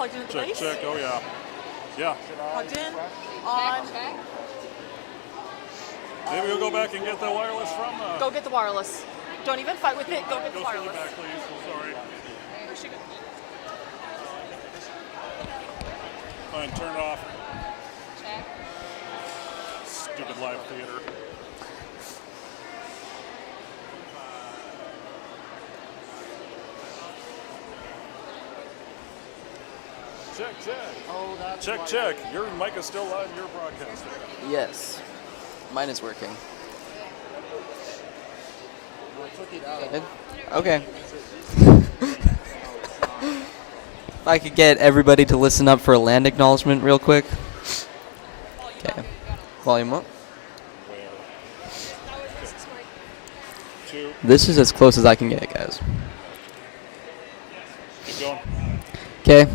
plugged into the Check, base. check. Oh, yeah. Yeah. Plugged in. On. Maybe we'll go back and get the wireless from. Go get the wireless. Don't even fight with it. Go get the Go wireless. back, please. Sorry. Where's she going? Fine, turn it off. Check. Stupid live theater. Check, check. Oh, that's Check, check. Your mic is still live. You're broadcasting. Yes. Mine is working. I took it out. Okay. If I could get everybody to listen up for a land acknowledgement real quick. Okay. Volume up. This is as close as I can get, guys. Keep going. Okay.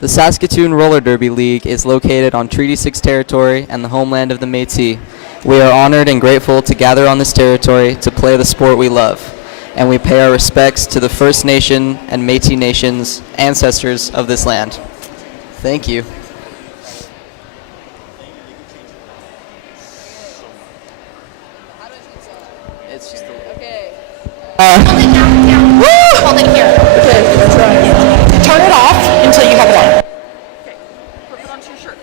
The Saskatoon Roller Derby League is located on Treaty 6 territory and the homeland of the Métis. We are honored and grateful to gather on this territory to play the sport we love, and we pay our respects to the First Nation and Métis Nations ancestors of this land. Thank you. It's just a... Okay. Hold it here. Turn it off until you have it on. Okay. Put it onto your shirt.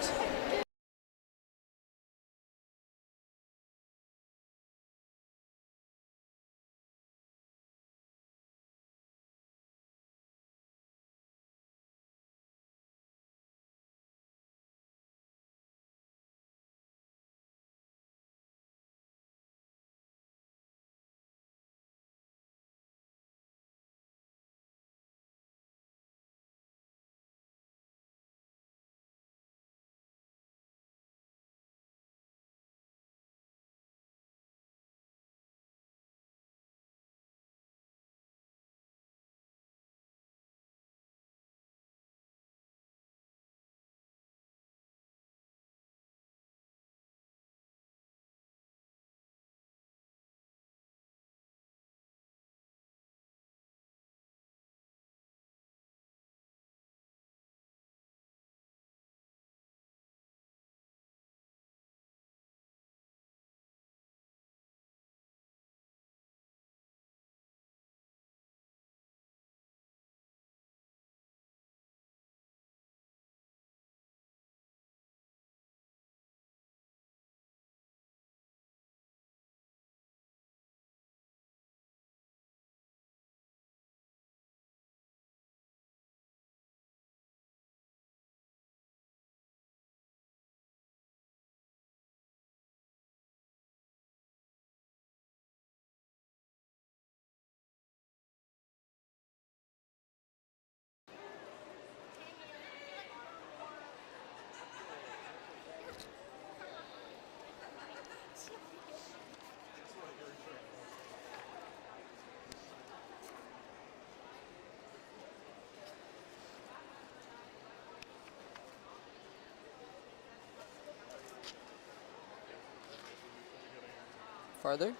Farther?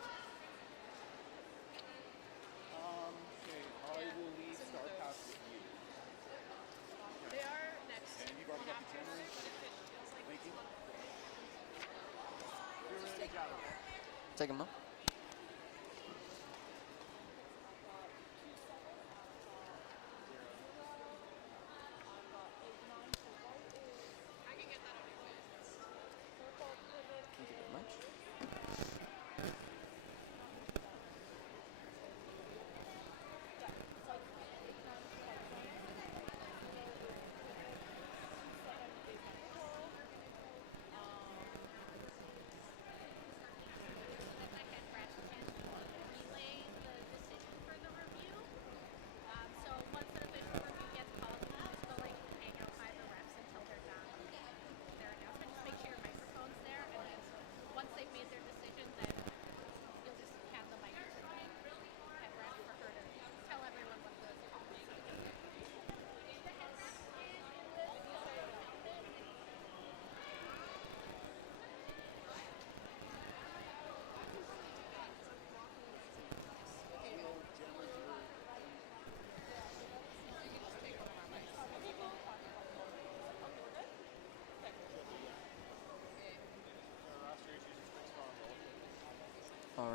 Take them up. Thank you very much.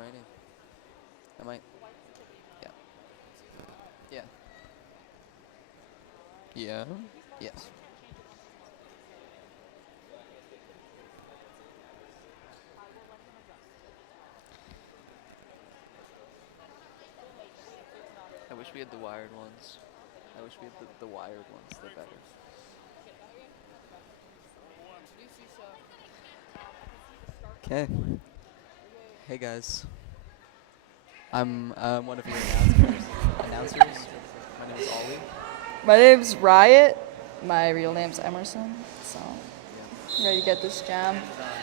Alrighty. Am I? Yeah. Yeah. Yeah. Yes. I wish we had the wired ones. I wish we had the wired ones. They're better. Okay. Hey guys. I'm one of your announcers. My name is Ollie. My name's Riot. My real name's Emerson. So, ready to get this jam.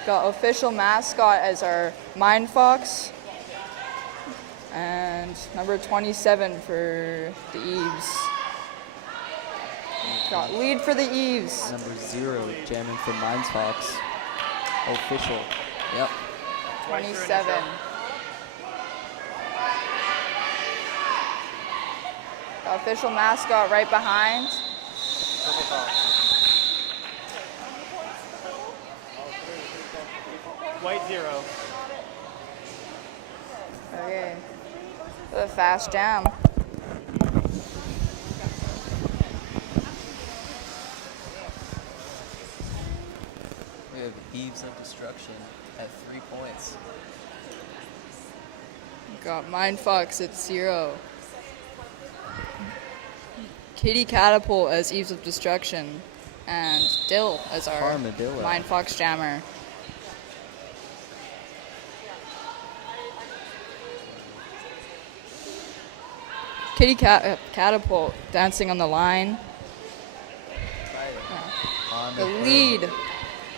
Got official mascot as our Mind Fox. And number 27 for the Eves. Got lead for the Eves. Number 0, jamming for Minds Fox. Official. Yep. 27. Got official mascot right behind. White 0. Okay. The fast jam. We have Eves of Destruction at 3 points. Got Mind Fox at 0. Kitty Catapult as Eves of Destruction. And Dill as our Armadillo. Mind Fox jammer. Kitty Catapult dancing on the line. On The lead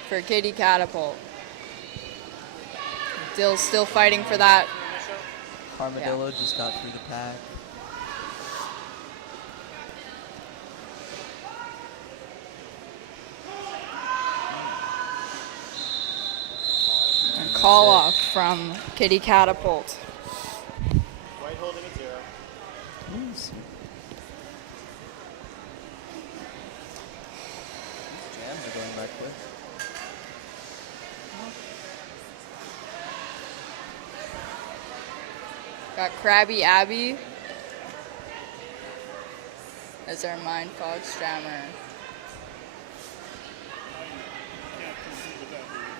for Kitty Catapult. Dill's still fighting for that. Armadillo just got through the pack. And call off from Kitty Catapult. White holding at 0. These jams are going by quick. Got Krabby Abby as our Mind Fox jammer. Can't concede with that lead.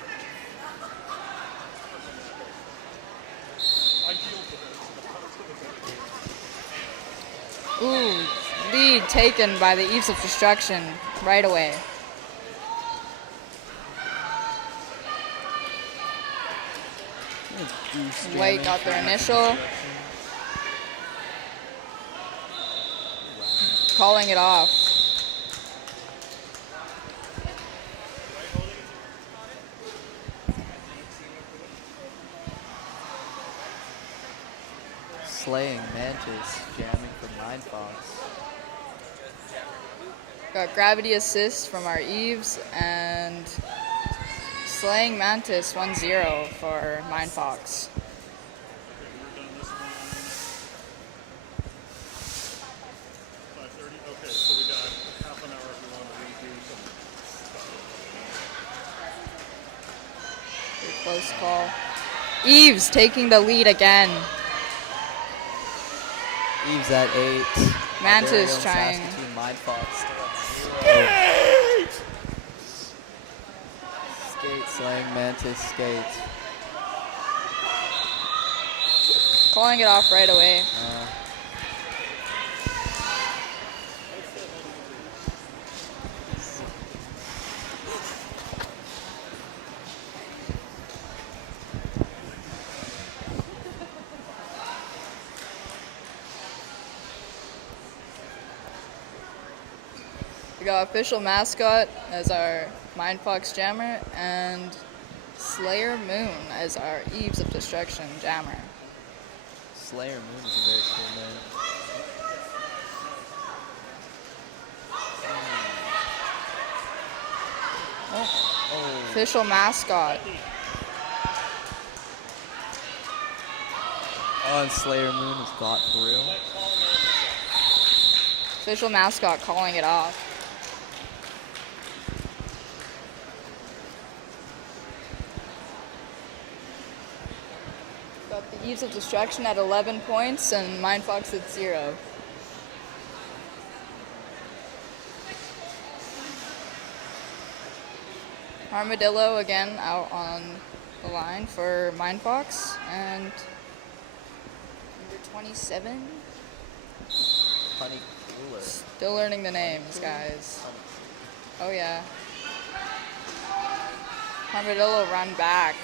I yield to that. Ooh, lead taken by the Eves of Destruction right away. White got their initial. Calling it off. Slaying Mantis, jamming for Mind Fox. Got Gravity Assist from our Eves and Slaying Mantis 1-0 for Mind Fox. We're done this one. 5:30. Okay, so we got half an hour if we want to redo some. Pretty close call. Eves taking the lead again. Eves at 8. Mantis Very own trying. Saskatoon Mind Fox still at 0. Skate, slaying Mantis, skate. Calling it off right away. We got official mascot as our Mind Fox jammer and Slayer Moon as our Eves of Destruction jammer. Slayer Moon is a very cool name. Oh. Official mascot. Oh, and Slayer Moon is got for real. Official mascot calling it off. Got the Eves of Destruction at 11 points and Mindfox at 0. Armadillo again out on the line for Mindfox, and number 27. Honey cooler. Still learning the names, guys. Oh yeah. Armadillo run back.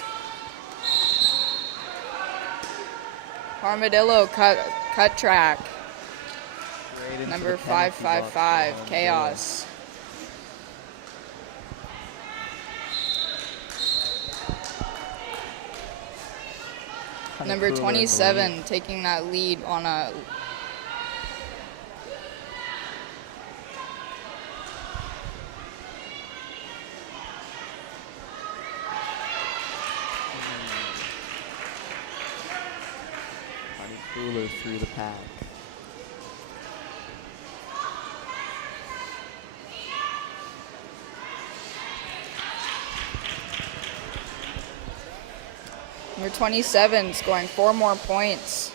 Armadillo cut track. Straight into Number the penalty box 555, for Chaos. Honey Number cooler in the 27 lead. taking that lead on a Honey cooler through the pack. number 27 scoring 4 more points.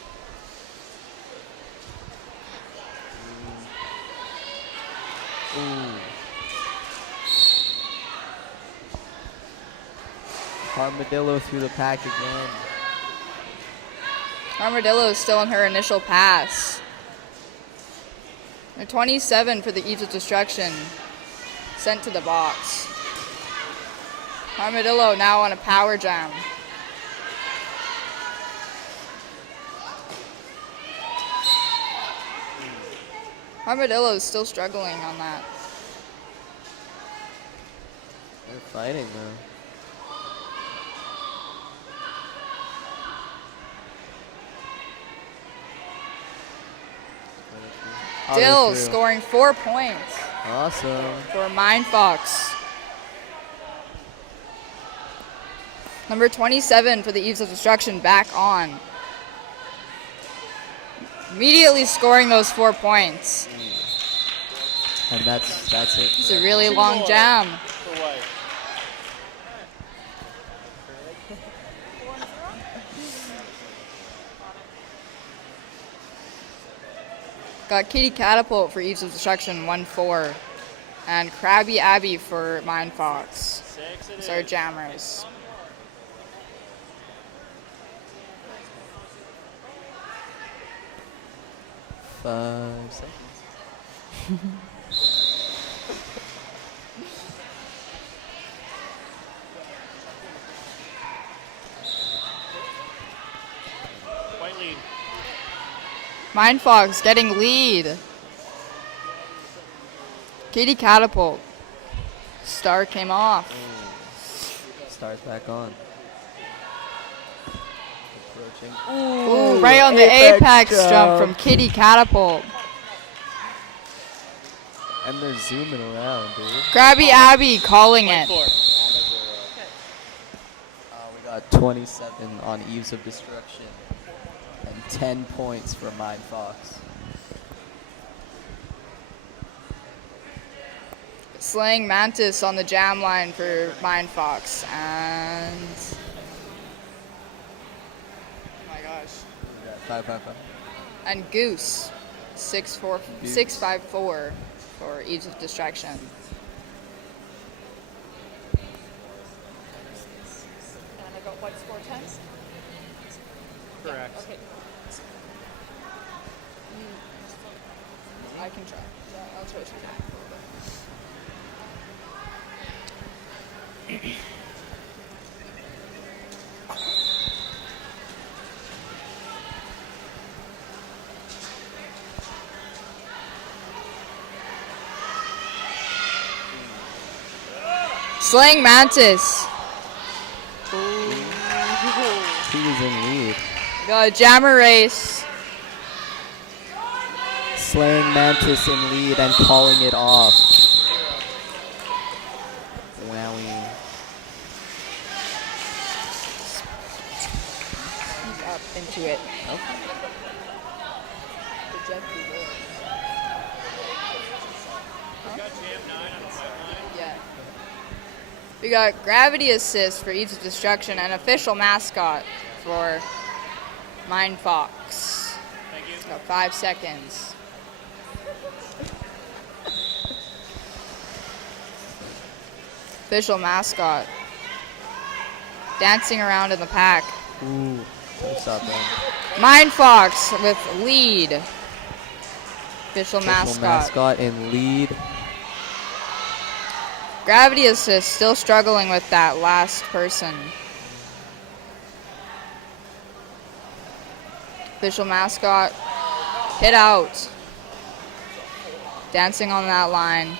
Ooh. Armadillo through the pack again. Armadillo is still in her initial pass. Number 27 for the Eves of Destruction. Sent to the box. Armadillo now on a power jam. Armadillo is still struggling on that. They're fighting though. Dill through. scoring 4 points Awesome. for Mindfox. Number 27 for the Eves of Destruction back on. Immediately scoring those 4 points. And that's it. It's a really long jam. For white. Got Kitty Catapult for Eves of Destruction 1-4. And Krabby Abby for Mindfox. Those are jammers. Five seconds. White lead. Mindfox getting lead. Kitty Catapult. Star came off. Star's back on. Approaching. Ooh, right on the apex jump from Kitty Catapult. And they're zooming around, dude. Krabby Abby calling it. We got 27 on Eves of Destruction. And 10 points for Mindfox. Slaying Mantis on the jam line for Mindfox. And oh my gosh. 555. And Goose. 6-4 Goose. 6-5-4 for Eves of Destruction. And I got what score 10? Correct. Okay. I can try. Yeah, I'll try to. Slaying Mantis. He was in lead. Got a jammer race. Slaying Mantis in lead and calling it off. Wowie. He's up into it. Okay. Yeah. We got Gravity Assist for Eves of Destruction and official mascot for Mine Fox. Thank you. Got 5 seconds. Official mascot. Dancing around in the pack. Ooh. Stop that. Mine Fox with lead. Official mascot. Mascot in lead. Gravity Assist still struggling with that last person. Official mascot hit out. Dancing on that line.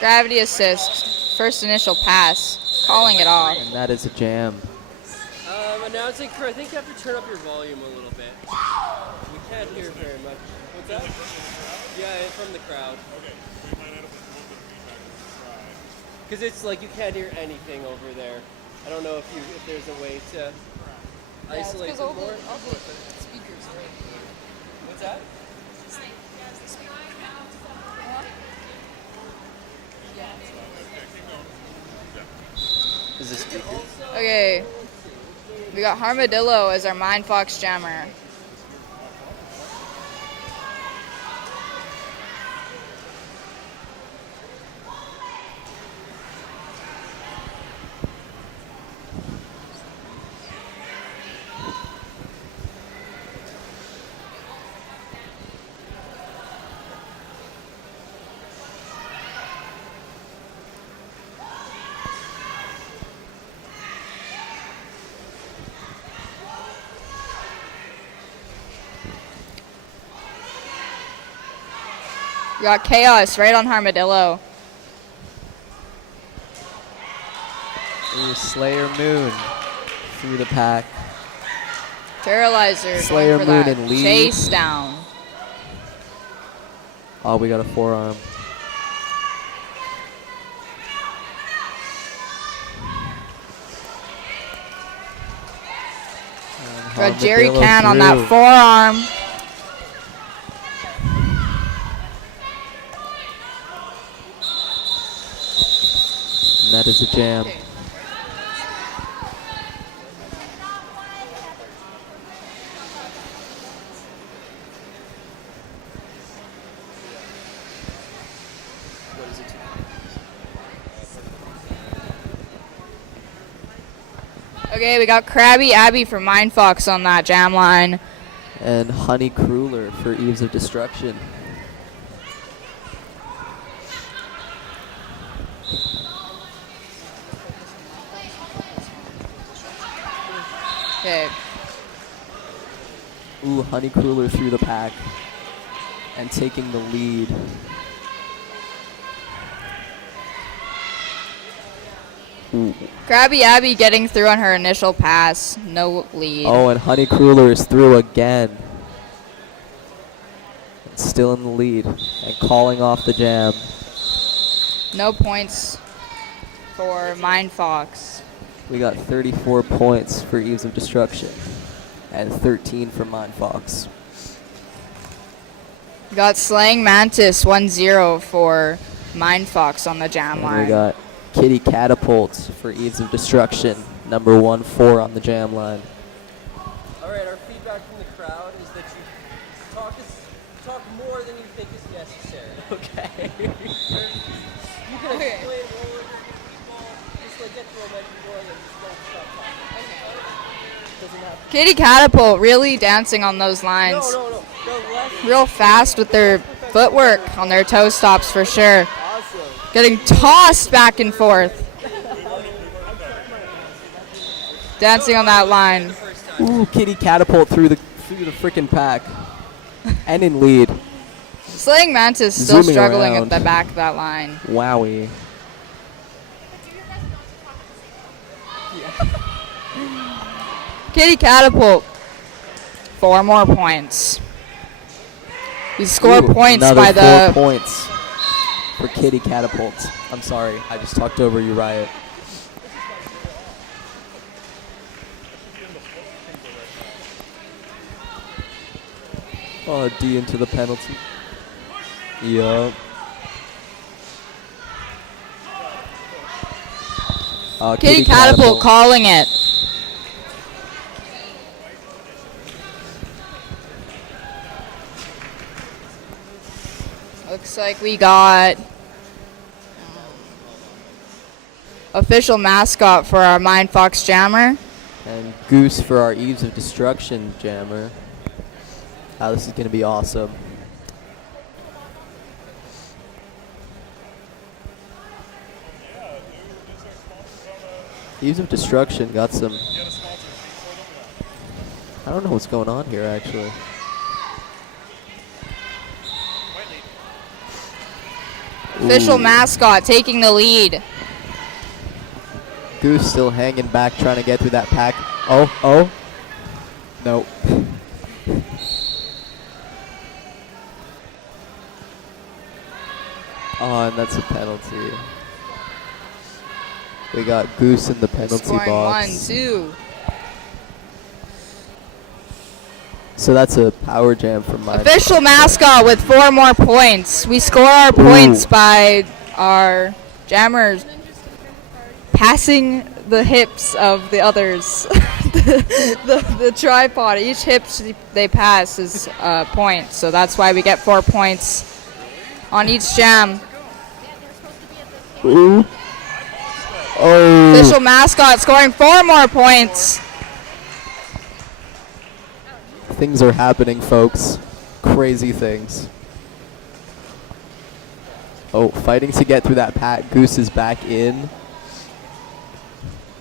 Gravity Assist, first initial pass, calling it off. And that is a jam. Announcing crew, I think you have to turn up your volume a little bit. We can't hear very much. What's that? Yeah, it's from the crowd. Okay, we might end up with a little bit of feedback as we try. Because it's like you can't hear anything over there. I don't know if there's a way to isolate them more. What's that? Is this Okay, we got Armadillo as our Mine Fox jammer. We got Chaos right on Armadillo. Ooh, Slayer Moon through the pack. Terrorizer Slayer going for Moon that in lead. chase down. Oh, we got a forearm. And Got Jerry Armadillo Can on through. that forearm. And that is a jam. Okay, we got Krabby Abby for Mine Fox on that jam line. And Honey Crueler for Eves of Destruction. Okay, Ooh, Honey Crueler through the pack. And taking the lead. Ooh. Krabby Abby getting through on her initial pass. No lead. Oh, and Honey Crueler is through again. Still in the lead. And calling off the jam. No points for Mine Fox. We got 34 points for Eves of Destruction. And 13 for Mine Fox. We got Slaying Mantis 1-0 for Mine Fox on the jam And line. we got Kitty Catapult for Eves of Destruction. Number 1-4 on the jam line. All right, our feedback from the crowd is that you talk more than you think is necessary. Okay. You can explain roller to people, just like get the momentum going and just don't stop talking. Doesn't have Kitty Catapult really dancing on those lines. No, less. Real fast with their footwork on their toe stops for sure. Awesome. Getting tossed back and forth. Dancing on that line. Ooh, Kitty Catapult through the frickin' pack. And in lead. Slaying Mantis still Zooming struggling around. at the back of that line. Wowie. Kitty Catapult. 4 more points. You score Ooh, points another by 4 the points for Kitty Catapult. I'm sorry, I just talked over you, Riot. Oh, D into the penalty. Yup. Kitty Catapult calling it. Looks like we got official mascot for our Mind Fox Jammer. And Goose for our Eves of Destruction jammer. This is going to be awesome. Eves of Destruction got some... I don't know what's going on here, actually. Official Ooh. mascot taking the lead. Goose still hanging back, trying to get through that pack. Oh. Nope. Oh, and that's a penalty. We got Goose in the penalty Scoring box. 1-2. So that's a power jam from my Official mascot with 4 more points. We score our points by our jammers passing the hips of the others. the tripod, each hips they pass is a point. So that's why we get 4 points on each jam. Ooh. Oh. Official mascot scoring 4 more points. Things are happening, folks. Crazy things. Oh, fighting to get through that pack. Goose is back in.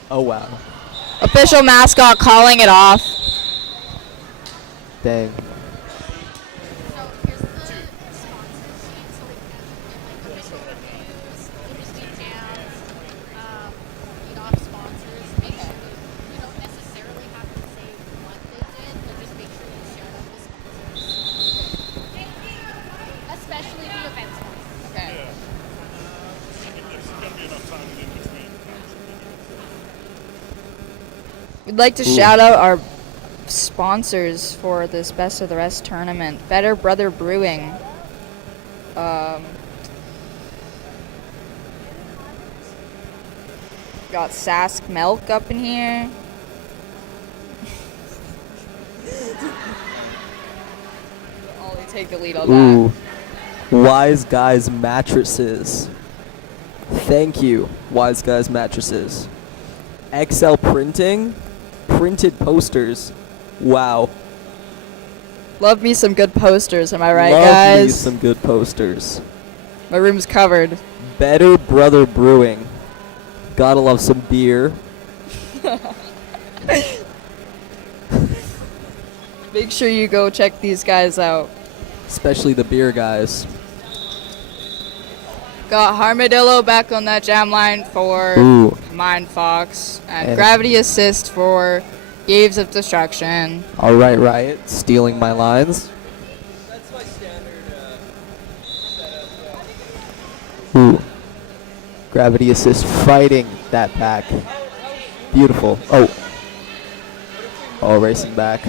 Oh, wow. Official mascot calling it off. Dang. So here's the sponsor sheet so we can get like official reviews, interesting jams, lead off sponsors. Make sure you don't necessarily have to say what they did, but just make sure you share them with sponsors. Especially the event sponsors. Okay. There's got to be enough time in between. We'd like to shout out our sponsors for this Best of the Rest tournament. Better Brother Brewing. Got Sask Milk up in here. Ollie, take the lead on Ooh. Wise Guys Mattresses. Thank you, Wise Guys Mattresses. XL Printing. Printed posters. Wow. that. Love me some good posters, am I right, Love me guys? some good posters. My room's covered. Better Brother Brewing. Gotta love some beer. Make sure you go check these guys out. Especially the beer guys. Got Harmadillo back on that jam line for Ooh. Mind Fox, and And- Gravity Assist for Caves of Destruction. Alright, Riot. Stealing my lines. That's my standard setup. Yeah. Ooh. Gravity Assist fighting that pack. Beautiful. Oh. Oh, racing back.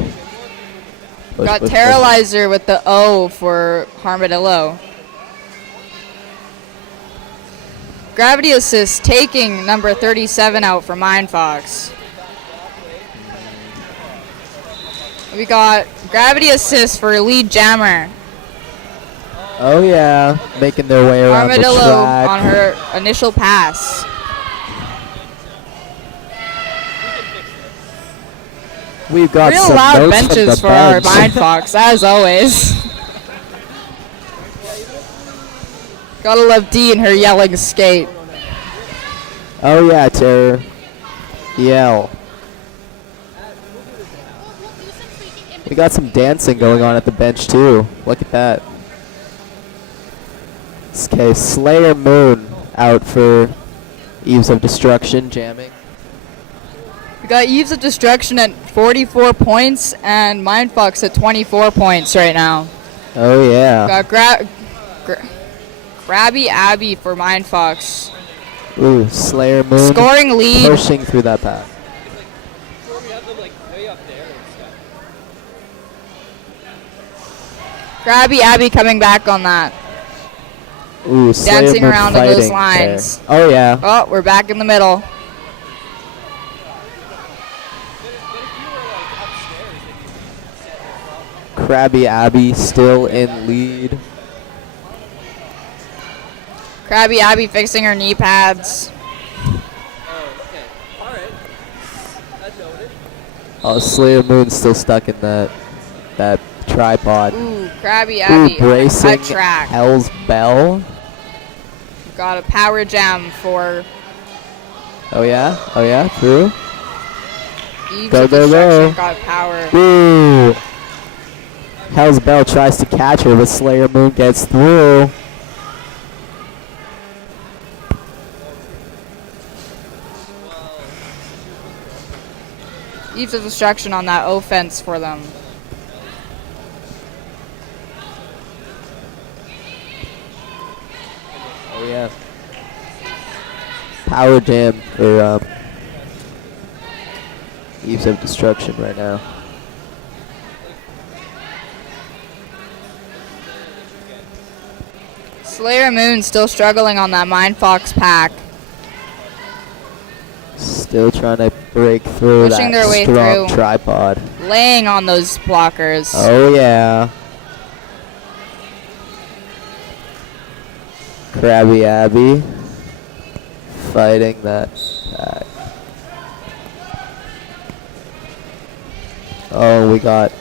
Push, Got push, push. Terralizer with the O for Harmadillo. Gravity Assist taking number 37 out for Mind Fox. We got Gravity Assist for Lead Jammer. Oh yeah, making their way around the Armadillo track. on her initial pass. We've got Real some loud notes from benches the for our bench. Mind Fox, as always. Gotta love Dee and her yelling skate. Oh yeah, Terror. Yell. We got some dancing going on at the bench too. Look at that. Okay, Slayer Moon out for Eves of Destruction jamming. We got Eves of Destruction at 44 points and Mind Fox at 24 points right now. Oh yeah. Got Grabby Abby for Mind Fox. Ooh, Slayer Moon Scoring lead. pushing through that path. Before we have them like way up there and stuff. Grabby Abby coming back on that. Ooh, Slayer Dancing Moon around on those fighting lines. there. Oh yeah. Oh, we're back in the middle. Krabby Abby still in lead. Krabby Abby fixing her knee pads. Oh, okay. All right. That's noted. Oh, Slayer Moon's still stuck in that tripod. Ooh, Krabby Abby. Ooh, bracing A track. Hell's Bell. Got a power jam for Oh yeah, true. Eves Go, of go, Destruction. go. Got power. Ooh. Hell's Bell tries to catch her, but Slayer Moon gets through. Eves of Destruction on that offense for them. Oh yeah. Power jam for Eves of Destruction right now. Slayer Moon still struggling on that Mind Fox pack. Still trying to break through Pushing that their way strong through. tripod. Laying on those blockers. Oh yeah. Krabby Abby fighting that pack. Oh, we got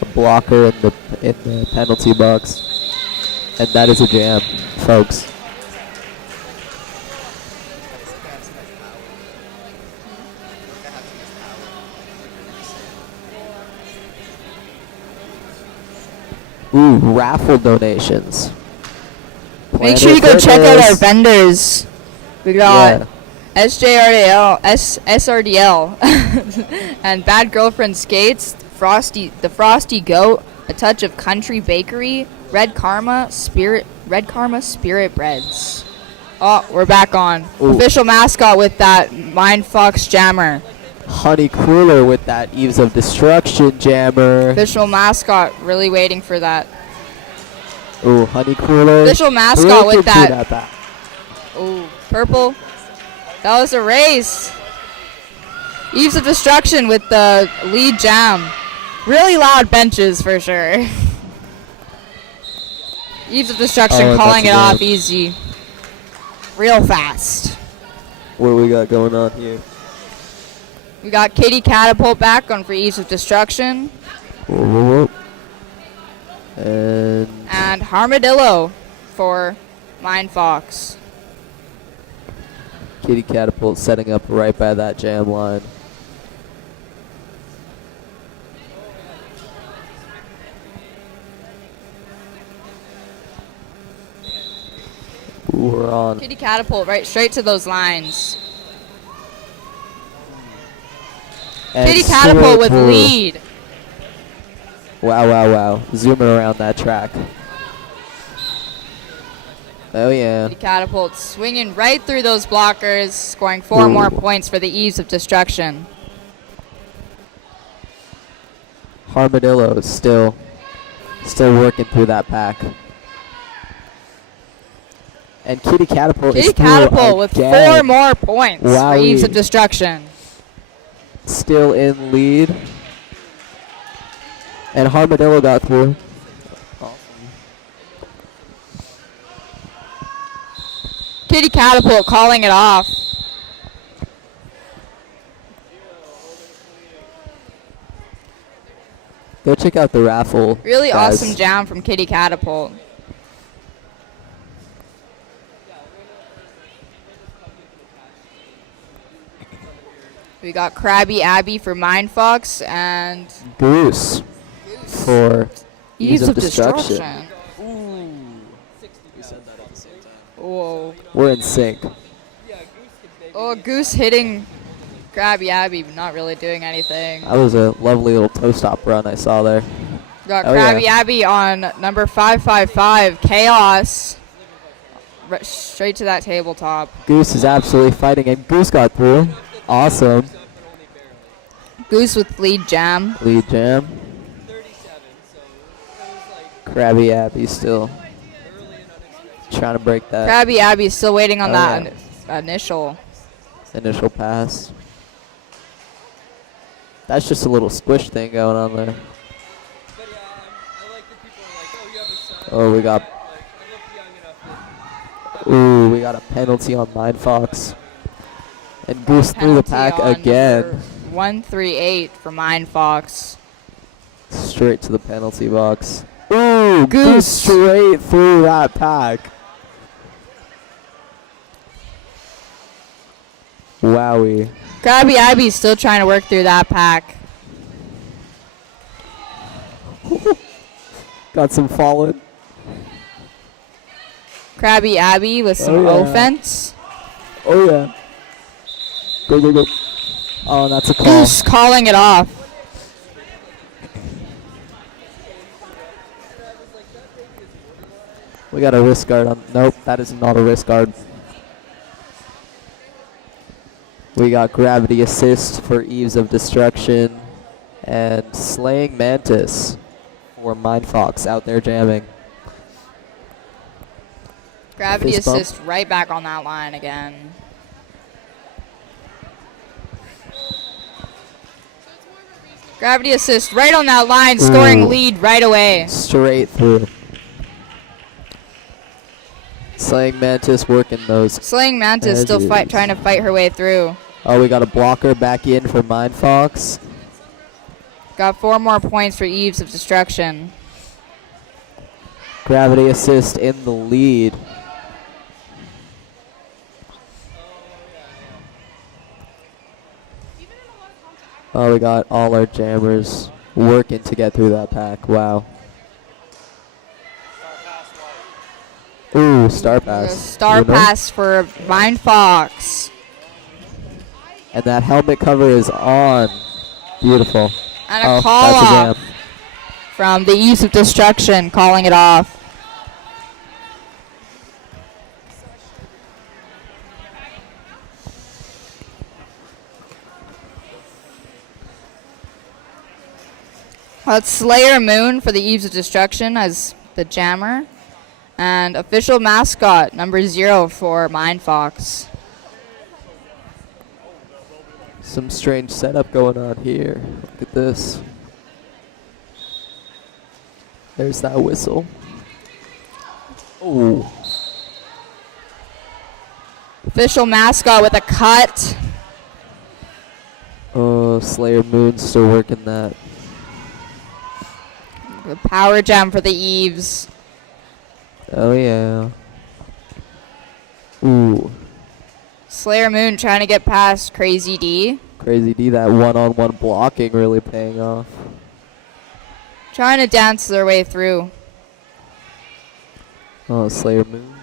a blocker in the penalty box. And that is a jam, folks. Ooh, raffle donations. Make sure you go check out our vendors. We got Yeah. SJRDL, SRDL, and Bad Girlfriend Skates, the Frosty Goat, a touch of Country Bakery, Red Karma Spirit Breads. Oh, we're back on. Ooh. Official mascot with that Mind Fox jammer. Honey Cooler with that Eves of Destruction jammer. Official mascot, really waiting for that. Ooh, Honey Cooler. Official mascot Really with good through that. back. Ooh, purple. That was a race. Eves of Destruction with the lead jam. Really loud benches for sure. Eves of Destruction Oh, calling it that's a off jam. easy. Real fast. What do we got going on here? We got Kitty Catapult back on for Eves of Destruction. Whoa, whoa, whoa. And And Armadillo for Mind Fox. Kitty Catapult setting up right by that jam line. Ooh, we're on. Kitty Catapult right straight to those lines. And Kitty Catapult Super with Bowl. lead. Wow, wow, wow. Zooming around that track. Oh, yeah. Kitty Catapult swinging right through those blockers, scoring 4 more Ooh. points for the Eves of Destruction. Armadillo is still working through that pack. And Kitty Catapult is Kitty through Catapult with again. 4 more points for Wowie. Eves of Destruction. Still in lead. And Armadillo got through. Kitty Catapult calling it off. Go check out the raffle. Really guys. awesome jam from Kitty Catapult. We got Krabby Abby for Mind Fox and Goose for Eves of Destruction. Destruction. Whoa. We're in sync. Oh, Goose hitting Krabby Abby, but not really doing anything. That was a lovely little toe stop run I saw there. We got Oh, Krabby yeah. Abby on number 555, Chaos. Straight to that tabletop. Goose is absolutely fighting, and Goose got through. Awesome. Goose with lead jam. Lead jam. Krabby Abby still trying to break that Krabby Abby is still waiting on Oh, that yeah. initial. initial pass. That's just a little squish thing going on there. Oh, we got. Like, I look young enough that Ooh, we got a penalty on Mind Fox. And Goose through the Penalty pack on again. number 138 for Mind Fox. Straight to the penalty box. Ooh, Goose Goose. straight through that pack. Wowie. Krabby Abby's still trying to work through that pack. Got some fallen. Krabby Abby with some Oh, yeah. offense. Oh, yeah. Go, go, go. Oh, that's a call. Goose calling it off. We got a wrist guard on. Nope, that is not a wrist guard. We got gravity assist for Eves of Destruction and Slaying Mantis for Mind Fox out there jamming. Gravity Fist bump. assist right back on that line again. Gravity assist right on that line, scoring Ooh. lead right away. Straight through. Slaying Mantis working those. Slaying Mantis still Edges. trying to fight her way through. Oh, we got a blocker back in for Mind Fox. Got 4 more points for Eves of Destruction. Gravity assist in the lead. Oh, we got all our jammers working to get through that pack. Wow. Ooh, star pass. Star You know? pass for Mind Fox. And that helmet cover is on. Beautiful. And a Oh, call that's a off jam. from the Eves of Destruction, calling it off. That's Slayer Moon for the Eves of Destruction as the jammer. And official mascot, number 0 for Mind Fox. Some strange setup going on here. Look at this. There's that whistle. Oh. Official mascot with a cut. Oh, Slayer Moon's still working that. The power gem for the Eves. Oh, yeah. Ooh. Slayer Moon trying to get past Crazy D. Crazy D, that one-on-one blocking really paying off. Trying to dance their way through. Oh, Slayer Moon.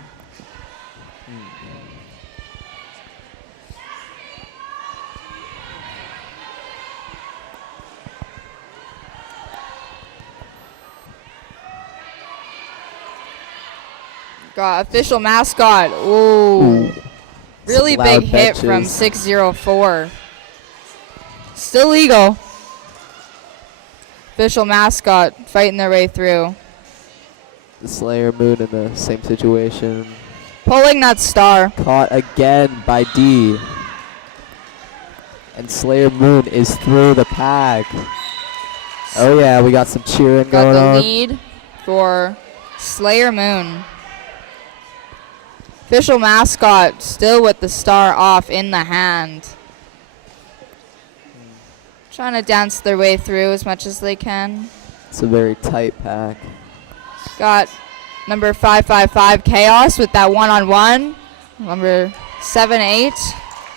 Got official mascot. Ooh. Really Some big loud hit from benches. 604. Still legal. Official mascot fighting their way through. The Slayer Moon in the same situation. Pulling that star. Caught again by D. And Slayer Moon is through the pack. Oh yeah, we got some cheering Got going the on. lead for Slayer Moon. Official mascot still with the star off in the hand. Trying to dance their way through as much as they can. It's a very tight pack. Got number 555 Chaos with that one-on-one. Number 78.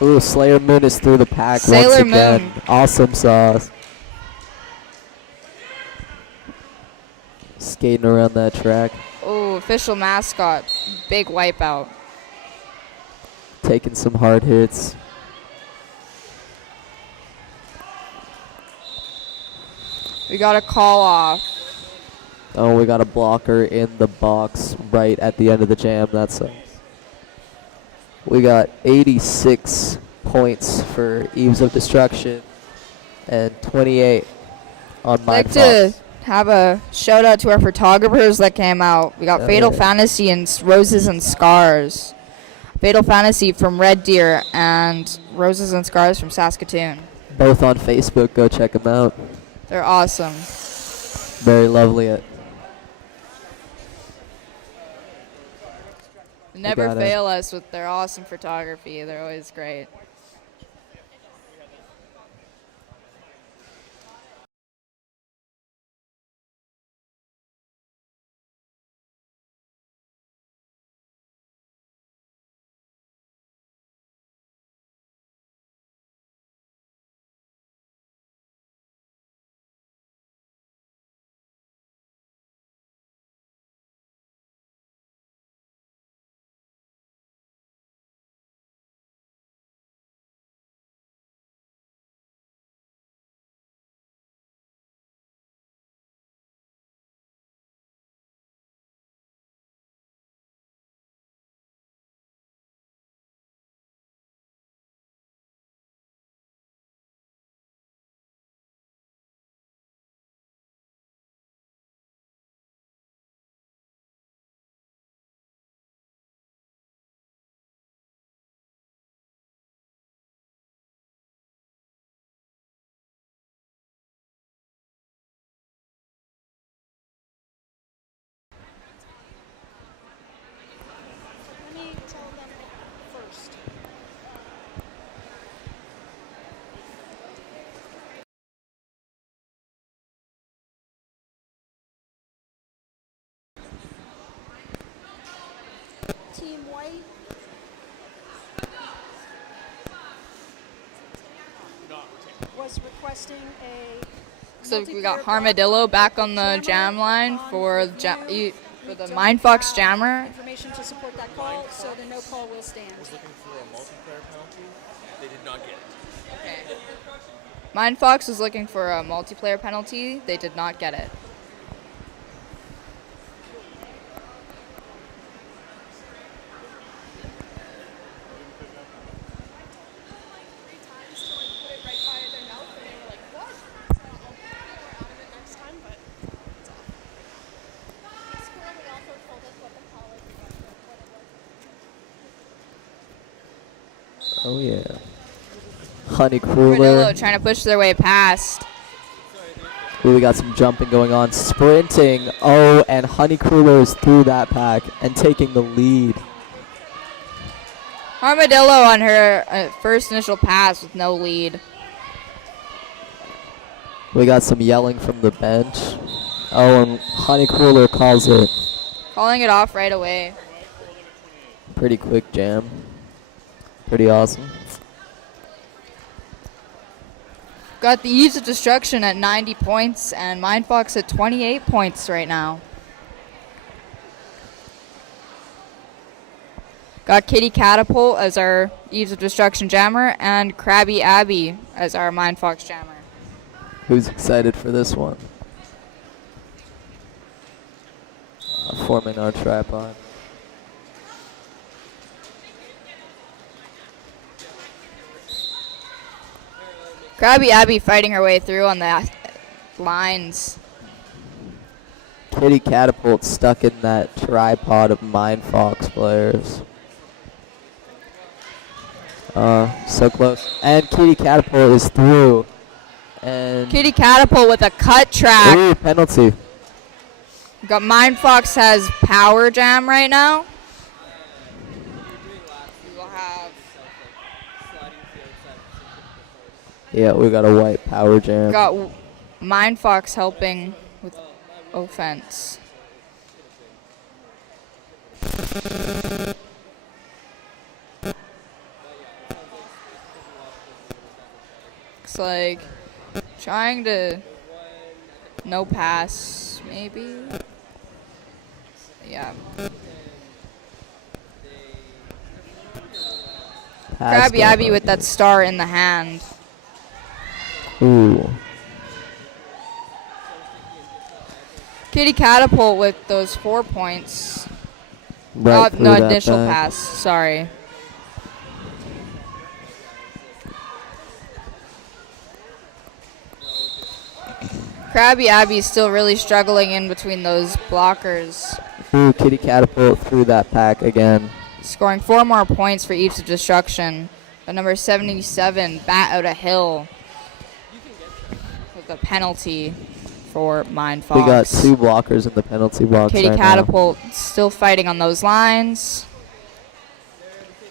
Ooh, Slayer Moon is through the pack Sailor once again. Moon. Awesome sauce. Skating around that track. Oh, official mascot. Big wipeout. Taking some hard hits. We got a call off. Oh, we got a blocker in the box right at the end of the jam. That sucks. We got 86 points for Eves of Destruction and 28 on I'd Mind like Fox. to have a shout out to our photographers that came out. We got Oh, Fatal yeah. Fantasy and Roses and Scars. Fatal Fantasy from Red Deer and Roses and Scars from Saskatoon. Both on Facebook. Go check them out. They're awesome. Very lovely. never got it. fail us with their awesome photography. They're always great. Let me tell them first. Team White. Was requesting a. So we multiplayer got block Armadillo back on the jammer jam line on for with the no- for the don't Mindfox have jammer. Information to support that call, so the no call will stand. Was looking for a multiplayer penalty. They did not get it. Mindfox was looking for a multiplayer penalty. They did not get it. Squirrely also told us what the call is and what it was. Oh yeah. Honey Armadillo Cruller. trying to push their way past. Ooh, we got some jumping going on. Sprinting. Oh, and Honey Cruller is through that pack and taking the lead. Armadillo on her first initial pass with no lead. We got some yelling from the bench. Oh, and Honey Cruller calls it. Calling it off right away. Pretty quick jam. Pretty awesome. Got the Eves of Destruction at 90 points and Mindfox at 28 points right now. Got Kitty Catapult as our Eves of Destruction jammer and Krabby Abby as our Mindfox jammer. Who's excited for this one? Forming our tripod. Krabby Abby fighting her way through on the lines. Kitty Catapult stuck in that tripod of Mindfox players. So close. And Kitty Catapult is through. And Kitty Catapult with a cut track. ooh, penalty. Got Mindfox has Power Jam right now. We will have Yeah, we got a white power jam. got Mindfox helping with offense. Looks like trying to no pass maybe. Yeah. Pass Krabby Abby going with that star in the hand. on. Ooh. Kitty Catapult with those 4 points. Right Oh, through no, that initial back. pass. Sorry. Krabby Abby's still really struggling in between those blockers. Ooh, Kitty Catapult through that pack again. Scoring 4 more points for Eves of Destruction. But number 77, Bat Out a Hill. With a penalty for Mindfox. We got 2 blockers in the penalty box Kitty right Catapult still fighting on those lines.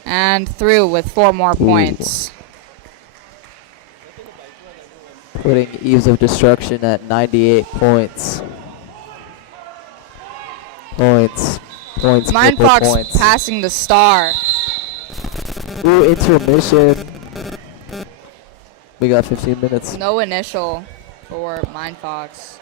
And through with 4 more points. Putting Eves of Destruction at 98 points. Points. Points. Mind triple Fox points. passing the star. Ooh, intermission. We got 15 minutes. No initial for Mind Fox.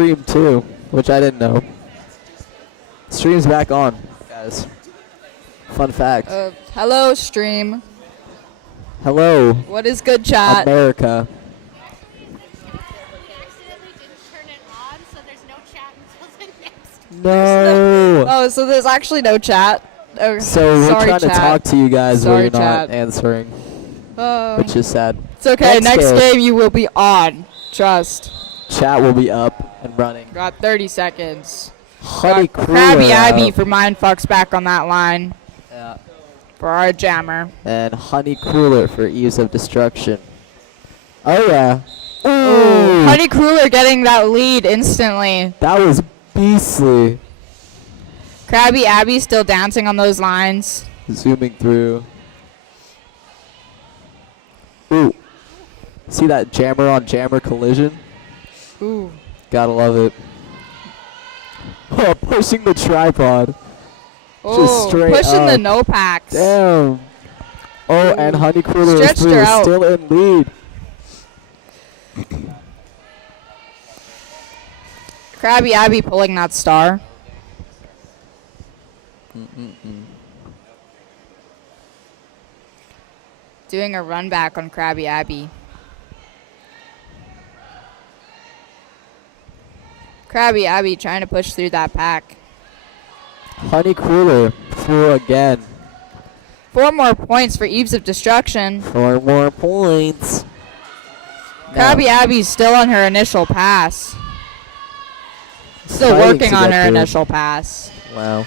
stream too, which I didn't know. Stream's back on, guys. Fun fact. Hello, stream. Hello, What is good, chat? America. We accidentally didn't turn it on, so there's no chat until the next. No. Oh, so there's actually no chat. Oh, So we're sorry, trying chat. to talk to you guys Sorry, where you're not chat. answering, Oh. which is sad. It's okay. Next game. game you will be on. Trust. Chat will be up and running. Got 30 seconds. Honey Got Krabby Cruller Abby out. for Mindfucks back on that line Yeah. for our jammer. And Honey Cruller for Ease of Destruction. Oh yeah. Ooh. Ooh. Honey Cruller getting that lead instantly. That was beastly. Krabby Abby still dancing on those lines. Zooming through. Ooh. See that jammer on jammer collision? Ooh. Gotta love it. Oh, pushing the tripod. Oh, straight pushing the up. no packs. Damn. Oh, and Honey Cruller is Stretched her through, out. still in lead. Krabby Abby pulling that star. Doing a run back on Krabby Abby. Krabby Abby trying to push through that pack. Honey Cruller through again. 4 more points for Eves of Destruction. 4 more points. Krabby Abby's still on her initial pass. Still Fighting working to on get her through. initial pass. Wow.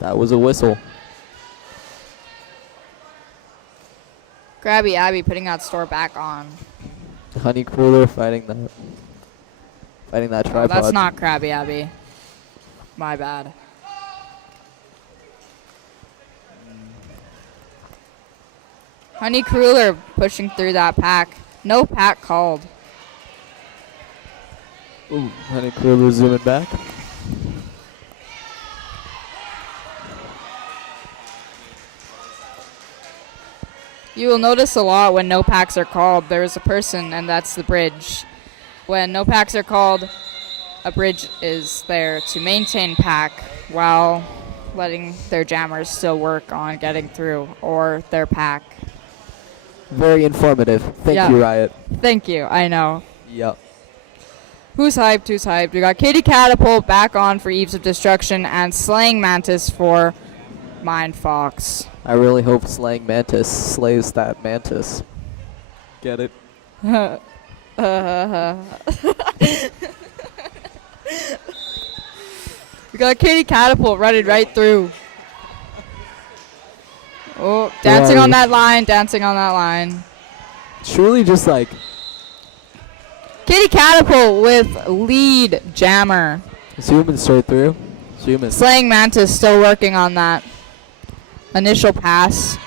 That was a whistle. Krabby Abby putting that store back on. Honey Cruller fighting that Oh, tripod. that's not Krabby Abby. My bad. Honey Cruller pushing through that pack. No pack called. Ooh, Honey Cruller zooming back. You will notice a lot when no packs are called. There is a person, and that's the bridge. When no packs are called, a bridge is there to maintain pack while letting their jammers still work on getting through or their pack. Very informative. Thank Yeah. you, Riot. Thank you. I know. Yep. Who's hyped? Who's hyped? We got Katie Catapult back on for Eves of Destruction and Slaying Mantis for Mind Fox. I really hope Slaying Mantis slays that mantis. Get it? We got Katie Catapult running right through. Oh, dancing on that line, dancing on that line. Truly just like Katie Catapult with lead jammer. zooming straight through. Zooming. Slaying Mantis still working on that initial pass.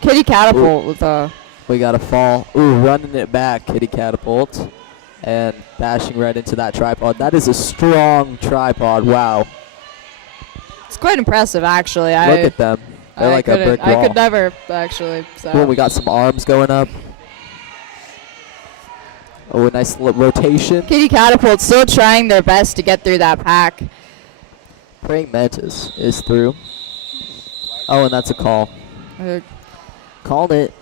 Kitty Catapult with a... We got a fall. Ooh, running it back, Kitty Catapult. And bashing right into that tripod. That is a strong tripod. Wow. It's quite impressive, actually. Look at them. They're like a brick wall. I could never, actually. So. Boom, we got some arms going up. Oh, a nice rotation. Kitty Catapult still trying their best to get through that pack. Praying Mantis is through. Oh, and that's a call. Called it.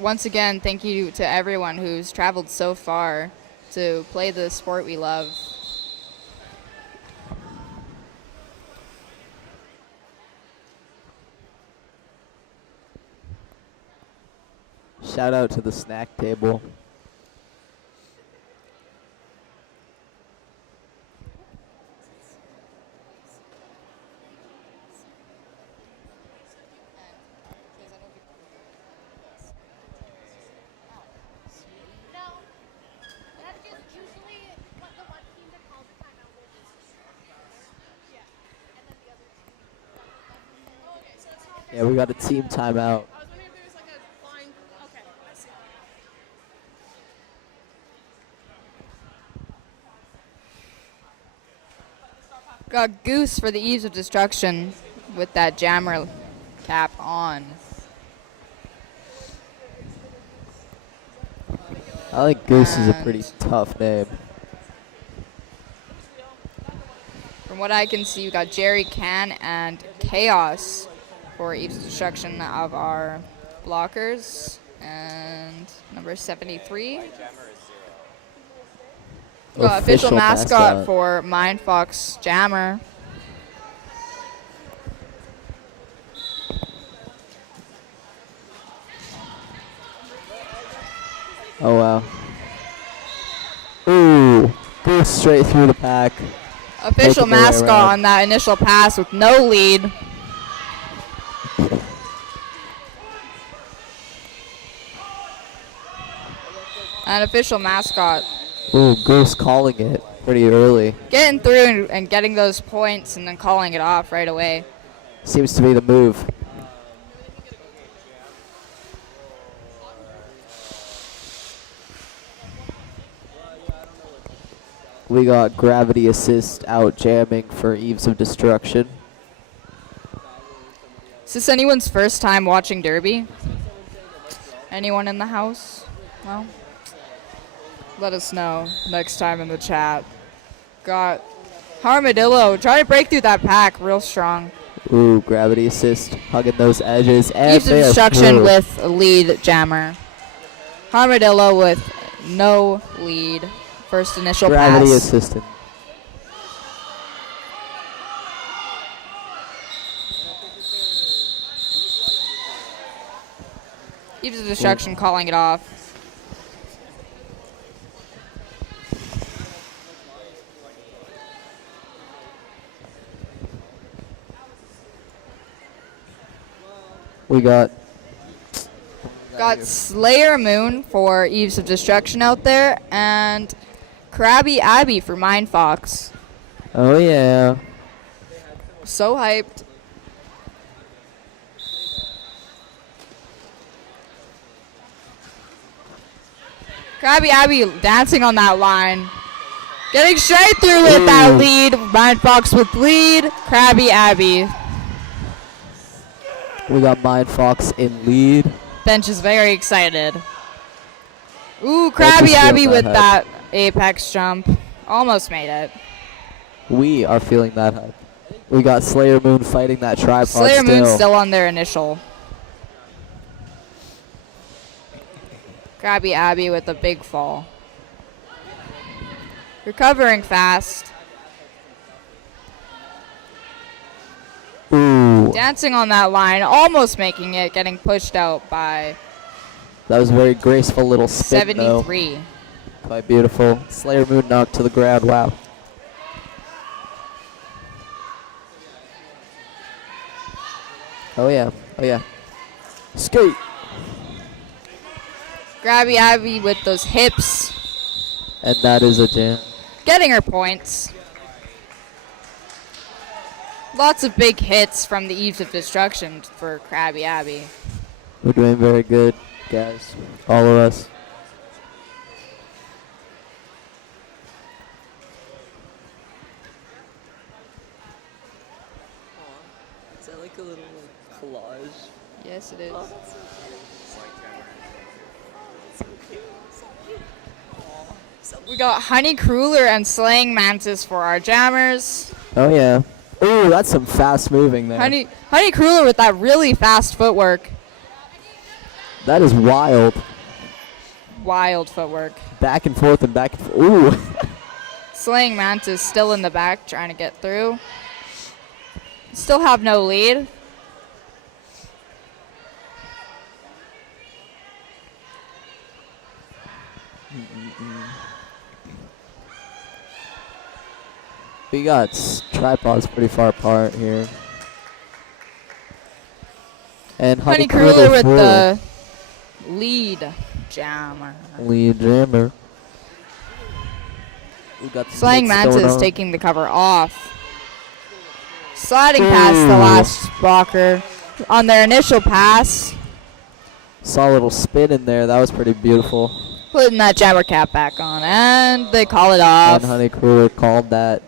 Once again, thank you to everyone who's traveled so far to play the sport we love. Shout out to the snack table. No, that's just usually what the one team that calls the timeout will do. Yeah, and then the other team. Oh, okay, so it's not. Yeah, we got a team timeout. I was wondering if there was Got Goose for the Eves of Destruction with that jammer cap on. I think Goose is a pretty And- tough name. From what I can see, we got Jerry Can and Chaos for Eves of Destruction of our blockers. And number 73. Got official mascot for Mindfox Jammer. Oh wow. Ooh, Goose straight through the pack. Official Making their way mascot around. on that initial pass with no lead. And official mascot Ooh, Goose calling it pretty early. getting through and getting those points and then calling it off right away. Seems to be the move. We got Gravity Assist out jamming for Eves of Destruction. Is this anyone's first time watching Derby? Anyone in the house? Well, let us know next time in the chat. Got Armadillo trying to break through that pack real strong. Ooh, Gravity Assist hugging those edges. And Eves of they are Destruction through. with a lead jammer. Armadillo with no lead. First initial Gravity pass. Assistant. Eves of Destruction calling it off. We got Got Slayer Moon for Eves of Destruction out there, and Krabby Abby for Mindfox. oh yeah. So hyped. Krabby Abby dancing on that line. Getting straight through with that Ooh. lead. Mindfox with lead. Krabby Abby. We got Mindfox in lead. Bench is very excited. Ooh, Bench is Krabby feeling Abby that with hype. that apex jump. Almost made it. We are feeling that hype. We got Slayer Moon fighting that tripod Slayer Moon still on their initial. Krabby Abby with a big fall. Recovering fast. Ooh, Dancing on that line. Almost making it. Getting pushed out by that was a very graceful little spin though. 73. Quite beautiful. Slayer Moon knocked to the ground. Wow. Oh yeah. Oh yeah. Skate. Krabby Abby with those hips. And that is a jam. Getting her points. Lots of big hits from the Eves of Destruction for Krabby Abby. We're doing very good, guys. All of us. Is that like a little collage? Yes, it is. We got Honey Cruller and Slaying Mantis for our jammers. Oh yeah. Ooh, that's some fast moving there. Honey Cruller with that really fast footwork. That is wild. Wild footwork. Back and forth and back and forth. Ooh. Slaying Mantis still in the back trying to get through. Still have no lead. We got tripods pretty far apart here. And Honey Cruller Cruller with through. the lead jammer. Lead jammer. We got some Slaying hits going Mantis on. taking the cover off. Sliding past the Ooh. last blocker on their initial pass. Saw a little spin in there. That was pretty beautiful. Putting that jammer cap back on, and they call it off. And Honey Cruller called that.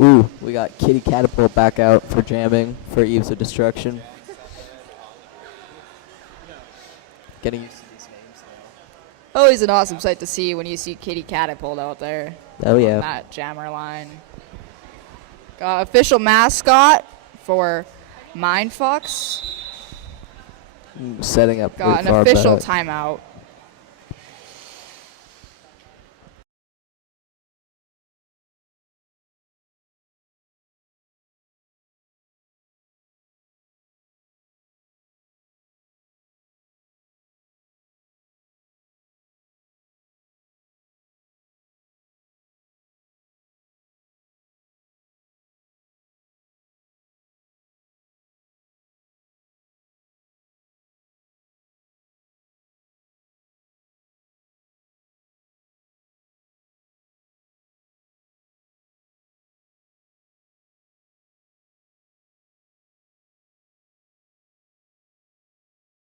Ooh, we got Kitty Catapult back out for jamming for Eves of Destruction. Getting used to these names now. Always an awesome sight to see when you see Kitty Catapult out there. Oh On yeah. that jammer line. Got official mascot for Mindfox. Setting up Got pretty an far official back. timeout.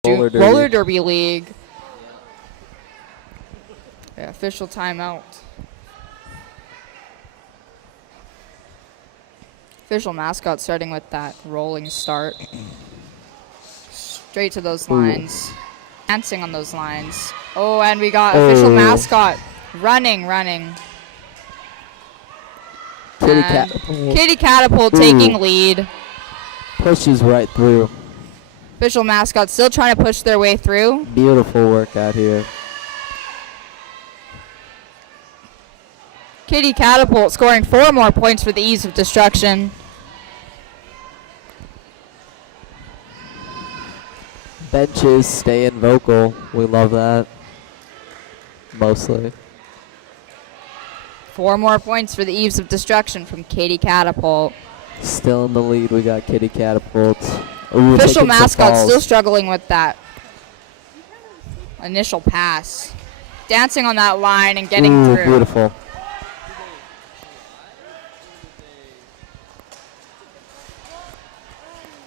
Roller Derby League. Yeah, official timeout. Official mascot starting with that rolling start. Straight to those lines. Dancing on those lines. Oh, and we got official mascot running. Kitty And Catapult Kitty Catapult Ooh. taking lead. pushes right through. Official mascot still trying to push their way through. Beautiful work out here. Kitty Catapult scoring 4 more points for the Ease of Destruction. Benches staying vocal. We love that. Mostly. 4 more points for the Eves of Destruction from Kitty Catapult. Still in the lead, we got Kitty Catapult. Ooh, Official taking some mascot falls. still struggling with that initial pass. Dancing on that line and getting Ooh, through. beautiful.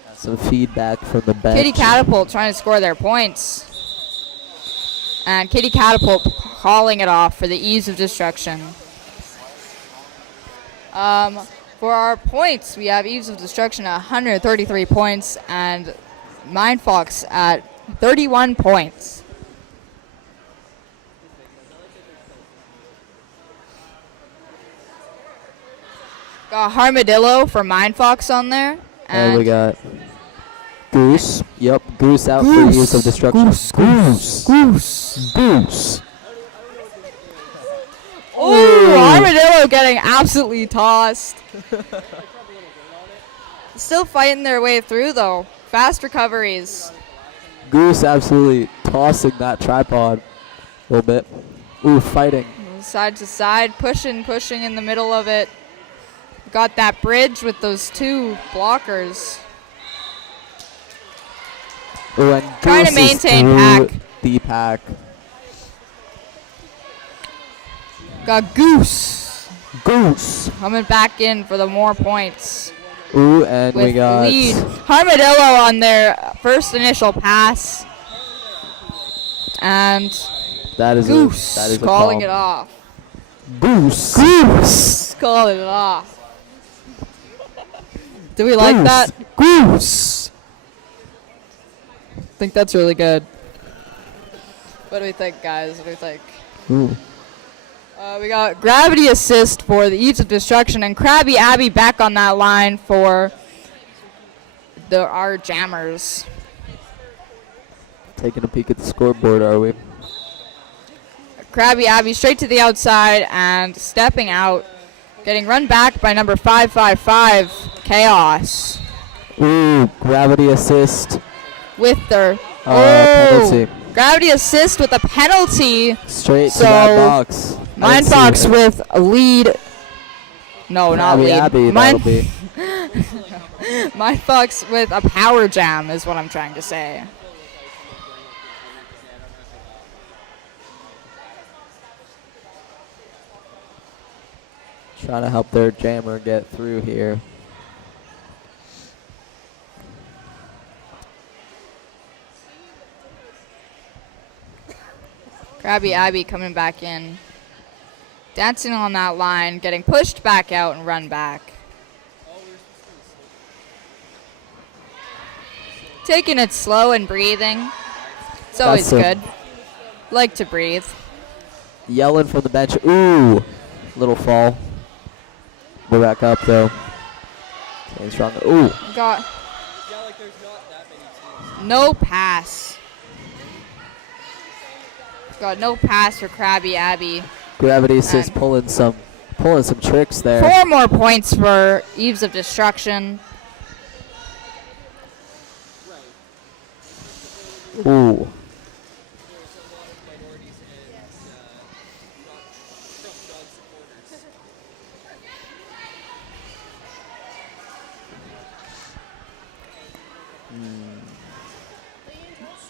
Got some feedback from the bench. Kitty Catapult trying to score their points. And Kitty Catapult calling it off for the Ease of Destruction. For our points, we have Eves of Destruction at 133 points and Mindfox at 31 points. Got Armadillo for Mindfox on there. And we got Goose. Yep, Goose out for Use of Destruction. Goose. Oh, Armadillo getting absolutely tossed. Still fighting their way through though. Fast recoveries. Goose absolutely tossing that tripod a little bit. Ooh, fighting. Side to side, pushing in the middle of it. Got that bridge with those 2 blockers. Ooh, and Trying to Goose is maintain through pack. the pack. Got Goose Goose. coming back in for the more points. Ooh, and With we got lead. Armadillo on their first initial pass. And that is Goose that is a calling call. it off. Goose. Calling it off. Do we like that? Goose. I think that's really good. What do we think, guys? What do we think? Ooh. We got Gravity Assist for the Eats of Destruction and Krabby Abby back on that line for our jammers. Taking a peek at the scoreboard, are we? Krabby Abby straight to the outside and stepping out. Getting run back by number 555, Chaos. Ooh, gravity assist. With their Penalty. Gravity Assist with a penalty. Straight So, to that box. I didn't see Mindfox it. with a lead. No, not Krabby lead. Abby, that'll be. Mindfox with a power jam is what I'm trying to say. Trying to help their jammer get through here. Krabby Abby coming back in. Dancing on that line, getting pushed back out and run back. Taking it slow and breathing. It's always some- good. Like to breathe. Yelling from the bench. Ooh, little fall. We're back up though. Staying strong. Ooh, Got Yeah, like there's not that many teams. no pass. Got no pass for Krabby Abby. gravity assist And- pulling some tricks there. 4 more points for Eves of Destruction. Ooh,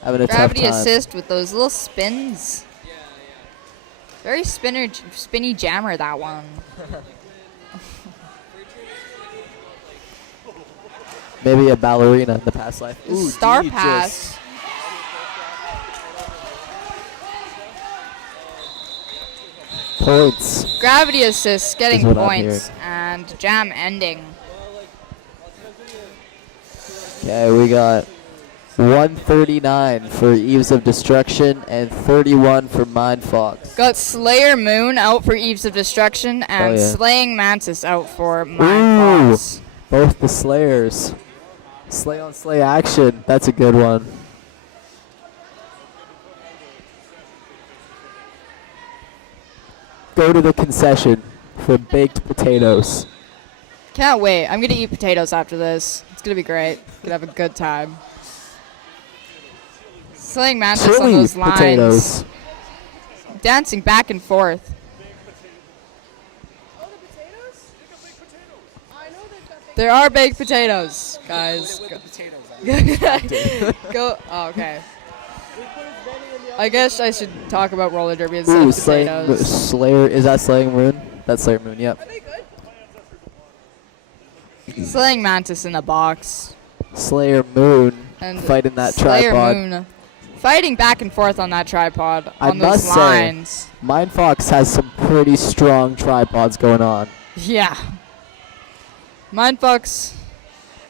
having a Gravity tough time. assist with those little spins. Very spinny jammer, that one. Maybe a ballerina in the past life. Ooh, Star D pass. Points. Gravity assist getting Is what I'm points. And jam ending. Okay, we got 139 for Eves of Destruction and 31 for Mindfox. Got Slayer Moon out for Eves of Destruction and yeah. Slaying Mantis out for Mindfox. Both the Slayers. Slay on slay action. That's a good one. Go to the concession for baked potatoes. Can't wait. I'm going to eat potatoes after this. It's going to be great. Gonna have a good time. Slaying Mantis on Chili those lines. potatoes. Dancing back and forth. There are baked potatoes, guys. Go. Oh, okay. I guess I should talk about roller derby instead Ooh, of potatoes. Slayer. Is that Slaying Moon? That's Slayer Moon, yep. Slaying Mantis in a box. Slayer Moon And fighting that Slayer tripod. Moon fighting back and forth on that tripod I on those must say- lines. Mindfox has some pretty strong tripods going on. Yeah. Mindfucks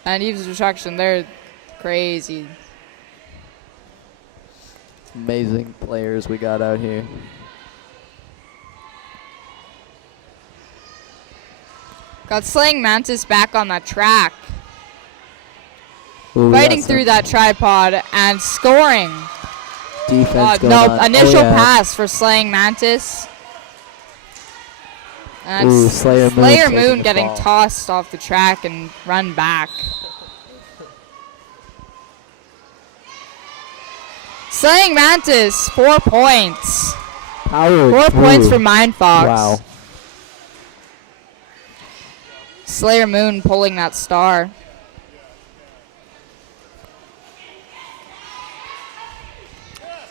and Eves of Destruction, they're crazy. Amazing players we got out here. Got Slaying Mantis back on that track. Ooh, we got Fighting some through that tripod and scoring. defense going No, on. initial Oh, yeah. pass for Slaying Mantis. And Ooh, Slayer Moon taking Moon the getting fall. tossed off the track and run back. Slaying Mantis, 4 points. Powered 4 points through. for Mindfox. Wow. Slayer Moon pulling that star.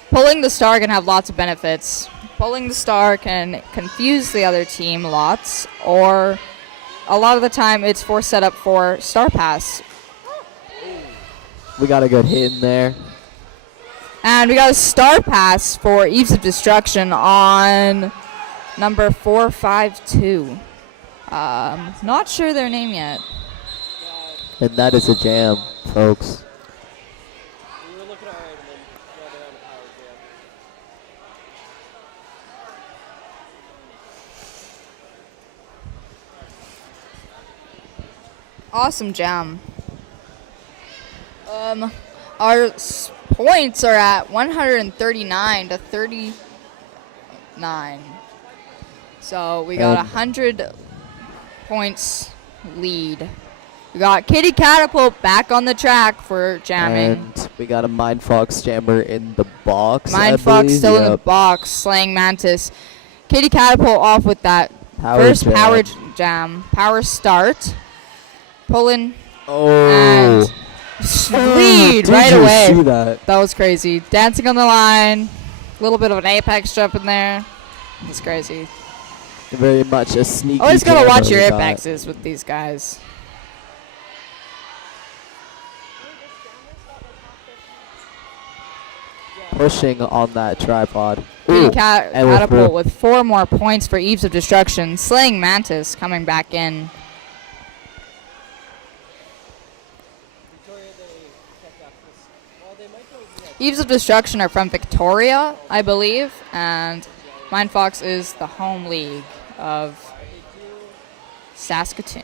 Pulling the star can have lots of benefits. Pulling the star can confuse the other team lots, or a lot of the time it's for setup for star pass. We got a good hit in there. And we got a star pass for Eves of Destruction on number 452. Not sure their name yet. And that is a jam, folks. We were looking alright and then they're on the power jam. Awesome jam. Our points are at 139 to 39. So we got 100 points lead. We got Kitty Catapult back on the track for jamming. And we got a Mindfox jammer in the box. I Mindfuck believe. still in the Yep. box, Slaying Mantis. Kitty Catapult off with that Power first jam. power jam. Power start. Pulling Oh. and lead Did right you away. see that? That was crazy. Dancing on the line. A little bit of an apex jump in there. It's crazy. Very much a sneaky. Always gotta jammer watch your we got. apexes with these guys. Pushing on that tripod. Kitty Ooh, and we're Catapult through. with 4 more points for Eves of Destruction. Slaying Mantis coming back in. Victoria, they checked out this Eves of Destruction are from Victoria, I believe, and Mindfox is the home league of Saskatoon.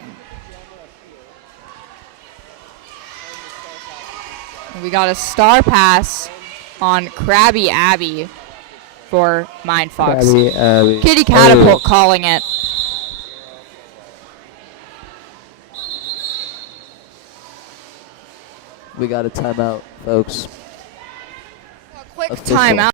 We got a star pass on Krabby Abby for Mindfox. Krabby Abby. Kitty Catapult Oh. calling it. We got a timeout, folks. A quick Official. timeout.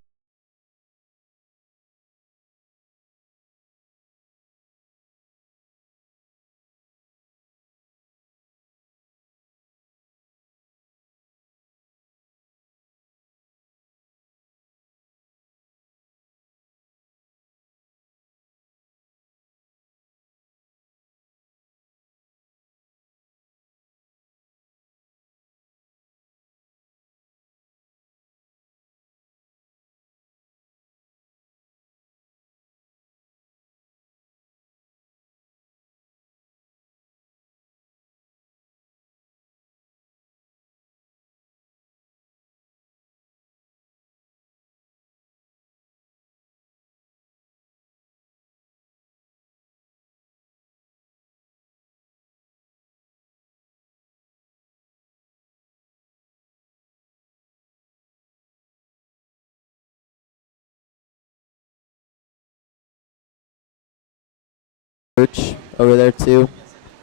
Church over there too,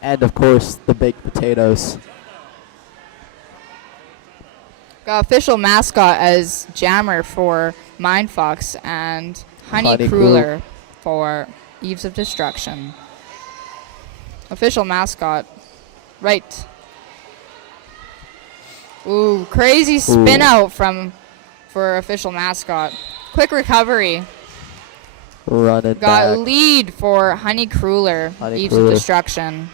and of course the baked potatoes. Got official mascot as Jammer for Mindfox and Honey Honey Cruller for Eves of Destruction. Official mascot. Right. Ooh, crazy spin Ooh. out for official mascot. Quick recovery. Running Got back. lead for Honey Cruller, Honey Eves Cruller. of Destruction.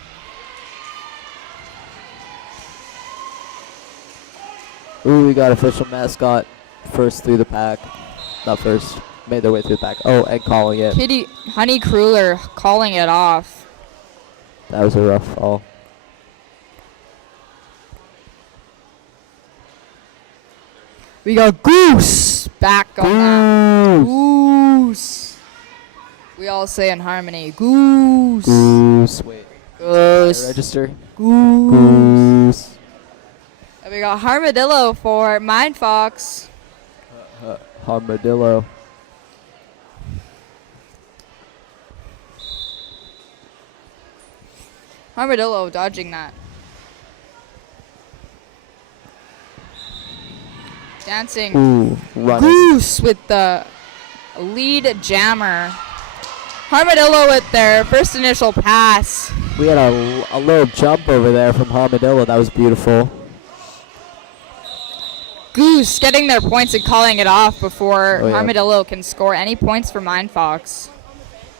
Ooh, we got official mascot first through the pack. Not first. Made their way through the pack. Oh, and calling it. Honey Cruller calling it off. That was a rough fall. We got Goose back on that. Goose. We all say in harmony, Goose. Goose. Wait. Goose. Register. Goose. Goose. And we got Armadillo for Mindfox. Armadillo. Armadillo dodging that. Dancing. Ooh, running. Goose with the lead Jammer. Armadillo with their first initial pass. We had a little jump over there from Armadillo. That was beautiful. Goose getting their points and calling it off before Oh, yeah. Armadillo can score any points for Mindfox.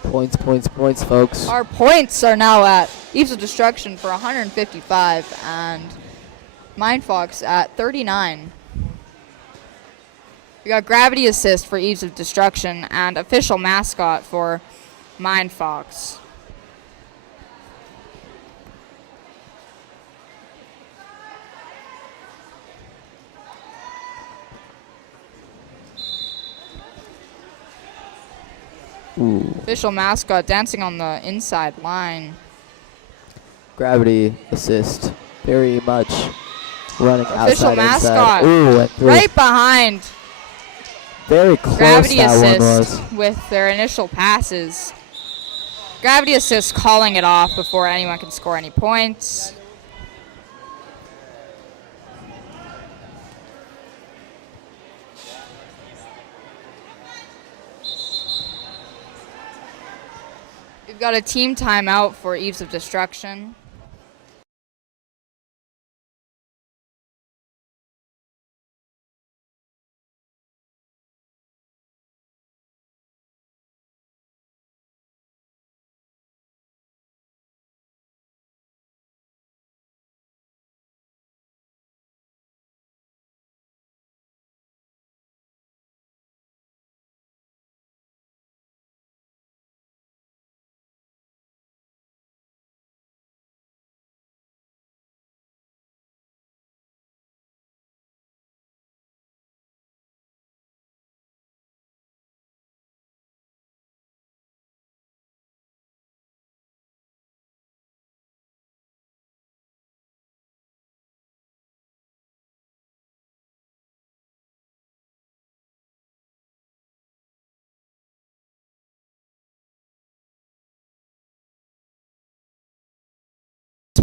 Points, points, points, folks. Our points are now at Eves of Destruction for 155 and Mindfox at 39. We got Gravity Assist for Eves of Destruction and official mascot for Mindfox. Ooh. Official mascot dancing on the inside line. Gravity assist. Very much running Official outside mascot. inside. Ooh, went through. Right behind Very close Gravity that one Assist was. with their initial passes. Gravity Assist calling it off before anyone can score any points. We've got a team timeout for Eves of Destruction.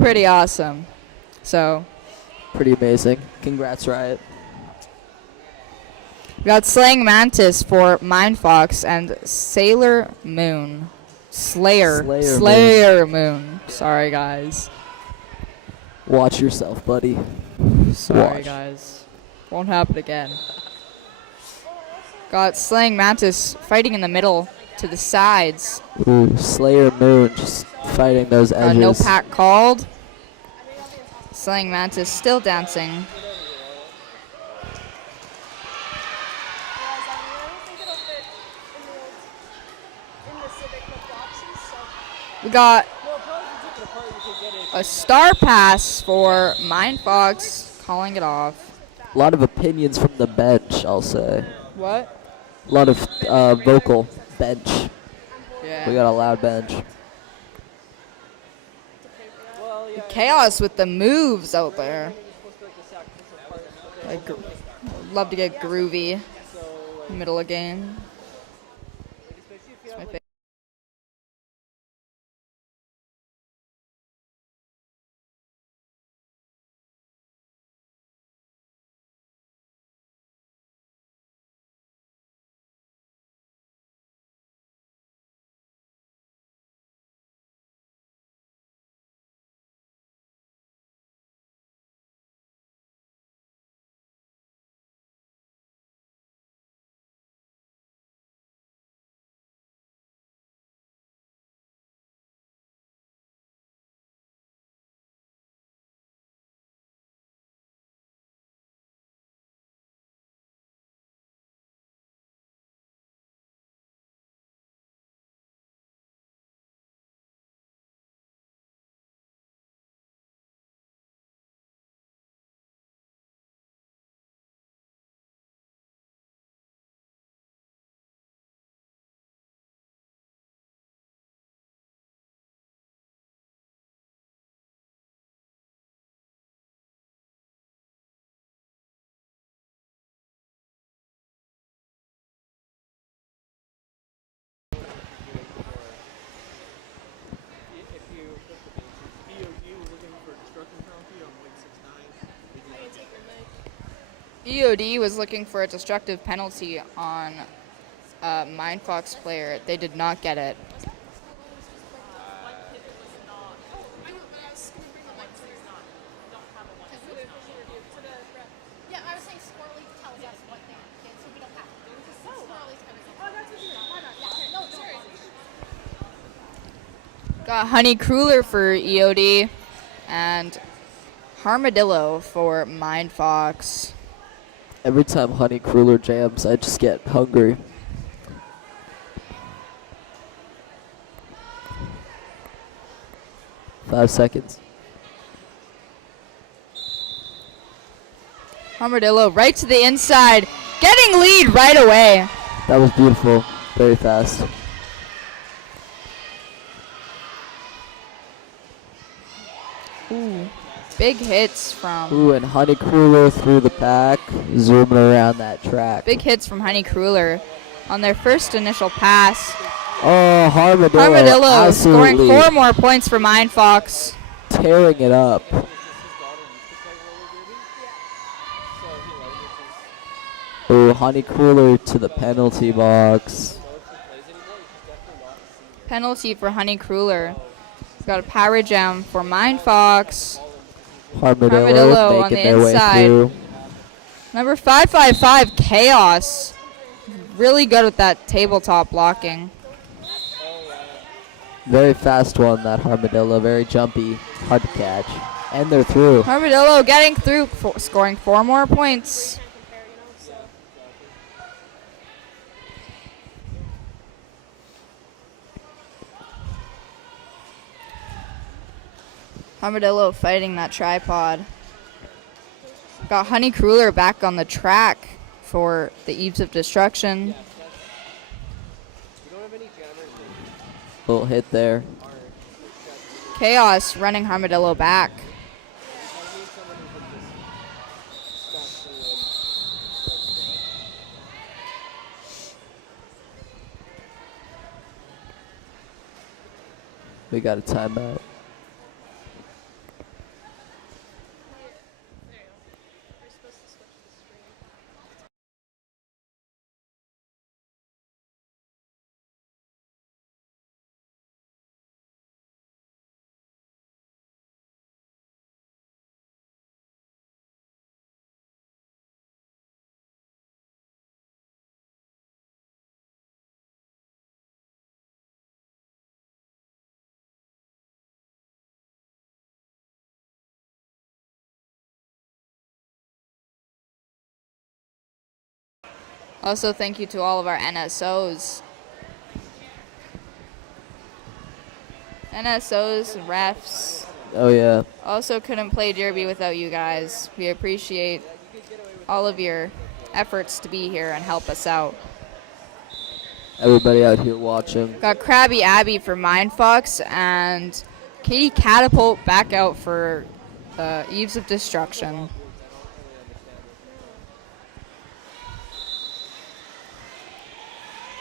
pretty awesome. So Pretty amazing. Congrats, Riot. we got Slaying Mantis for Mindfox and Sailor Moon. Slayer Moon. Sorry, guys. Watch yourself, buddy. Sorry, Watch. guys. Won't happen again. Got Slaying Mantis fighting in the middle to the sides. Ooh, Slayer Moon just fighting those edges. No pack called. Slaying Mantis still dancing. We got a star pass for Mindfox, calling it off. A lot of opinions from the bench, I'll say. What? A lot of vocal bench. Yeah. We got a loud bench. Chaos with the moves out there. Love to get groovy middle of game. It's my favorite. EOD was looking for a destructive penalty on a Mindfox player. They did not get it. Yeah, I was saying Squirrely tells us what they did, so we don't have to. Squirrely's kind of. No, seriously. Got Honey Cruller for EOD and Armadillo for Mindfox. Every time Honey Cruller jams, I just get hungry. Five seconds. Armadillo right to the inside, getting lead right away. That was beautiful. Very fast. Ooh, big hits from Ooh, and Honey Cruller through the pack, zooming around that track. big hits from Honey Cruller on their first initial pass. Oh, Armadillo Armadillo scoring absolutely 4 more points for Mindfox. tearing it up. Ooh, Honey Cruller to the penalty box. Penalty for Honey Cruller. Got a power jam for Mindfox. Armadillo Armadillo on making the their way inside. through. Number 555, Chaos. Really good with that tabletop blocking. Very fast one, that Armadillo. Very jumpy, hard to catch. And they're through. Armadillo getting through, scoring 4 more points. Armadillo fighting that tripod. Got Honey Cruller back on the track for the Eves of Destruction. Little hit there. Chaos running Armadillo back. We got a timeout. Also, thank you to all of our NSOs. NSOs and refs. Oh yeah. Also couldn't play Derby without you guys. We appreciate all of your efforts to be here and help us out. Everybody out here watching. Got Krabby Abby for Mindfox and Katie Catapult back out for Eves of Destruction.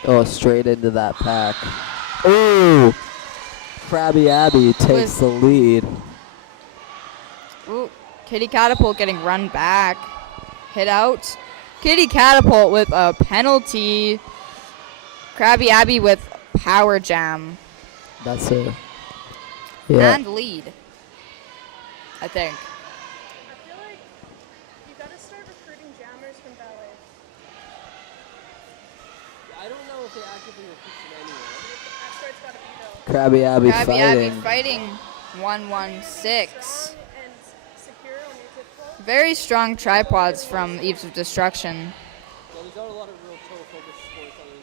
Oh, straight into that pack. Oh! Krabby Abby takes the lead. Ooh, Kitty Catapult getting run back. Hit out. Kitty Catapult with a penalty. Krabby Abby with Power Jam. That's it. Yeah. And lead, I think. I feel like you gotta start recruiting jammers from ballet. I don't know if they actively recruit from anywhere. That's where it's gotta be though. Krabby Abby Krabby fighting. Abby fighting 116. And secure on your tip pole. Very strong tripods from Eves of Destruction. Well, there's not a lot of real toe focused sports other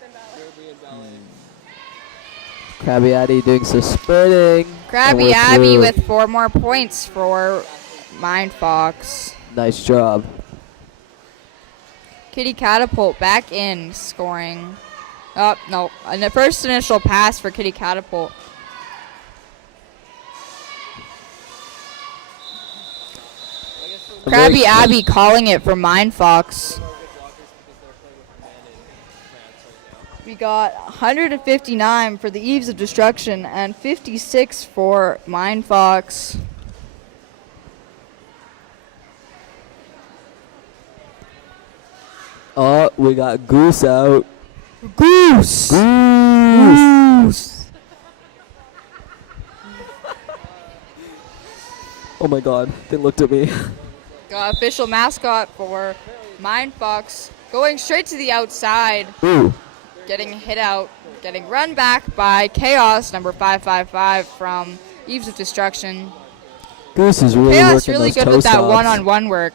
Then ballet. than derby and ballet. Krabby Abby doing some sprinting. and Krabby we're Abby through. with 4 more points for Mindfox. Nice job. Kitty Catapult back in, scoring. Oh, no. And the first initial pass for Kitty Catapult. Krabby Abby calling it for Mindfox. We got 159 for the Eves of Destruction and 56 for Mindfox. Oh, we got Goose out. Goose! Goose! Oh my god, they looked at me. Got official mascot for Mindfox going straight to the outside, Ooh. getting hit out, getting run back by Chaos number 555 from Eves of Destruction. Goose is really Chaos working really those good toe with that stops. one-on-one work.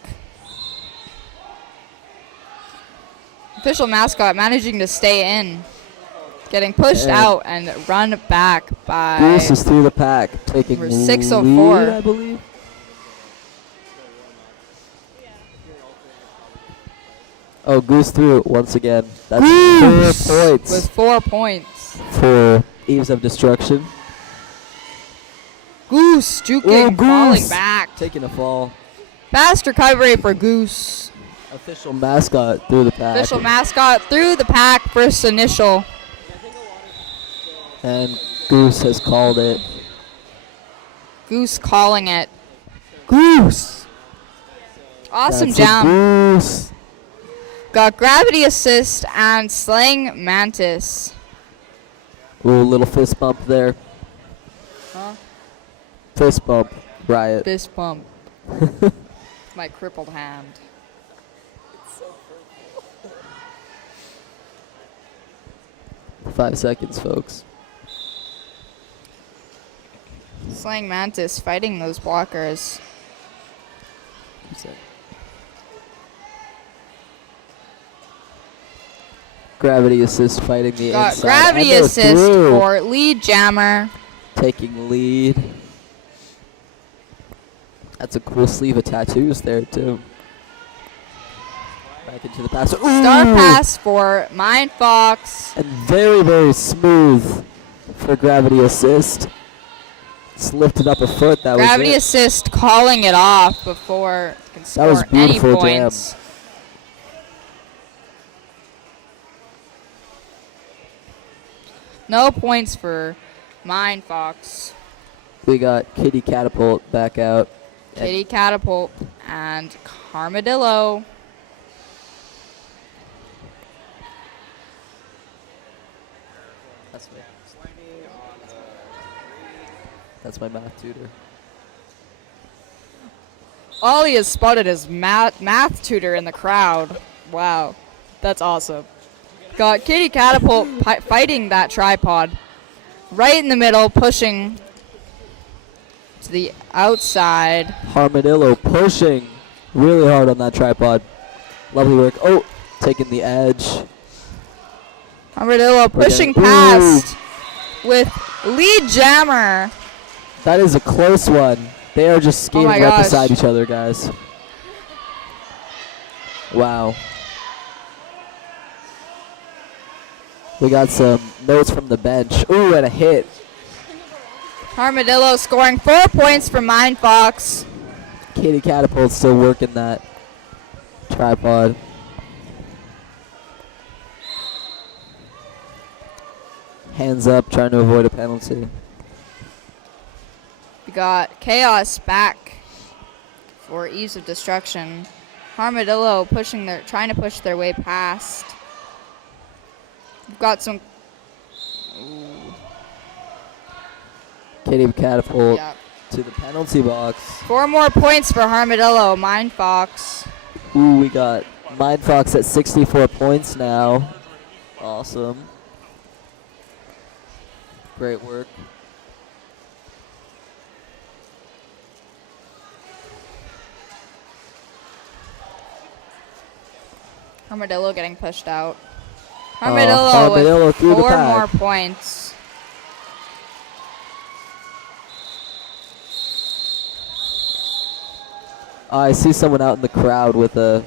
Official mascot managing to stay in, getting pushed And out and run back by Goose is through the pack, taking Number 604. lead, I believe. Oh, Goose threw it once again. That's 4 points with 4 points. for Eves of Destruction. Goose juking, Goose. falling back. Taking a fall. Fast recovery for Goose. Official mascot through the pack. Official mascot through the pack, first initial. And Goose has called it. Goose calling it. Goose! Awesome That's a jump. Goose! Got gravity assist and slaying mantis. Ooh, little fist bump there. Huh? Fist bump, Riot. Fist bump. My crippled hand. 5 seconds, folks. Slaying mantis fighting those blockers. Gravity assist fighting the Got inside. gravity And they're assist through. for lead jammer. Taking lead. That's a cool sleeve of tattoos there, too. Back into the pass. Star Ooh! pass for Mindfox. And very, very smooth for gravity assist. Just lifted up a foot. That Gravity was it. assist calling it off before it can That was score any beautiful jam. points. No points for Mindfox. We got Kitty Catapult back out. And Kitty Catapult and Carmadillo. That's me. That's my math tutor. Ollie has spotted his math tutor in the crowd. Wow, that's awesome. Got Kitty Catapult fighting that tripod. Right in the middle, pushing to the outside. Armadillo pushing really hard on that tripod. Lovely work. Oh, taking the edge. Armadillo We're pushing getting- past with lead jammer. That is a close one. They are just skating my right gosh. beside each other, guys. Wow. We got some notes from the bench. Ooh, and a hit. Armadillo scoring 4 points for Mind Fox. Kitty Catapult still working that tripod. Hands up, trying to avoid a penalty. We got Chaos back for Ease of Destruction. Armadillo trying to push their way past. We've got some. Kitty Catapult Yeah. to the penalty box. 4 more points for Armadillo. Mind Fox. Ooh, we got Mind Fox at 64 points now. Awesome. Great work. Armadillo getting pushed out. Oh, Armadillo, Armadillo with through the 4 pack. more points. I see someone out in the crowd with a.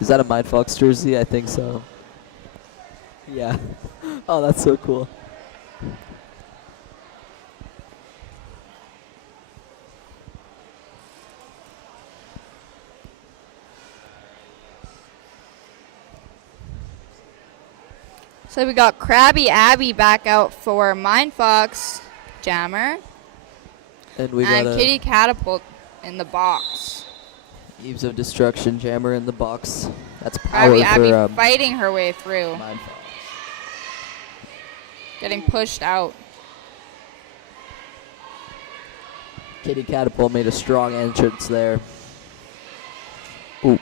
Is that a Mind Fox jersey? I think so. Yeah. Oh, that's so cool. So we got Krabby Abby back out for Mind Fox Jammer. And we got And a Kitty Catapult in the box. Eaves of Destruction Jammer in the box. That's power Krabby Abby for fighting her way through. Mind Fox. Getting pushed out. Kitty Catapult made a strong entrance there. Ooh.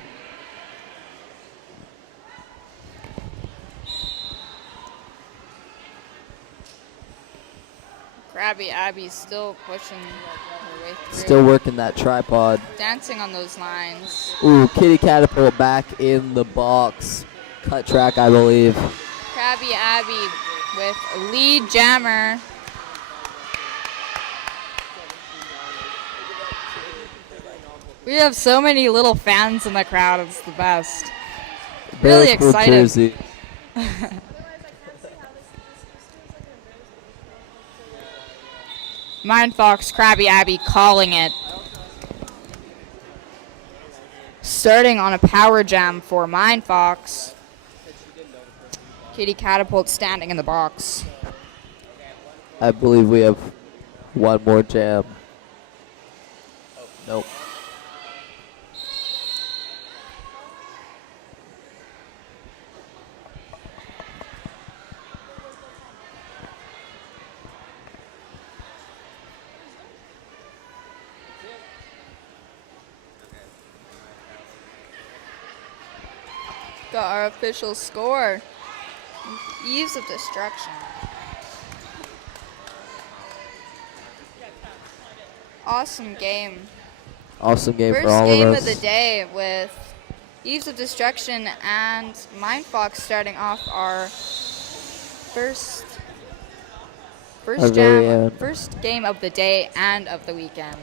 Krabby Abby still pushing her way through. Still working that tripod. Dancing on those lines. Ooh, Kitty Catapult back in the box. Cut track, I believe. Krabby Abby with lead jammer. We have so many little fans in the crowd. It's the best. Really Very cool excited. jersey. Mind Fox, Krabby Abby calling it. Starting on a power jam for Mind Fox. Kitty Catapult standing in the box. I believe we have one more jam. Nope. Got our official score. Eaves of Destruction. Awesome game. Awesome game First for all game of of us. the day with Eaves of Destruction and Mind Fox starting off our first Our very own. first game of the day and of the weekend.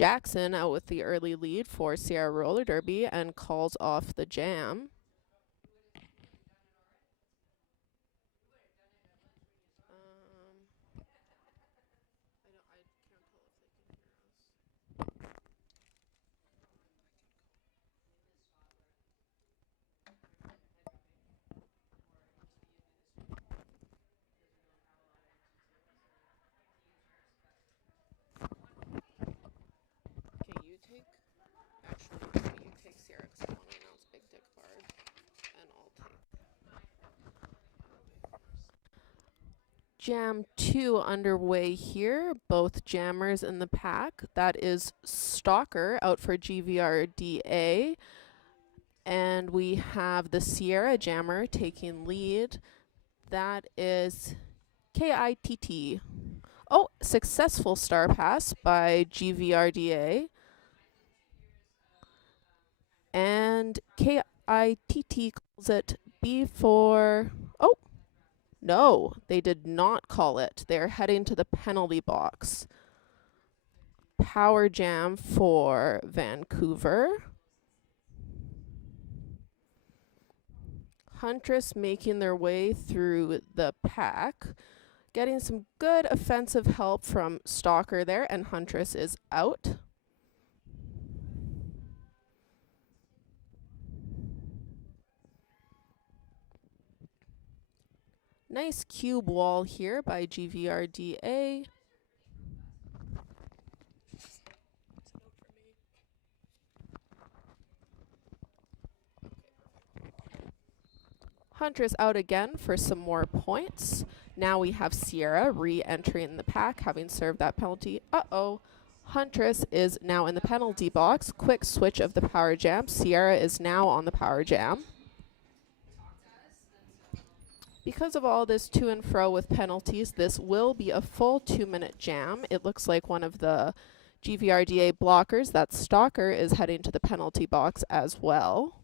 Jackson out with the early lead for Sierra Roller Derby and calls off the jam. Okay, you take. Actually, you take Sierra because I want to announce Big Dick Bard, and I'll take. Jam 2 underway here, both jammers in the pack. That is Stalker out for GVRDA. And we have the Sierra Jammer taking lead. That is KITT. Oh, successful star pass by GVRDA. And KITT calls it B4. Oh, no, they did not call it. They're heading to the penalty box. Power jam for Vancouver. Huntress making their way through the pack. Getting some good offensive help from Stalker there, and Huntress is out. Nice cube wall here by GVRDA. Huntress out again for some more points. Now we have Sierra re-entering the pack, having served that penalty. Uh-oh. Huntress is now in the penalty box. Quick switch of the power jam. Sierra is now on the power jam. Because of all this to and fro with penalties, this will be a full 2-minute jam. It looks like one of the GVRDA blockers, that Stalker, is heading to the penalty box as well.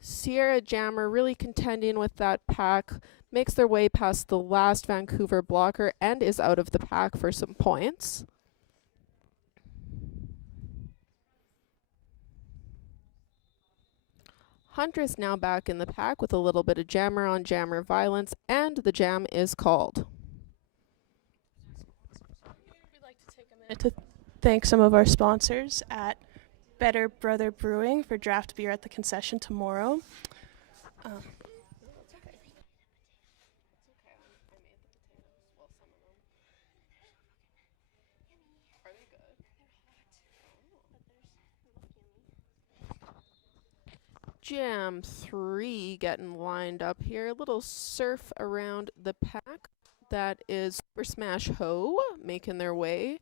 Sierra Jammer really contending with that pack, makes their way past the last Vancouver blocker and is out of the pack for some points. Huntress now back in the pack with a little bit of jammer on jammer violence, and the jam is called. We'd like to take a minute to thank some of our sponsors at Better Brother Brewing for draft beer at the concession tomorrow. Jam 3 getting lined up here. A little surf around the pack. That is Super Smash Ho making their way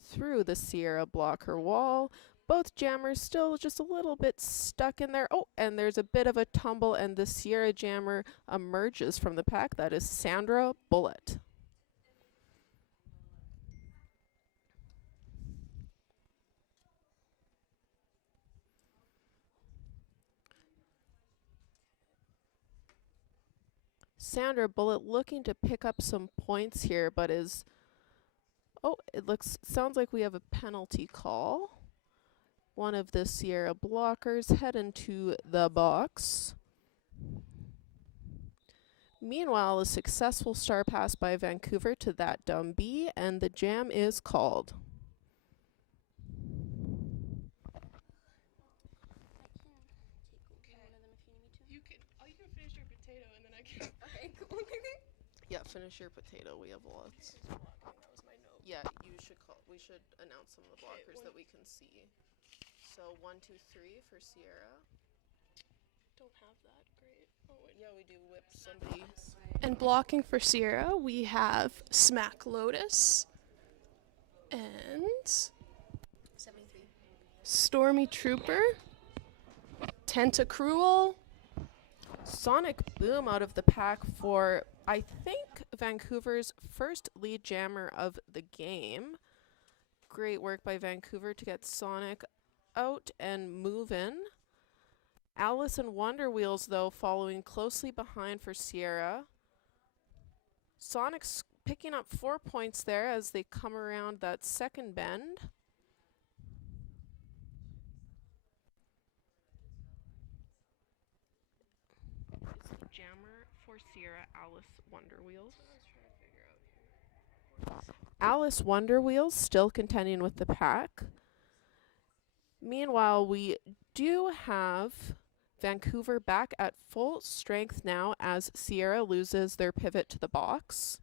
through the Sierra blocker wall. Both jammers still just a little bit stuck in there. Oh, and there's a bit of a tumble, and the Sierra jammer emerges from the pack. That is Sandra Bullet. Sandra Bullet looking to pick up some points here, but is... Oh, sounds like we have a penalty call. One of the Sierra blockers heading to the box. Meanwhile, a successful star pass by Vancouver to that dumb bee, and the jam is called. You can finish your potato and then I can. Okay, cool. Yeah, finish your potato. We have lots. That was my note. Yeah, we should announce some of the blockers that we can see. So 1, 2, 3 for Sierra. Don't have that. Great. Oh, wait. Yeah, we do whip somebody. And blocking for Sierra, we have Smack Lotus and 73. Stormy Trooper, Tentacruel, Sonic Boom out of the pack for, I think, Vancouver's first lead jammer of the game. Great work by Vancouver to get Sonic out and moving. Alice and Wonder Wheels, though, following closely behind for Sierra. Sonic's picking up 4 points there as they come around that second bend. Is the jammer for Sierra Alice Wonderwheels? Alice Wonderwheels still contending with the pack. Meanwhile, we do have Vancouver back at full strength now as Sierra loses their pivot to the box.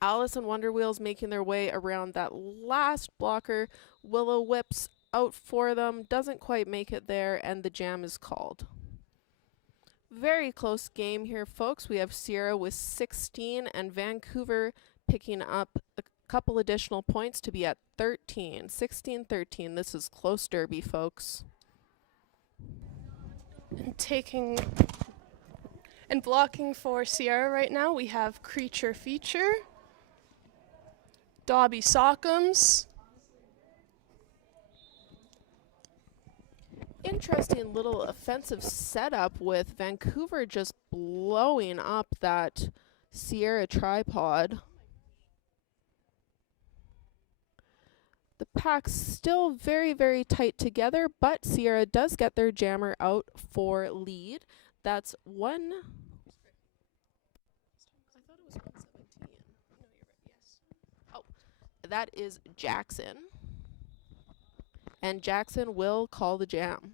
Alice and Wonderwheels making their way around that last blocker. Willow whips out for them, doesn't quite make it there, and the jam is called. Very close game here, folks. We have Sierra with 16 and Vancouver picking up a couple additional points to be at 13. 16-13. This is close derby, folks. And blocking for Sierra right now, we have Creature Feature, Dobby Sockums. Interesting little offensive setup with Vancouver just blowing up that Sierra tripod. The pack's still very, very tight together, but Sierra does get their jammer out for lead. That's one. I thought it was 117. No, you're right. Yes. Oh, that is Jackson. And Jackson will call the jam.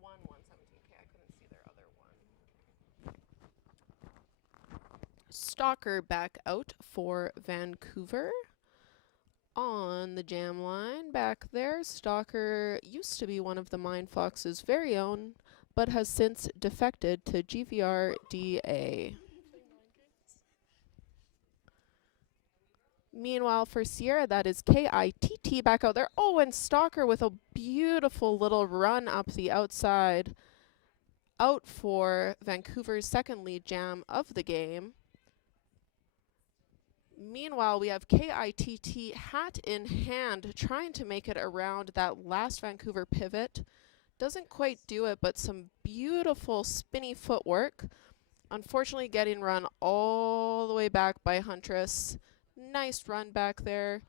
One 117K. I couldn't see their other one. Stalker back out for Vancouver. On the jam line back there, Stalker used to be one of the Mind Fox's very own, but has since defected to GVRDA. Meanwhile, for Sierra, that is KITT back out there. Oh, and Stalker with a beautiful little run up the outside. Out for Vancouver's second lead jam of the game. Meanwhile, we have KITT hat in hand, trying to make it around that last Vancouver pivot. Doesn't quite do it, but some beautiful spinny footwork. Unfortunately, getting run all the way back by Huntress. Nice run back there.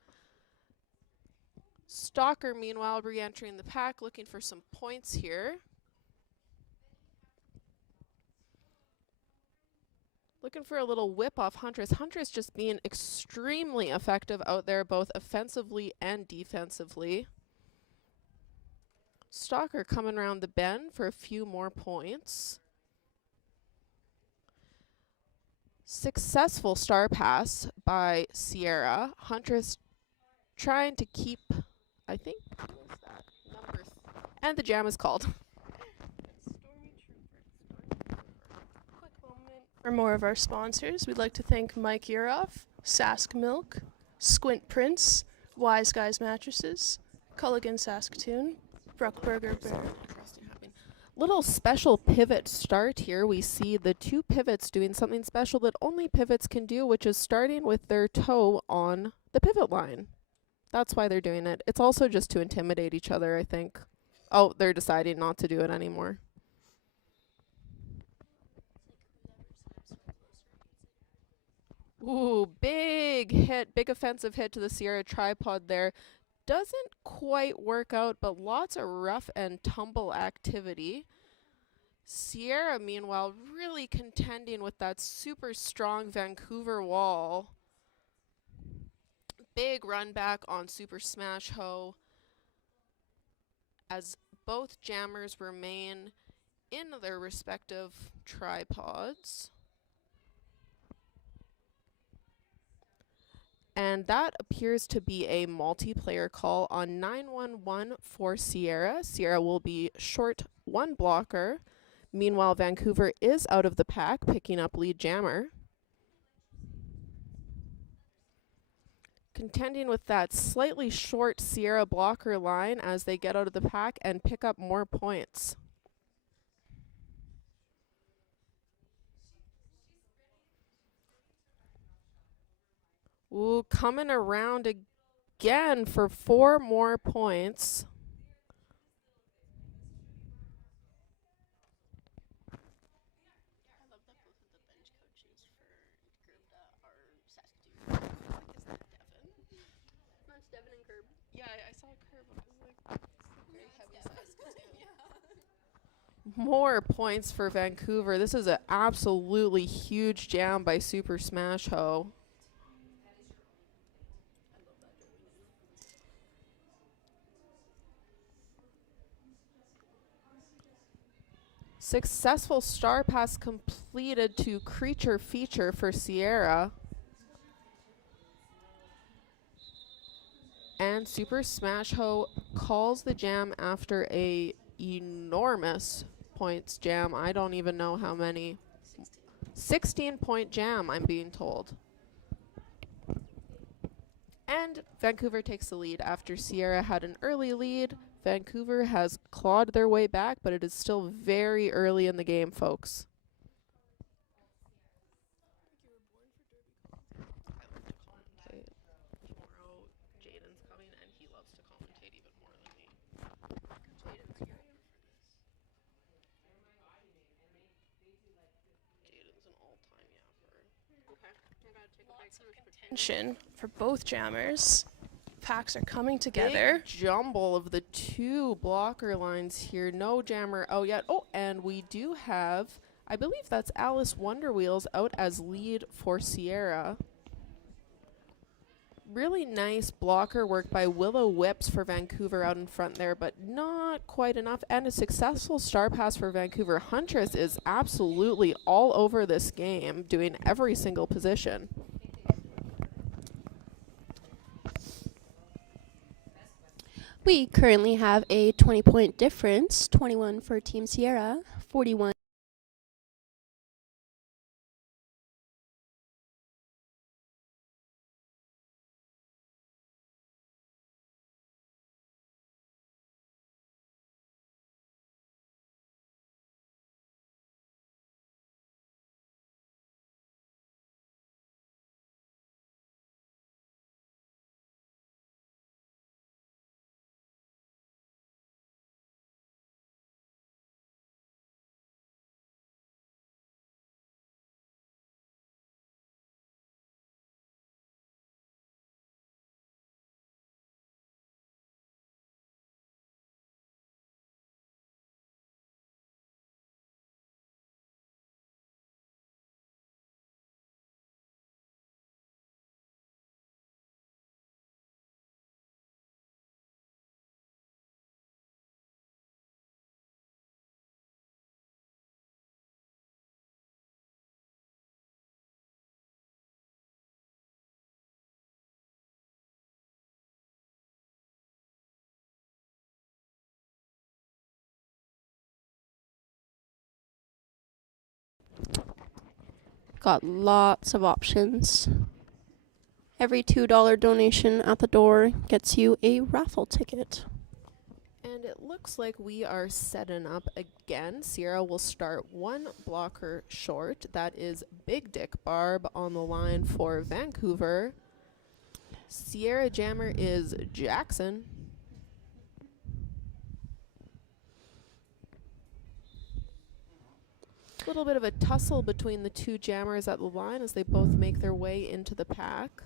Stalker, meanwhile, re-entering the pack, looking for some points here. Looking for a little whip off Huntress. Huntress just being extremely effective out there, both offensively and defensively. Stalker coming around the bend for a few more points. Successful star pass by Sierra. Huntress trying to keep, I think, what was that? Number and the jam is called. For more of our sponsors, we'd like to thank Mike Uroff, Sask Milk, Squint Prince, Wise Guys Mattresses, Culligan Saskatoon, Bruckberger Bear. Little special pivot start here. We see the two pivots doing something special that only pivots can do, which is starting with their toe on the pivot line. That's why they're doing it. It's also just to intimidate each other, I think. Oh, they're deciding not to do it anymore. Ooh, big hit, big offensive hit to the Sierra tripod there. Doesn't quite work out, but lots of rough and tumble activity. Sierra, meanwhile, really contending with that super strong Vancouver wall. Big run back on Super Smash Ho as both jammers remain in their respective tripods. And that appears to be a multiplayer call on 911 for Sierra. Sierra will be short one blocker. Meanwhile, Vancouver is out of the pack, picking up lead jammer. Contending with that slightly short Sierra blocker line as they get out of the pack and pick up more points. Ooh, coming around again for 4 more points. More points for Vancouver. This is an absolutely huge jam by Super Smash Ho. Successful star pass completed to Creature Feature for Sierra. And Super Smash Ho calls the jam after a enormous points jam. I don't even know how many. 16-point jam, I'm being told. And Vancouver takes the lead after Sierra had an early lead. Vancouver has clawed their way back, but it is still very early in the game, folks. Tomorrow, Jaden's coming, and he loves to commentate even more than me. Jaden's here for this. Jaden's an all-time yapper. Okay, I gotta take a break. Tension for both jammers. Packs are coming together. Big jumble of the two blocker lines here. No jammer out yet. Oh, and we do have, I believe that's Alice Wonderwheels out as lead for Sierra. Really nice blocker work by Willow Whips for Vancouver out in front there, but not quite enough. And a successful star pass for Vancouver. Huntress is absolutely all over this game, doing every single position. We currently have a 20-point difference, 21 for Team Sierra, 41. Got lots of options. Every $2 donation at the door gets you a raffle ticket. And it looks like we are setting up again. Sierra will start one blocker short. That is Big Dick Barb on the line for Vancouver. Sierra jammer is Jackson. A little bit of a tussle between the two jammers at the line as they both make their way into the pack.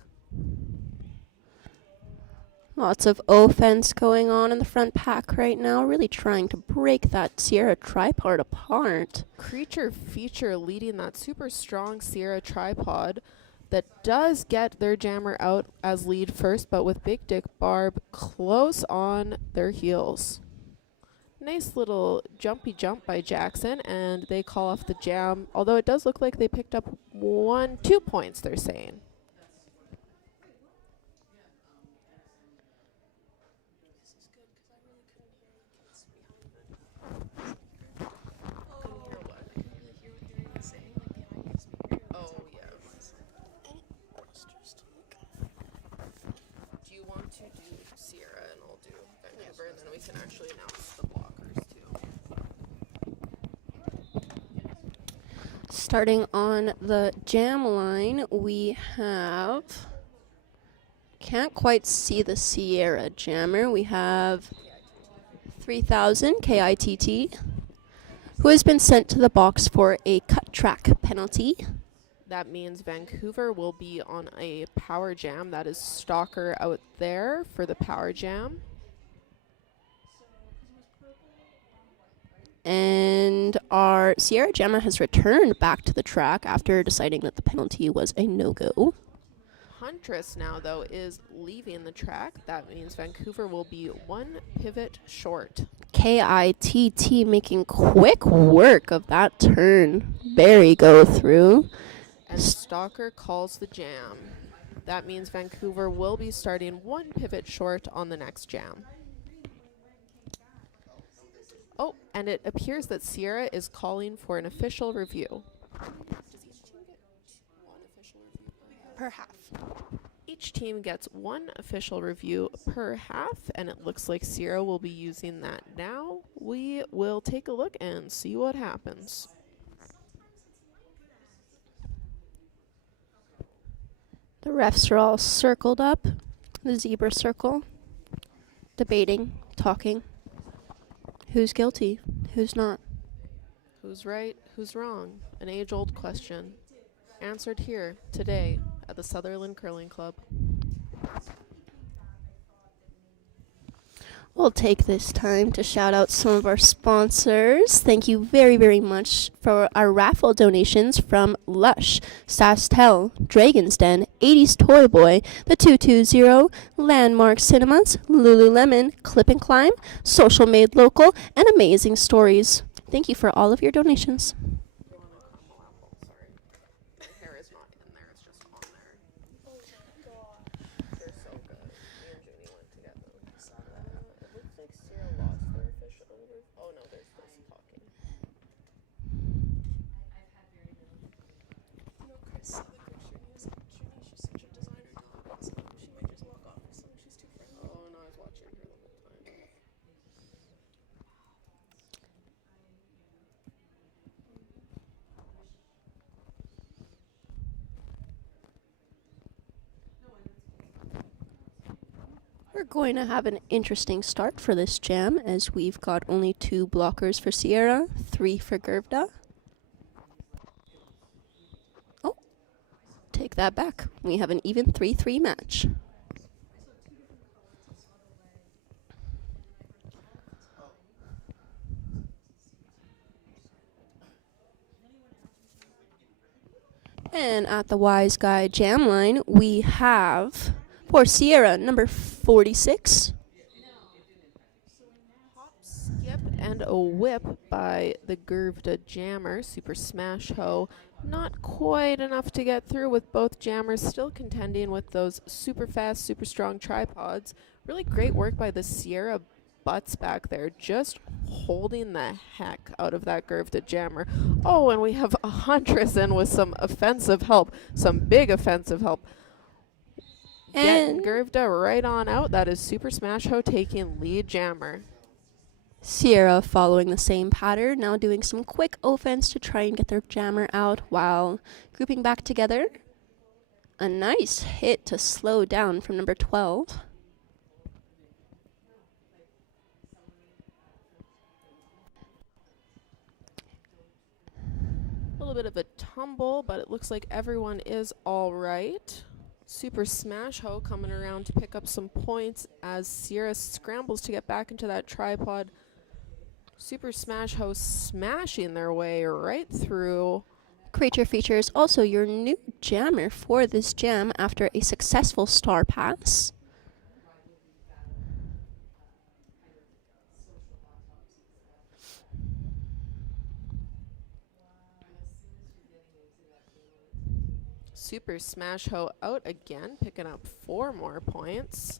Lots of offense going on in the front pack right now, really trying to break that Sierra tripod apart. Creature Feature leading that super strong Sierra tripod that does get their jammer out as lead first, but with Big Dick Barb close on their heels. Nice little jumpy jump by Jackson, and they call off the jam, although it does look like they picked up 2 points, they're saying. Do you want to do Sierra and I'll do Vancouver, and then we can actually announce the blockers too. Starting on the jam line, we have, can't quite see the Sierra jammer. We have 3000 KITT, who has been sent to the box for a cut track penalty. That means Vancouver will be on a power jam. That is Stalker out there for the power jam. And And our Sierra Jammer has returned back to the track after deciding that the penalty was a no-go. Huntress now, though, is leaving the track. That means Vancouver will be one pivot short. KITT making quick work of that turn. Very go through. And Stalker calls the jam. That means Vancouver will be starting one pivot short on the next jam. Oh, and it appears that Sierra is calling for an official review. Does each team get one official review per half? Each team gets one official review per half, and it looks like Sierra will be using that now. We will take a look and see what happens. The refs are all circled up, the zebra circle, debating, talking. Who's guilty? Who's not? Who's right? Who's wrong? An age-old question. Answered here, today, at the Sutherland Curling Club. We'll take this time to shout out some of our sponsors. Thank you very, very much for our raffle donations from Lush, Sastel, Dragon's Den, 80s Toy Boy, The 220, Landmark Cinemas, Lululemon, Clip and Climb, Social Made Local, and Amazing Stories. Thank you for all of your donations. We're going to have an interesting start for this jam, as we've got only 2 blockers for Sierra, 3 for Gervda. Oh, take that back. We have an even 3-3 match. And at the Wise Guy Jam line, we have for Sierra number 46. Hop, skip, and a whip by the Gervda Jammer. Super Smash Ho. Not quite enough to get through, with both jammers still contending with those super fast, super strong tripods. Really great work by the Sierra butts back there, just holding the heck out of that Gervda Jammer. Oh, and we have a Huntress in with some offensive help, some big offensive help. And Getting Gervda right on out. That is Super Smash Ho taking lead jammer. Sierra following the same pattern, now doing some quick offense to try and get their jammer out while grouping back together. A nice hit to slow down from number 12. A little bit of a tumble, but it looks like everyone is all right. Super Smash Ho coming around to pick up some points as Sierra scrambles to get back into that tripod. Super Smash Ho smashing their way right through. Creature features also your new jammer for this jam after a successful star pass. Super Smash Ho out again, picking up 4 more points.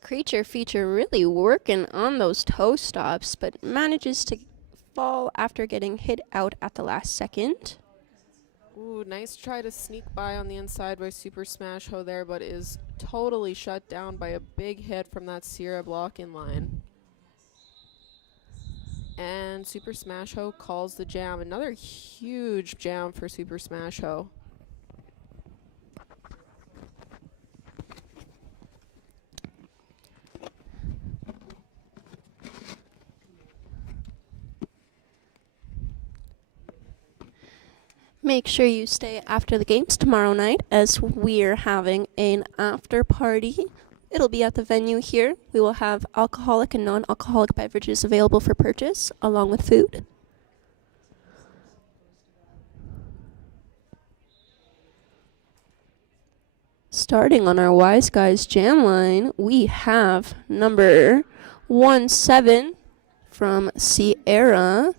Creature feature really working on those toe stops, but manages to fall after getting hit out at the last second. Ooh, nice try to sneak by on the inside by Super Smash Ho there, but is totally shut down by a big hit from that Sierra blocking line. And Super Smash Ho calls the jam. Another huge jam for Super Smash Ho. Make sure you stay after the games tomorrow night, as we're having an after party It'll be at the venue here. We will have alcoholic and non-alcoholic beverages available for purchase, along with food. Starting on our Wise Guys Jam line, we have number 17 from Sierra,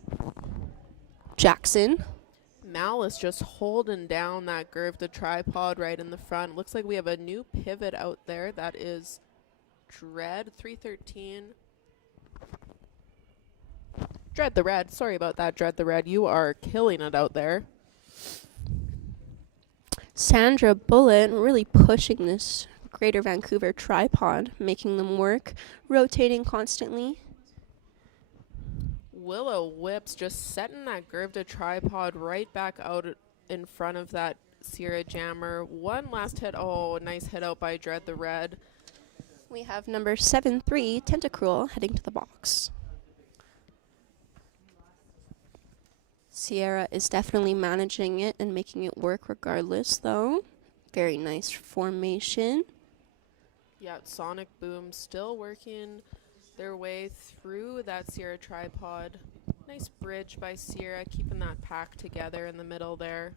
Jackson. Malice just holding down that Gervda tripod right in the front. Looks like we have a new pivot out there. That is Dread 313. Dread the Red. Sorry about that, Dread the Red. You are killing it out there. Sandra Bullet really pushing this Greater Vancouver tripod, making them work, rotating constantly. Willow Whips just setting that Gervda tripod right back out in front of that Sierra Jammer. One last hit. Oh, nice hit out by Dread the Red. We have number 73, Tentacruel, heading to the box. Sierra is definitely managing it and making it work regardless, though. Very nice formation. Yeah, Sonic Boom still working their way through that Sierra tripod. Nice bridge by Sierra, keeping that pack together in the middle there.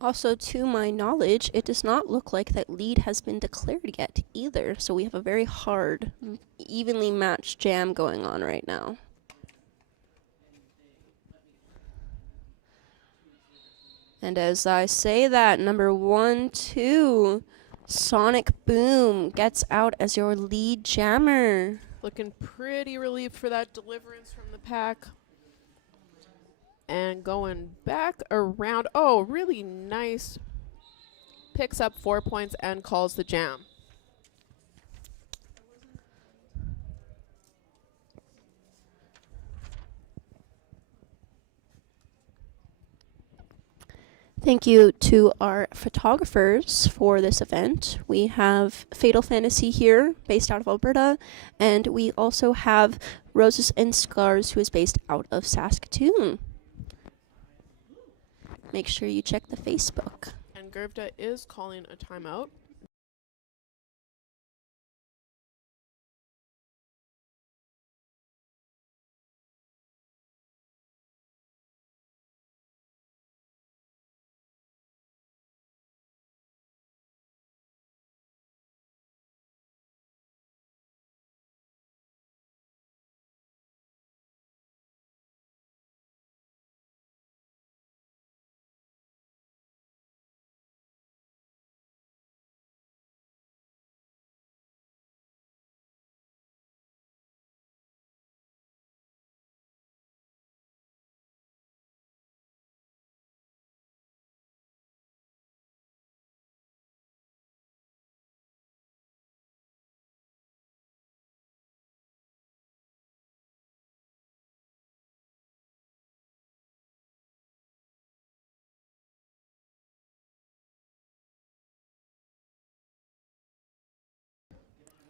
Also, to my knowledge, it does not look like that lead has been declared yet either, so we have a very hard, evenly matched jam going on right now. And as I say that, number 1, 2, Sonic Boom gets out as your lead jammer. Looking pretty relieved for that deliverance from the pack. And going back around. Oh, really nice. Picks up 4 points and calls the jam. Thank you to our photographers for this event. We have Fatal Fantasy here, based out of Alberta, and we also have Roses and Scars, who is based out of Saskatoon. Make sure you check the Facebook. And Gervda is calling a timeout.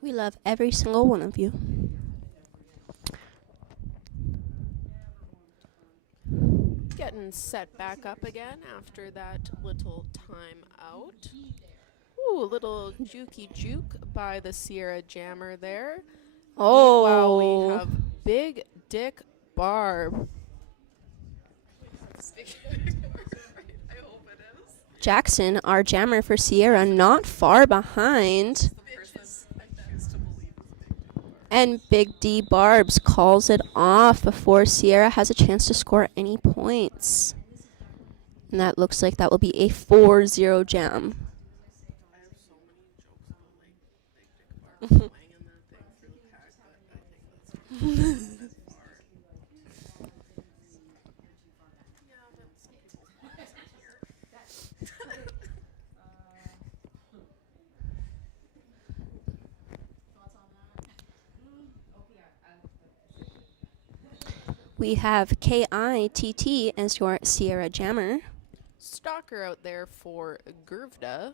We love every single one of you. Getting set back up again after that little time out. Ooh, a little jukey juke by the Sierra Jammer there. Oh. Wow, we have Big Dick Barb. Jackson, our jammer for Sierra, not far behind. And Big D Barbs calls it off before Sierra has a chance to score any points. And that looks like that will be a 4-0 jam. We have KITT as your Sierra Jammer. Stalker out there for Gervda.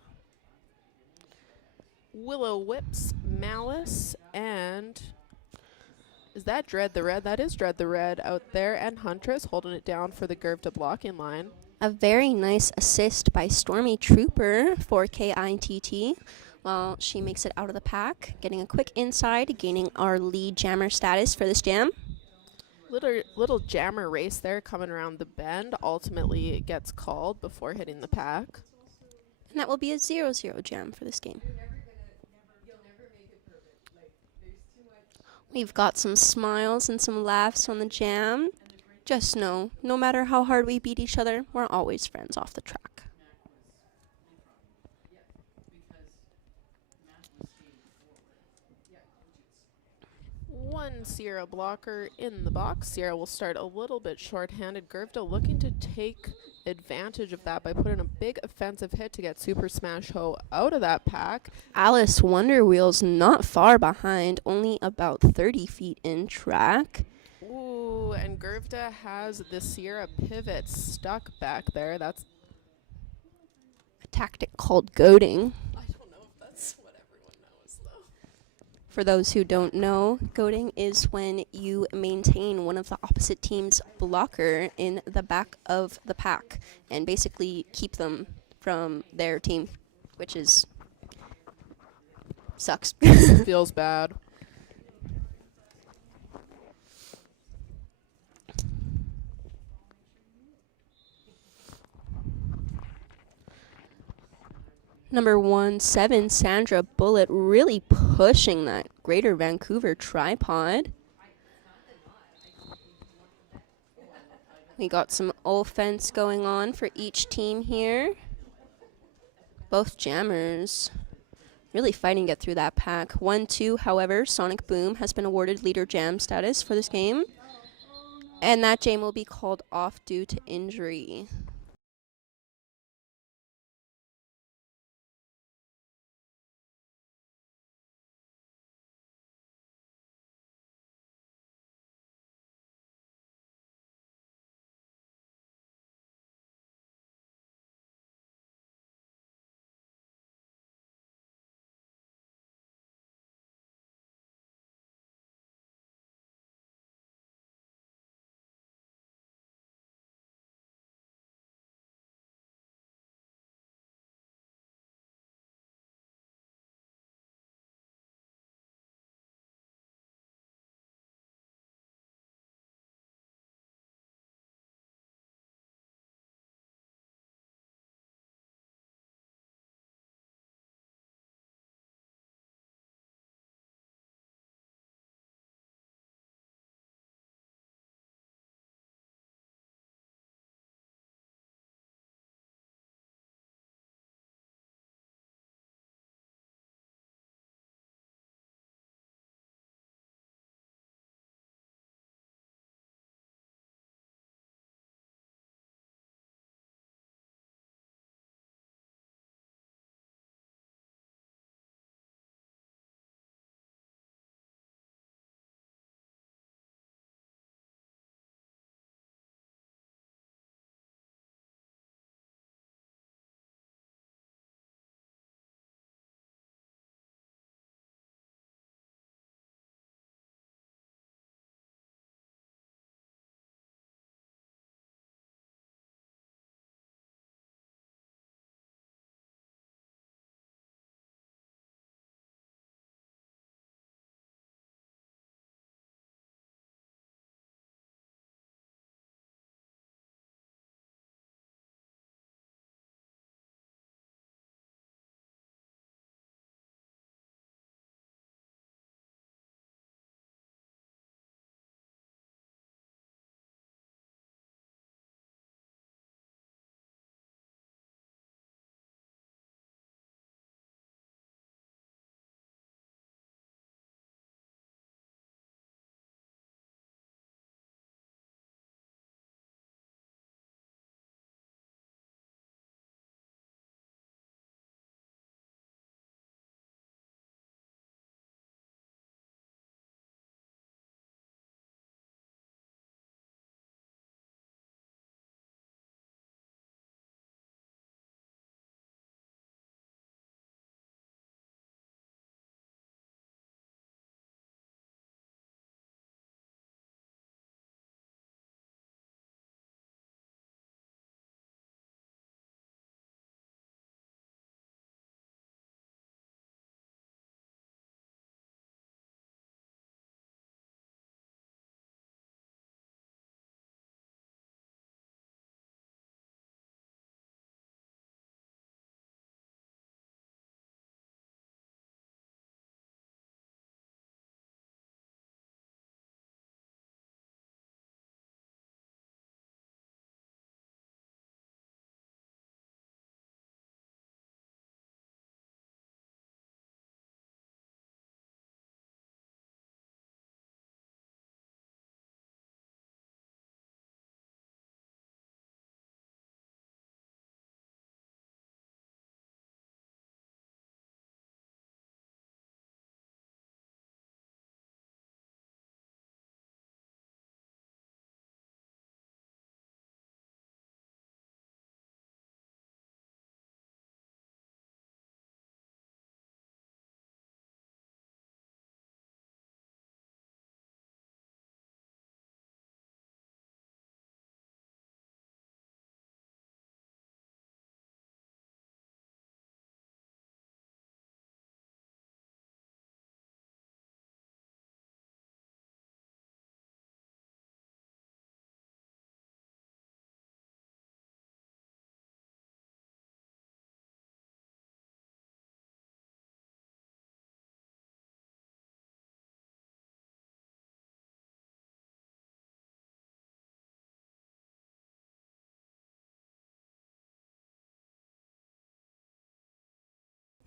Willow Whips, Malice, and is that Dread the Red? That is Dread the Red out there, and Huntress holding it down for the Gervda blocking line. A very nice assist by Stormy Trooper for KITT. while she makes it out of the pack, getting a quick inside, gaining our lead jammer status for this jam. Little jammer race there coming around the bend. Ultimately, it gets called before hitting the pack. And that will be a 0-0 jam for this game. We've got some smiles and some laughs on the jam. Just know, no matter how hard we beat each other, we're always friends off the track. One Sierra blocker in the box. Sierra will start a little bit short-handed. Gervda looking to take advantage of that by putting a big offensive hit to get Super Smash Ho out of that pack. Alice Wonderwheel's not far behind, only about 30 feet in track. Ooh, and Gervda has the Sierra pivot stuck back there. That's A tactic called goading. I don't know if that's what everyone knows, though. For those who don't know, goading is when you maintain one of the opposite team's blocker in the back of the pack and basically keep them from their team, which is sucks. Feels bad. Number 17, Sandra Bullet, really pushing that Greater Vancouver tripod. We got some offense going on for each team here. Both jammers really fighting to get through that pack. 1-2, however, Sonic Boom has been awarded leader jam status for this game. And that jam will be called off due to injury.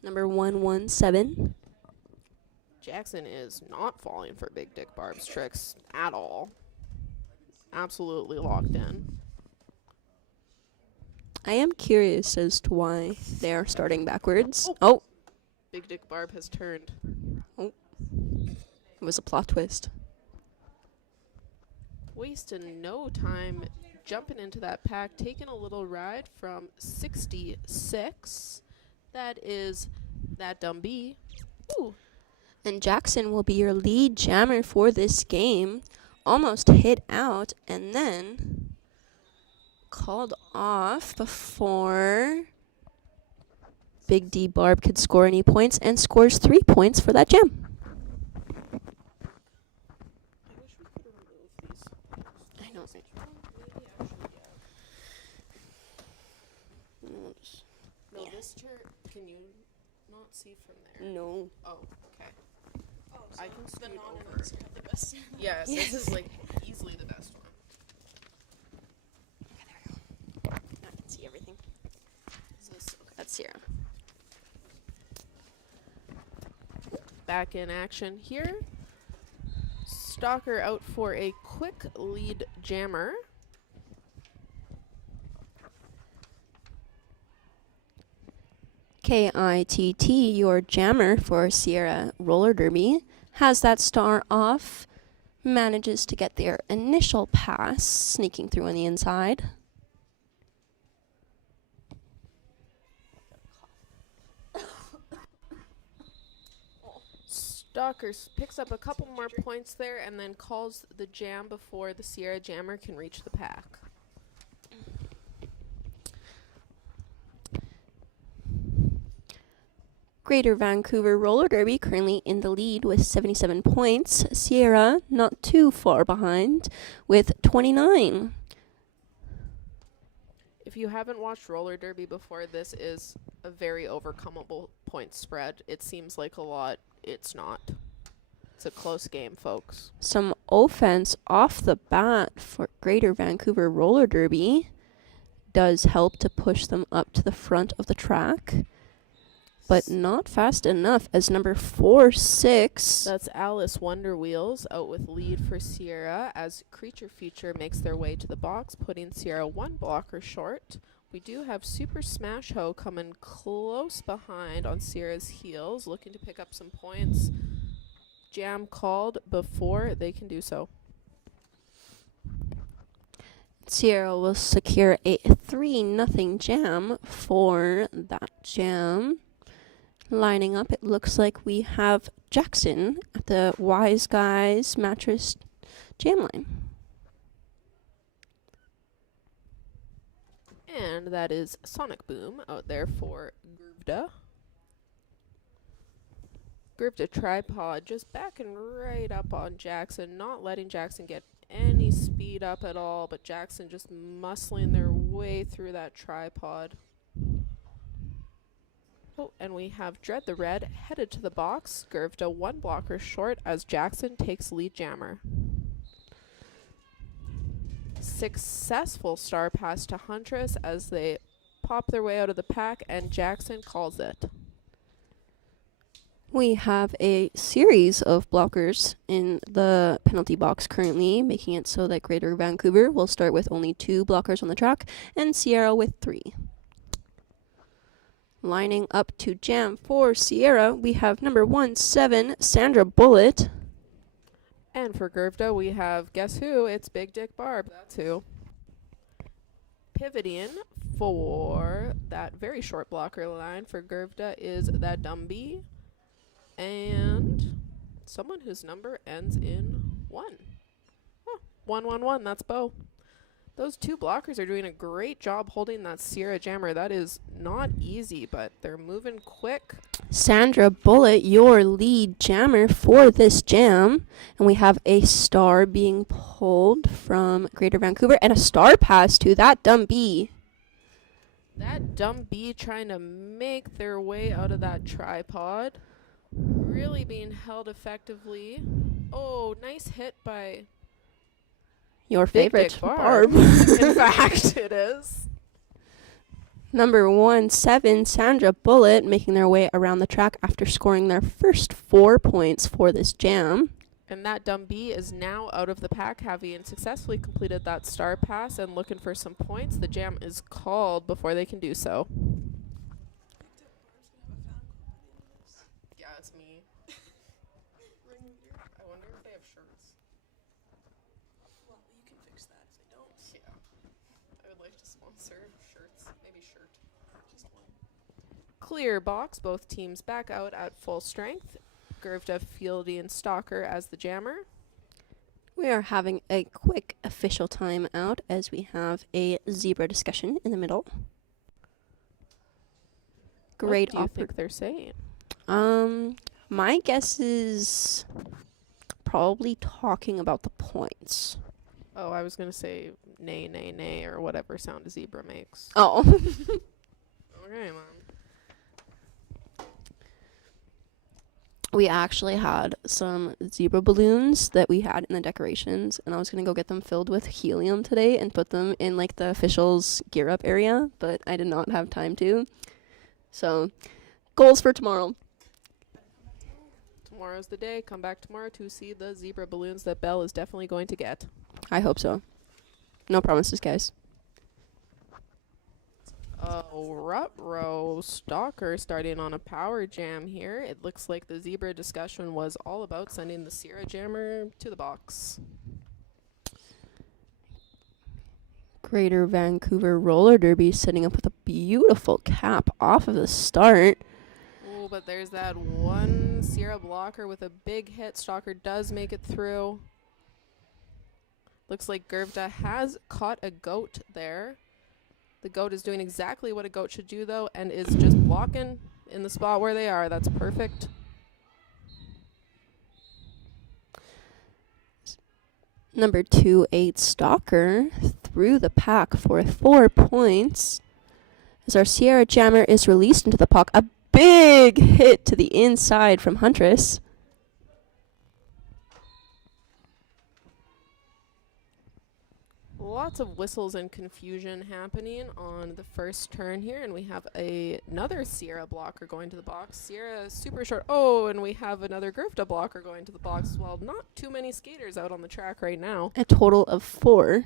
Number 117. Jackson is not falling for Big Dick Barb's tricks at all. Absolutely locked in. I am curious as to why they are starting backwards. Oh, Big Dick Barb has turned. it was a plot twist. Wasting no time jumping into that pack, taking a little ride from 66. That is that dumb bee. Ooh. And Jackson will be your lead jammer for this game. Almost hit out and then called off before Big D Barb could score any points, and scores 3 points for that jam. I know. No, this chair, can you not see from there? No. Oh, okay. I can scoot over. Yes, this is like easily the best one. Okay, there we go. I can see everything. That's Sierra. Back in action here. Stalker out for a quick lead jammer. KITT, your jammer for Sierra Roller Derby, has that star off, manages to get their initial pass, sneaking through on the inside. Stalker picks up a couple more points there and then calls the jam before the Sierra jammer can reach the pack. Greater Vancouver Roller Derby currently in the lead with 77 points. Sierra not too far behind with 29. If you haven't watched roller derby before, this is a very overcomable point spread. It seems like a lot. It's not. It's a close game, folks. Some offense off the bat for Greater Vancouver Roller Derby does help to push them up to the front of the track, but not fast enough as number 4-6. That's Alice Wonder Wheels out with lead for Sierra as Creature Feature makes their way to the box, putting Sierra one blocker short. We do have Super Smash Ho coming close behind on Sierra's heels, looking to pick up some points. Jam called before they can do so. Sierra will secure a 3-0 jam for that jam. Lining up, it looks like we have Jackson at the Wise Guys Mattress jam line. And that is Sonic Boom out there for Gurvda. Gurvda tripod just backing right up on Jackson, not letting Jackson get any speed up at all, but Jackson just muscling their way through that tripod. Oh, and we have Dread the Red headed to the box. Gurvda one blocker short as Jackson takes lead jammer. Successful star pass to Huntress as they pop their way out of the pack, and Jackson calls it. We have a series of blockers in the penalty box currently, making it so that Greater Vancouver will start with only 2 blockers on the track, and Sierra with 3. Lining up to jam for Sierra, we have number 17, Sandra Bullet. And for Gurvda, we have, guess who? It's Big Dick Barb. That's who. Pivoting for that very short blocker line for Gurvda is that dumb bee. And someone whose number ends in 1. Oh, 111, that's Bo. Those 2 blockers are doing a great job holding that Sierra jammer. That is not easy, but they're moving quick. Sandra Bullet, your lead jammer for this jam. And we have a star being pulled from Greater Vancouver and a star pass to that dumb bee. That dumb bee trying to make their way out of that tripod. Really being held effectively. Oh, nice hit by Your Big favorite, Dick Barb. In fact, it is. Number 17, Sandra Bullitt, making their way around the track after scoring their first 4 points for this jam. And that Dumb-Bee is now out of the pack, having successfully completed that star pass and looking for some points. The jam is called before they can do so. Yeah, it's me. I wonder if they have shirts. Well, you can fix that if they don't. Yeah. I would like to sponsor shirts. Maybe shirt. Just one. Clear box. Both teams back out at full strength. Gervda, Fieldy, and Stalker as the jammer. We are having a quick official timeout as we have a zebra discussion in the middle. Great What do you offer. think they're saying? My guess is probably talking about the points. Oh, I was going to say nay, nay, nay, or whatever sound a zebra makes. Oh. Okay, Mom. We actually had some zebra balloons that we had in the decorations, and I was going to go get them filled with helium today and put them in like the officials gear up area, but I did not have time to. So, goals for tomorrow. Tomorrow's the day. Come back tomorrow to see the zebra balloons that Belle is definitely going to get. I hope so. No promises, guys. Ruh-roh, Stalker starting on a power jam here. It looks like the zebra discussion was all about sending the Sierra Jammer to the box. Greater Vancouver Roller Derby setting up with a beautiful cap off of the start. Oh, but there's that one Sierra blocker with a big hit. Stalker does make it through. Looks like Gervda has caught a goat there. The goat is doing exactly what a goat should do, though, and is just blocking in the spot where they are. That's perfect. Number 2-8 Stalker through the pack for 4 points. As our Sierra Jammer is released into the puck, a big hit to the inside from Huntress. Lots of whistles and confusion happening on the first turn here, and we have another Sierra blocker going to the box. Sierra super short. Oh, and we have another Gervda blocker going to the box as well. Not too many skaters out on the track right now. A total of 4.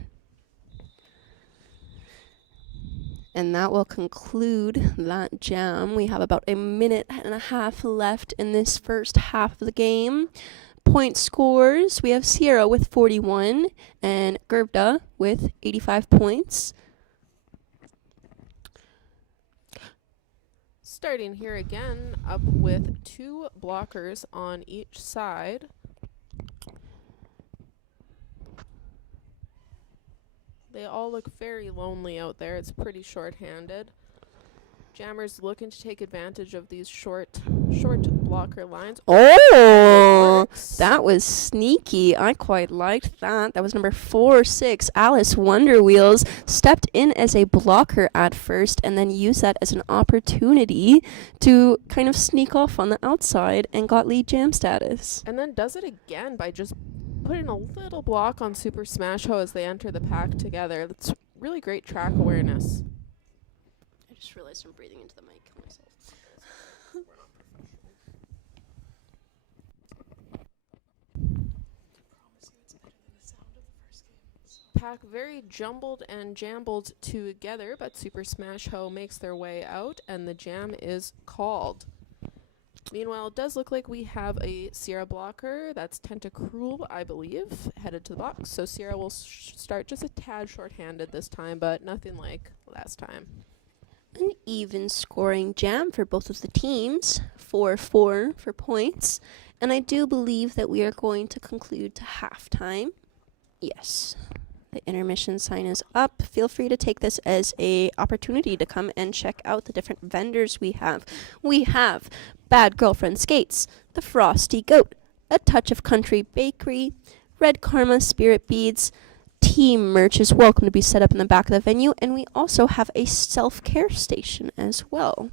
And that will conclude that jam. We have about a minute and a half left in this first half of the game. Point scores, we have Sierra with 41 and Gervda with 85 points. Starting here again, up with 2 blockers on each side. They all look very lonely out there. It's pretty short-handed. Jammers looking to take advantage of these short blocker lines. Oh, that was sneaky. I quite liked that. That was number 4-6. Alice Wonderwheels stepped in as a blocker at first and then used that as an opportunity to kind of sneak off on the outside and got lead jam status. And then does it again by just putting a little block on Super Smash Ho as they enter the pack together. That's really great track awareness. I just realized I'm breathing into the mic myself. Pack very jumbled and jambled together, but Super Smash Ho makes their way out and the jam is called. Meanwhile, it does look like we have a Sierra blocker. That's Tentacruel, I believe, headed to the box. So Sierra will start just a tad short-handed this time, but nothing like last time. An even scoring jam for both of the teams, 4-4 for points. And I do believe that we are going to conclude to halftime. Yes. The intermission sign is up. Feel free to take this as a opportunity to come and check out the different vendors we have. We have Bad Girlfriend Skates, The Frosty Goat, A Touch of Country Bakery, Red Karma Spirit Beads. Team merch is welcome to be set up in the back of the venue, and we also have a self-care station as well.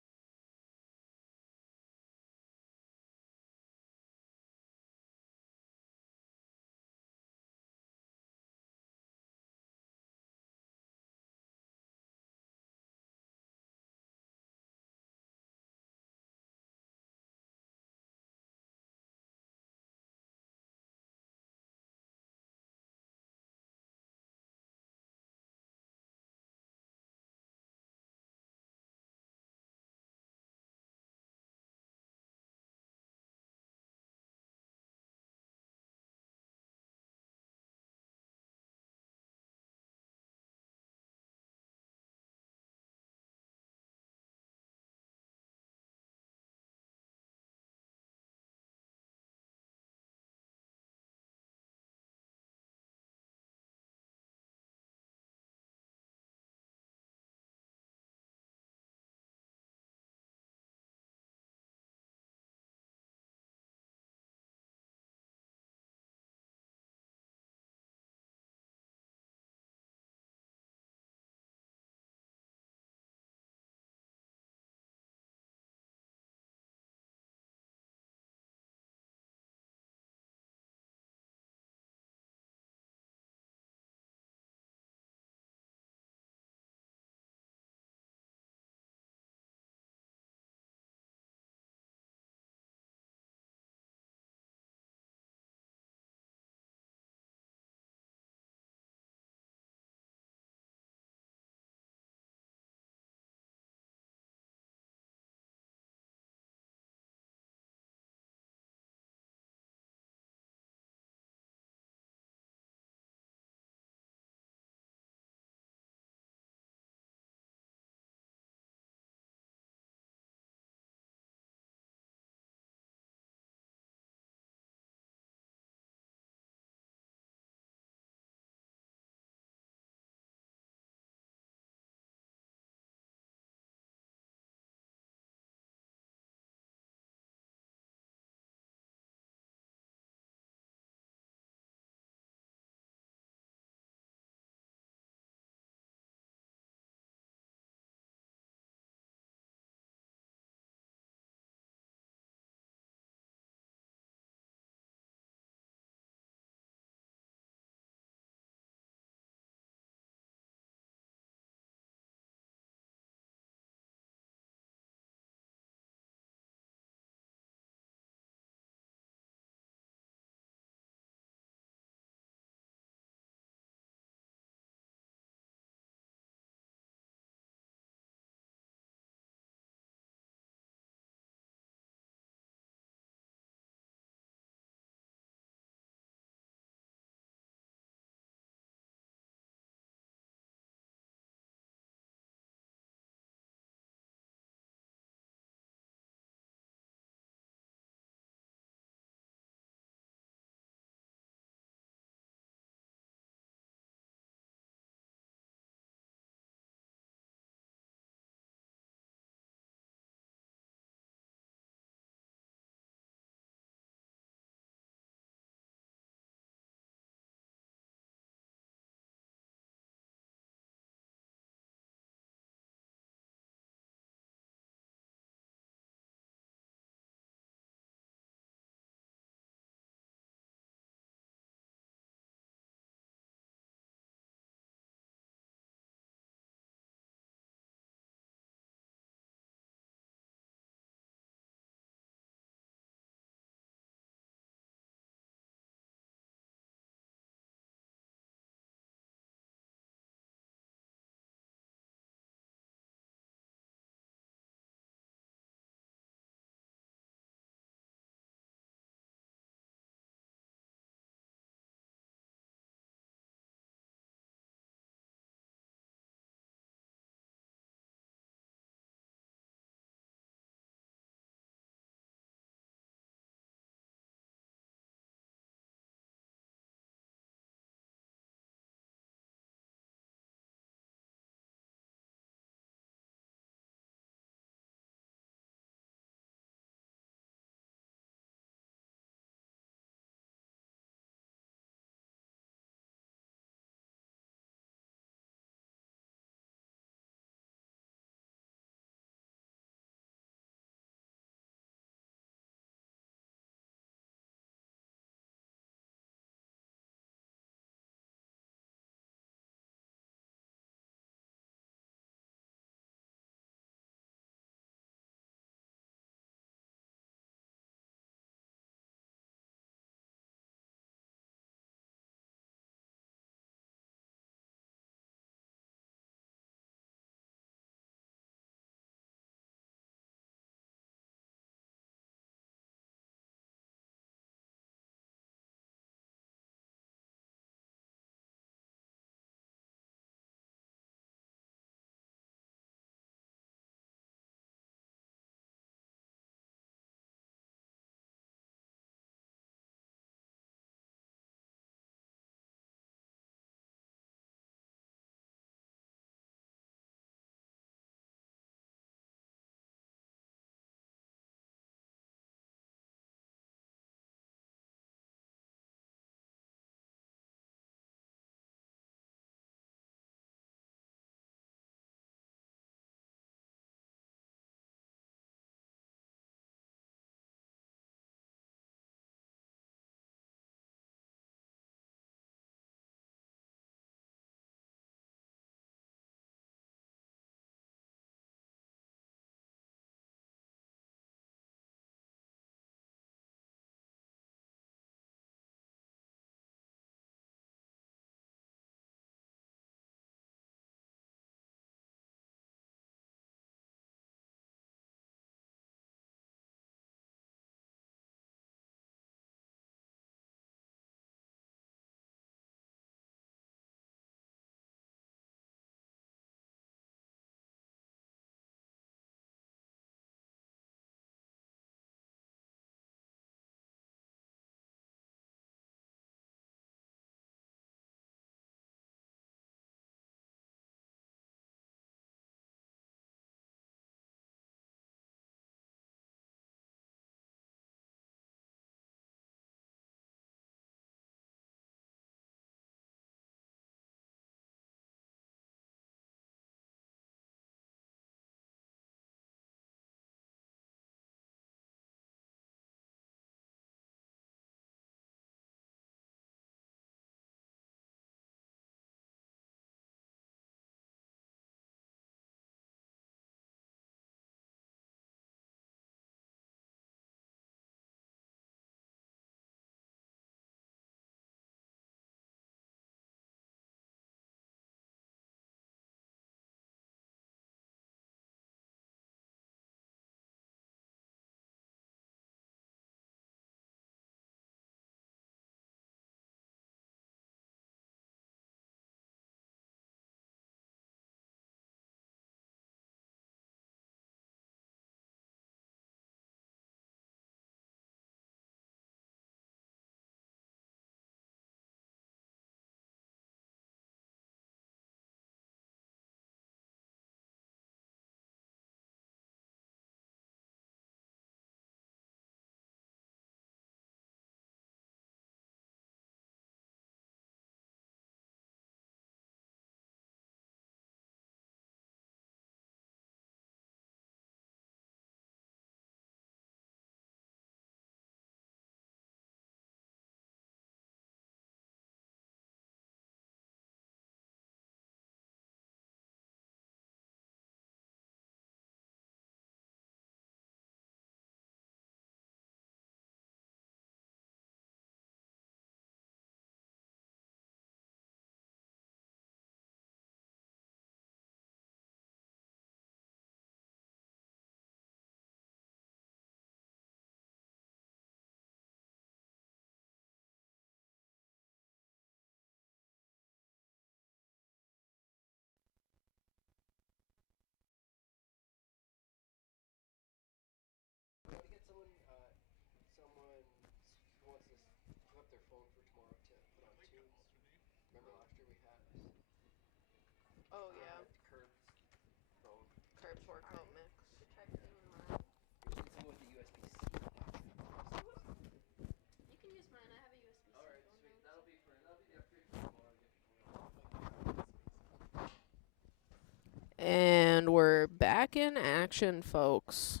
back in action, folks.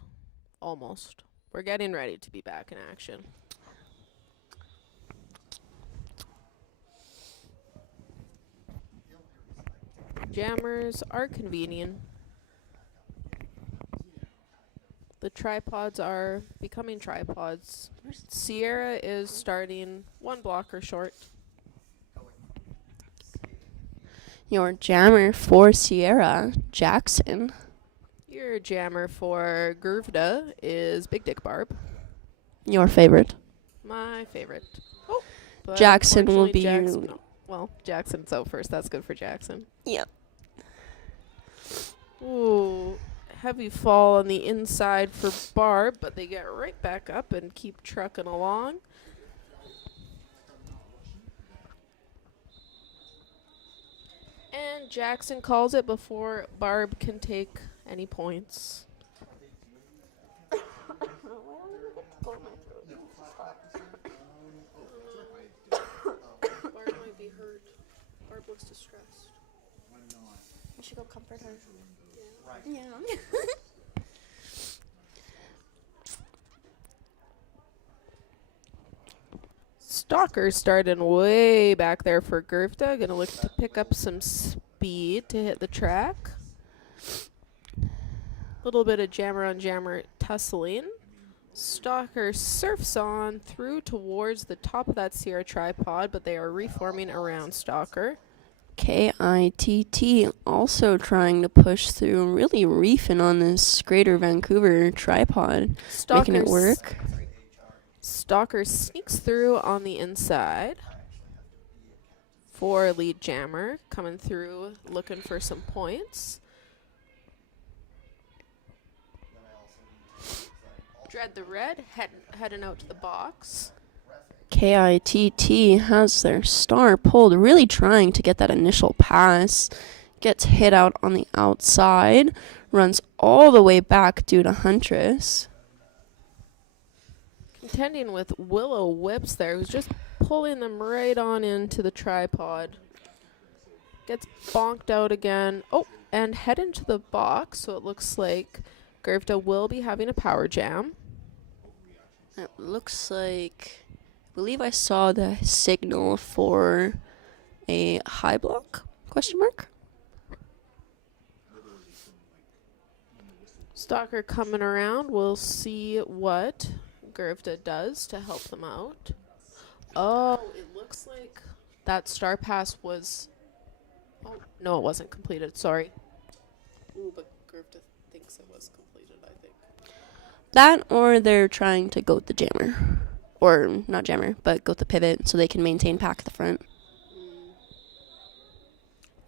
Almost. We're getting ready to be back in action. Jammers are convenient. The tripods are becoming tripods. Sierra is starting one blocker short. Your jammer for Sierra, Jackson. Your jammer for Gervda is Big Dick Barb. Your favorite. My favorite. Oh, but Jackson will unfortunately be Jackson, your- no. Well, Jackson's out first. That's good for Jackson. Yep. Ooh, heavy fall on the inside for Barb, but they get right back up and keep trucking along. And Jackson calls it before Barb can take any points. Barb might be hurt. Barb looks distressed. You should go comfort her. Yeah. Stalker starting way back there for Gervda. Gonna look to pick up some speed to hit the track. Little bit of jammer on jammer tussling. Stalker surfs on through towards the top of that Sierra tripod, but they are reforming around Stalker. KITT also trying to push through, really reefing on this Greater Vancouver tripod, making it work. Stalker sneaks through on the inside for lead jammer, coming through looking for some points. Dread the Red heading out to the box. KITT has their star pulled, really trying to get that initial pass. Gets hit out on the outside, runs all the way back due to Huntress. Contending with Willow Whips there, who's just pulling them right on into the tripod. Gets bonked out again. Oh, and head into the box, so it looks like Gervda will be having a power jam. It looks like, I believe I saw the signal for a high block, question mark? Stalker coming around. We'll see what Gervda does to help them out. Oh, it looks like that star pass was... Oh, no, it wasn't completed. Sorry. Ooh, but Gervda thinks it was completed, I think. That, or they're trying to goat the jammer. Or, not jammer, but goat the pivot so they can maintain pack at the front.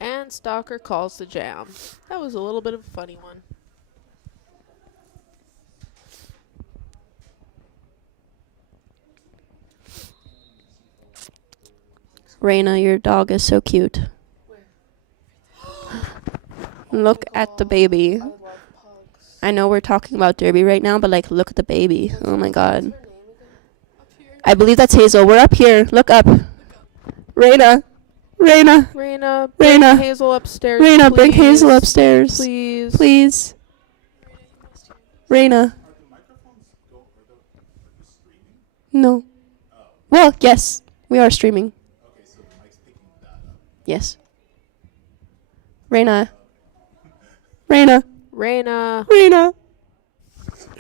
And Stalker calls the jam. That was a little bit of a funny one. Reina, your dog is so cute. Look at the baby. I know we're talking about Derby right now, but like, look at the baby. Oh my god. I believe that's Hazel. We're up here. Look up. Reina. Reina. Reina, bring Reina. Hazel upstairs. Reina, bring please. Hazel upstairs. Please. Please. Reina. No. Well, yes. We are streaming. Yes. Reina. Reina. Reina. Reina.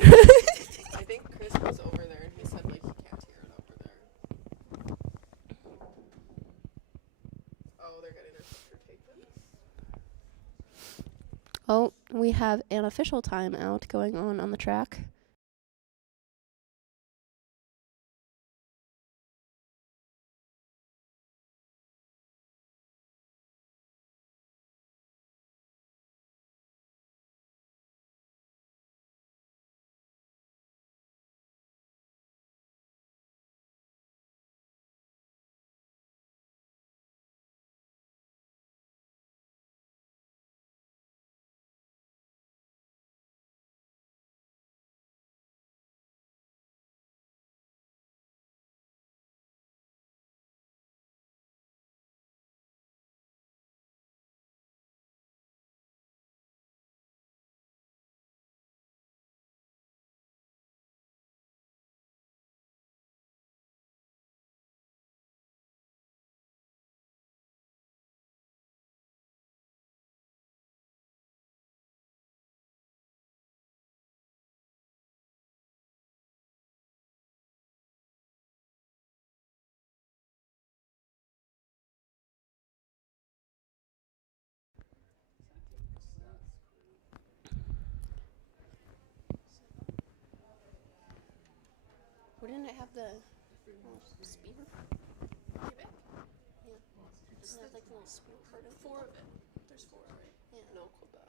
I think Chris was over there and he said like he can't hear it over there. Oh, they're getting their picture taken. Oh, we have an official timeout going on the track. didn't I have the spear? Quebec? Yeah. Doesn't it have like the little spear part of it? 4 of it. There's 4, right? Yeah. No, Quebec.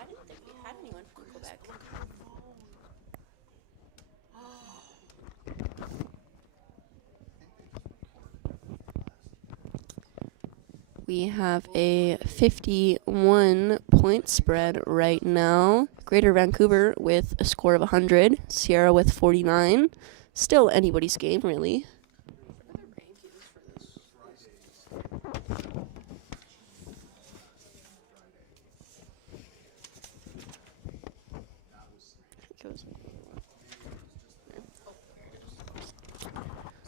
I didn't think we had anyone from Quebec. We have a 51 point spread right now. Greater Vancouver with a score of 100. Sierra with 49. Still anybody's game, really.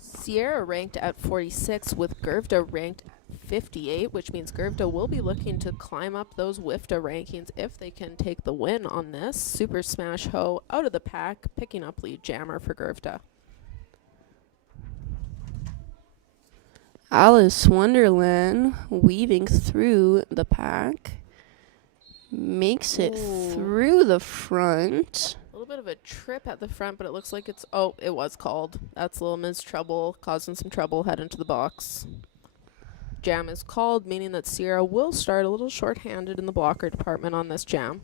Sierra ranked at 46 with Gervda ranked at 58, which means Gervda will be looking to climb up those WIFTA rankings if they can take the win on this. Super Smash Ho out of the pack, picking up lead jammer for Gervda. Alice Wonderland weaving through the pack. Makes it through the front. A little bit of a trip at the front, but it looks like it's... Oh, it was called. That's Little Ms. Trouble, causing some trouble. Head into the box. Jam is called, meaning that Sierra will start a little short-handed in the blocker department on this jam.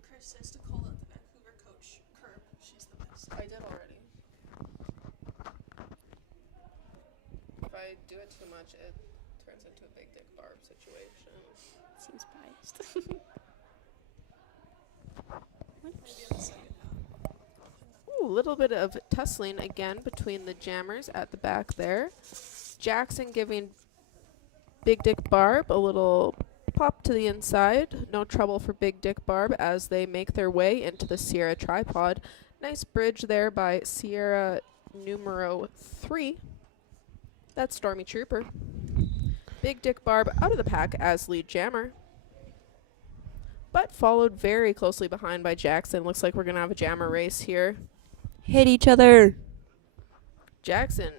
Chris says to call out the Vancouver coach, Curb. She's the best. I did already. If I do it too much, it turns into a big dick barb situation. Seems biased. Ooh, a little bit of tussling again between the jammers at the back there. Jackson giving Big Dick Barb a little pop to the inside. No trouble for Big Dick Barb as they make their way into the Sierra tripod. Nice bridge there by Sierra numero 3. That's Stormy Trooper. Big Dick Barb out of the pack as lead jammer, but followed very closely behind by Jackson. Looks like we're going to have a jammer race here. Hit each other. Jackson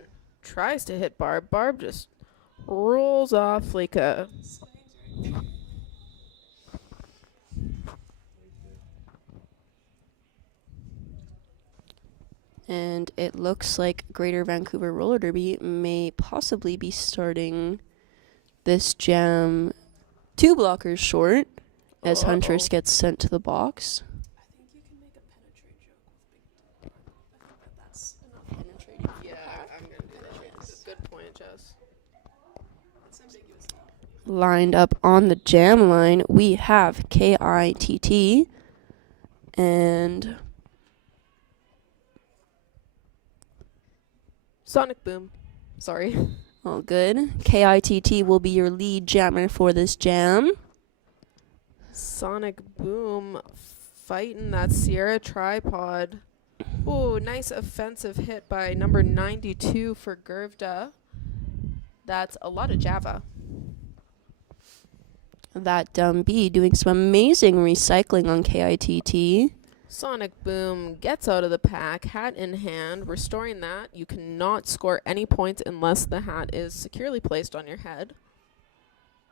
tries to hit Barb. Barb just rolls off like a... And it looks like Greater Vancouver Roller Derby may possibly be starting this jam 2 blockers short as Huntress gets sent to the box. I think you can make a penetrate joke with Big Dick Barb. I think that's enough penetrating. Yeah, I'm going to do that. Yes. Good point, Jess. It's ambiguous. Lined up on the jam line, we have KITT and Sonic Boom. Sorry. all good. KITT will be your lead jammer for this jam. Sonic Boom fighting that Sierra tripod. Ooh, nice offensive hit by number 92 for Gervda. That's a lot of Java. That dumb bee doing some amazing recycling on KITT. Sonic Boom gets out of the pack, hat in hand, restoring that. You cannot score any points unless the hat is securely placed on your head.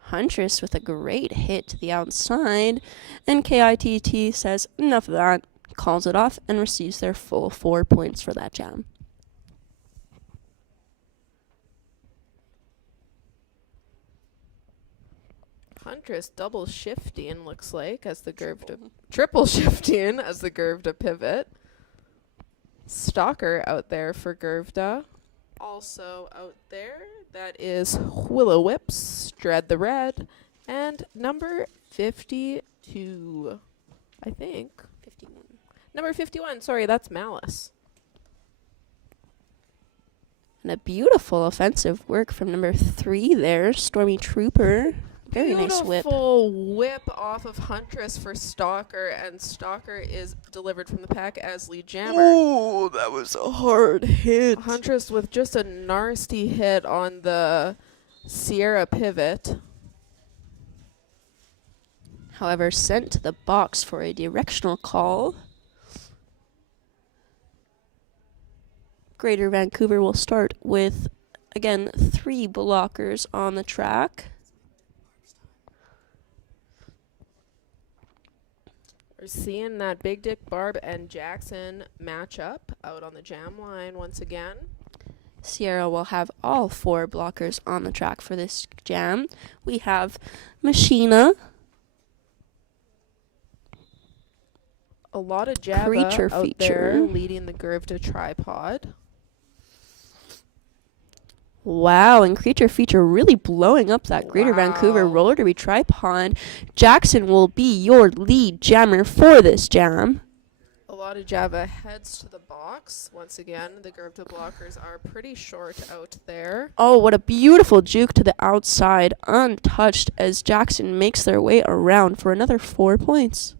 Huntress with a great hit to the outside, and KITT says enough of that, calls it off, and receives their full 4 points for that jam. Huntress double shifting, looks like, as the Gervda... Triple shifting as the Gervda pivot. Stalker out there for Gervda. Also out there, that is Willow Whips, Dread the Red, and number 52, I think. 51. Number 51, sorry, that's Malice. And a beautiful offensive work from number 3 there, Stormy Trooper. Very nice whip. Beautiful whip off of Huntress for Stalker, and Stalker is delivered from the pack as lead jammer. Oh, that was a hard hit. Huntress with just a nasty hit on the Sierra pivot. However, sent to the box for a directional call. Greater Vancouver will start with, again, 3 blockers on the track. We're seeing that Big Dick Barb and Jackson match up out on the jam line once again. Sierra will have all 4 blockers on the track for this jam. We have Machina, A lot of Java Creature out Feature. there leading the Gervda tripod. wow, and Creature Feature really blowing up that Greater Vancouver Wow. roller derby tripod. Jackson will be your lead jammer for this jam. A lot of Java heads to the box. Once again, the Gervda blockers are pretty short out there. Oh, what a beautiful juke to the outside, untouched as Jackson makes their way around for another 4 points.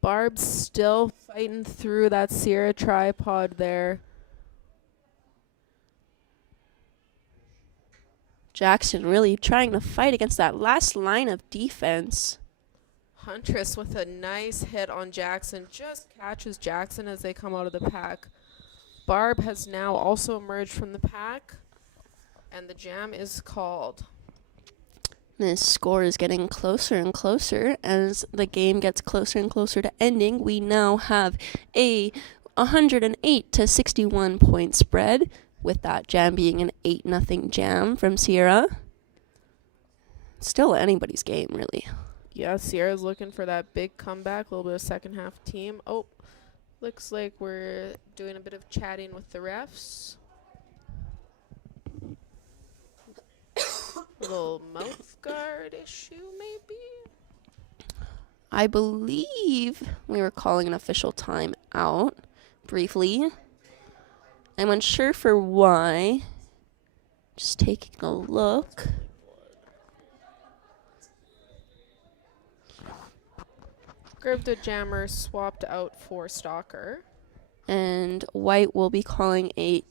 Barb's still fighting through that Sierra tripod there. Jackson really trying to fight against that last line of defense. Huntress with a nice hit on Jackson. Just catches Jackson as they come out of the pack. Barb has now also emerged from the pack. And the jam is called. This score is getting closer and closer as the game gets closer and closer to ending. We now have a 108 to 61 point spread, with that jam being an 8-0 jam from Sierra. Still anybody's game, really. Yeah, Sierra's looking for that big comeback, a little bit of second half team. Oh, looks like we're doing a bit of chatting with the refs. Little mouth guard issue, maybe? I believe we were calling an official time out briefly. I'm unsure for why. Just taking a look. Gervda Jammer swapped out for Stalker. And White will be calling a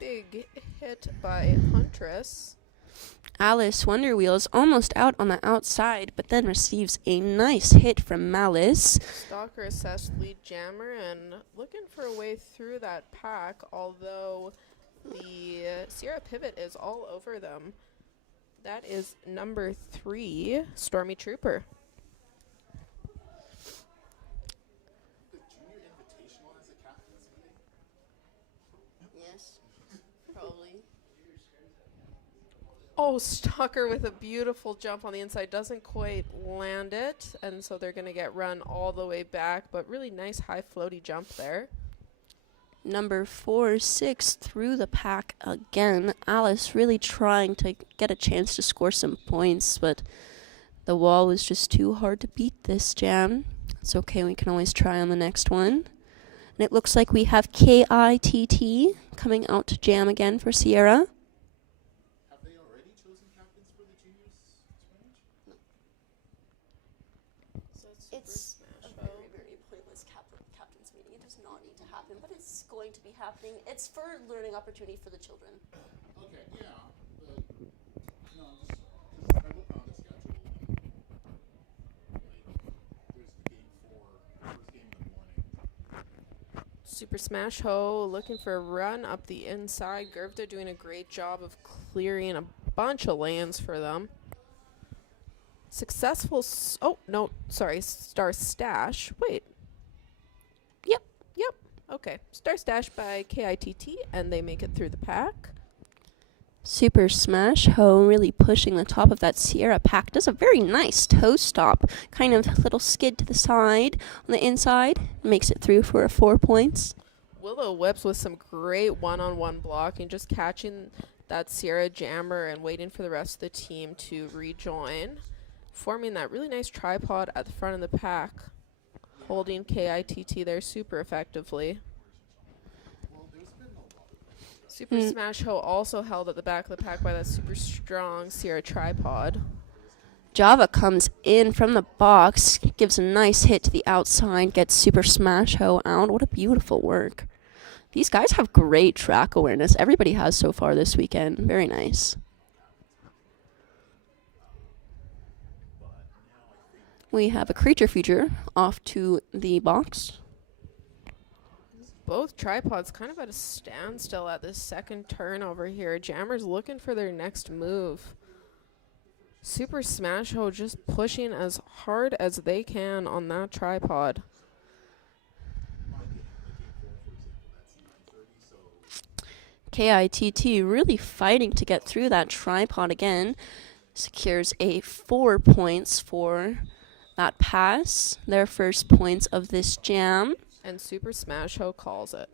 Big hit by Huntress. Alice Wonder Wheels almost out on the outside, but then receives a nice hit from Malice. Stalker assessed lead jammer and looking for a way through that pack, although the Sierra pivot is all over them. That is number 3, Stormy Trooper. Yes, probably. Oh, Stalker with a beautiful jump on the inside. Doesn't quite land it, and so they're going to get run all the way back, but really nice high floaty jump there. Number 4-6 through the pack again. Alice really trying to get a chance to score some points, but the wall was just too hard to beat this jam. It's okay, we can always try on the next one. And it looks like we have KITT coming out to jam again for Sierra. Have they already chosen captains for the juniors scrimmage? It's a very, very pointless captain's meeting. It does not need to happen, but it's going to be happening. It's for learning opportunity for the children. Okay, yeah. But, no, I'm just, cause I looked on the schedule and, like, there's the game 4, first game in the morning, Super Smash Ho looking for a run up the inside. Gervda doing a great job of clearing a bunch of lanes for them. Successful. Oh, no. Sorry. Star Stash. Wait. Yep. Okay. Star Stash by KITT, and they make it through the pack. Super Smash Ho really pushing the top of that Sierra pack. Does a very nice toe stop. Kind of little skid to the side on the inside. Makes it through for a 4 points. Willow Whips with some great one-on-one blocking, just catching that Sierra jammer and waiting for the rest of the team to rejoin. Forming that really nice tripod at the front of the pack. Holding KITT there super effectively. Super Smash Ho also held at the back of the pack by that super strong Sierra tripod. Java comes in from the box, gives a nice hit to the outside, gets Super Smash Ho out. What a beautiful work. These guys have great track awareness. Everybody has so far this weekend. Very nice. We have a creature feature off to the box. Both tripods kind of at a standstill at this second turn over here. Jammer's looking for their next move. Super Smash Ho just pushing as hard as they can on that tripod. KITT really fighting to get through that tripod again. Secures a 4 points for that pass. Their first points of this jam. And Super Smash Ho calls it.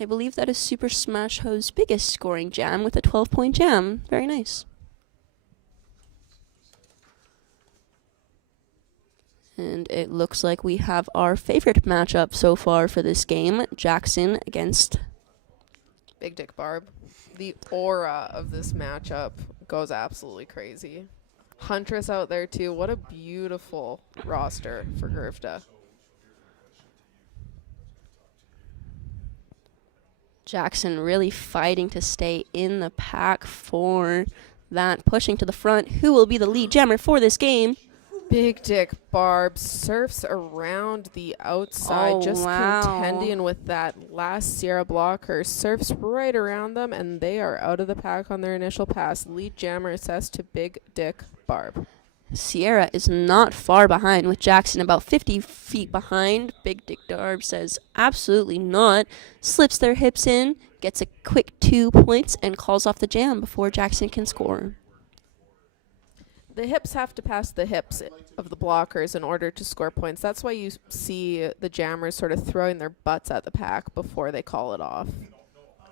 I believe that is Super Smash Ho's biggest scoring jam with a 12-point jam. Very nice. And it looks like we have our favorite matchup so far for this game. Jackson against Big Dick Barb. The aura of this matchup goes absolutely crazy. Huntress out there too. What a beautiful roster for Gervda. Jackson really fighting to stay in the pack for that, pushing to the front. Who will be the lead jammer for this game? Big Dick Barb surfs around the outside, contending with that last Sierra blocker. Surfs right around them, and they are out of the pack on their initial pass. Lead jammer assessed to Big Dick Barb. Sierra is not far behind, with Jackson about 50 feet behind. Big Dick Barb says absolutely not. Slips their hips in, gets a quick 2 points, and calls off the jam before Jackson can score. The hips have to pass the hips of the blockers in order to score points. That's why you see the jammers sort of throwing their butts at the pack before they call it off.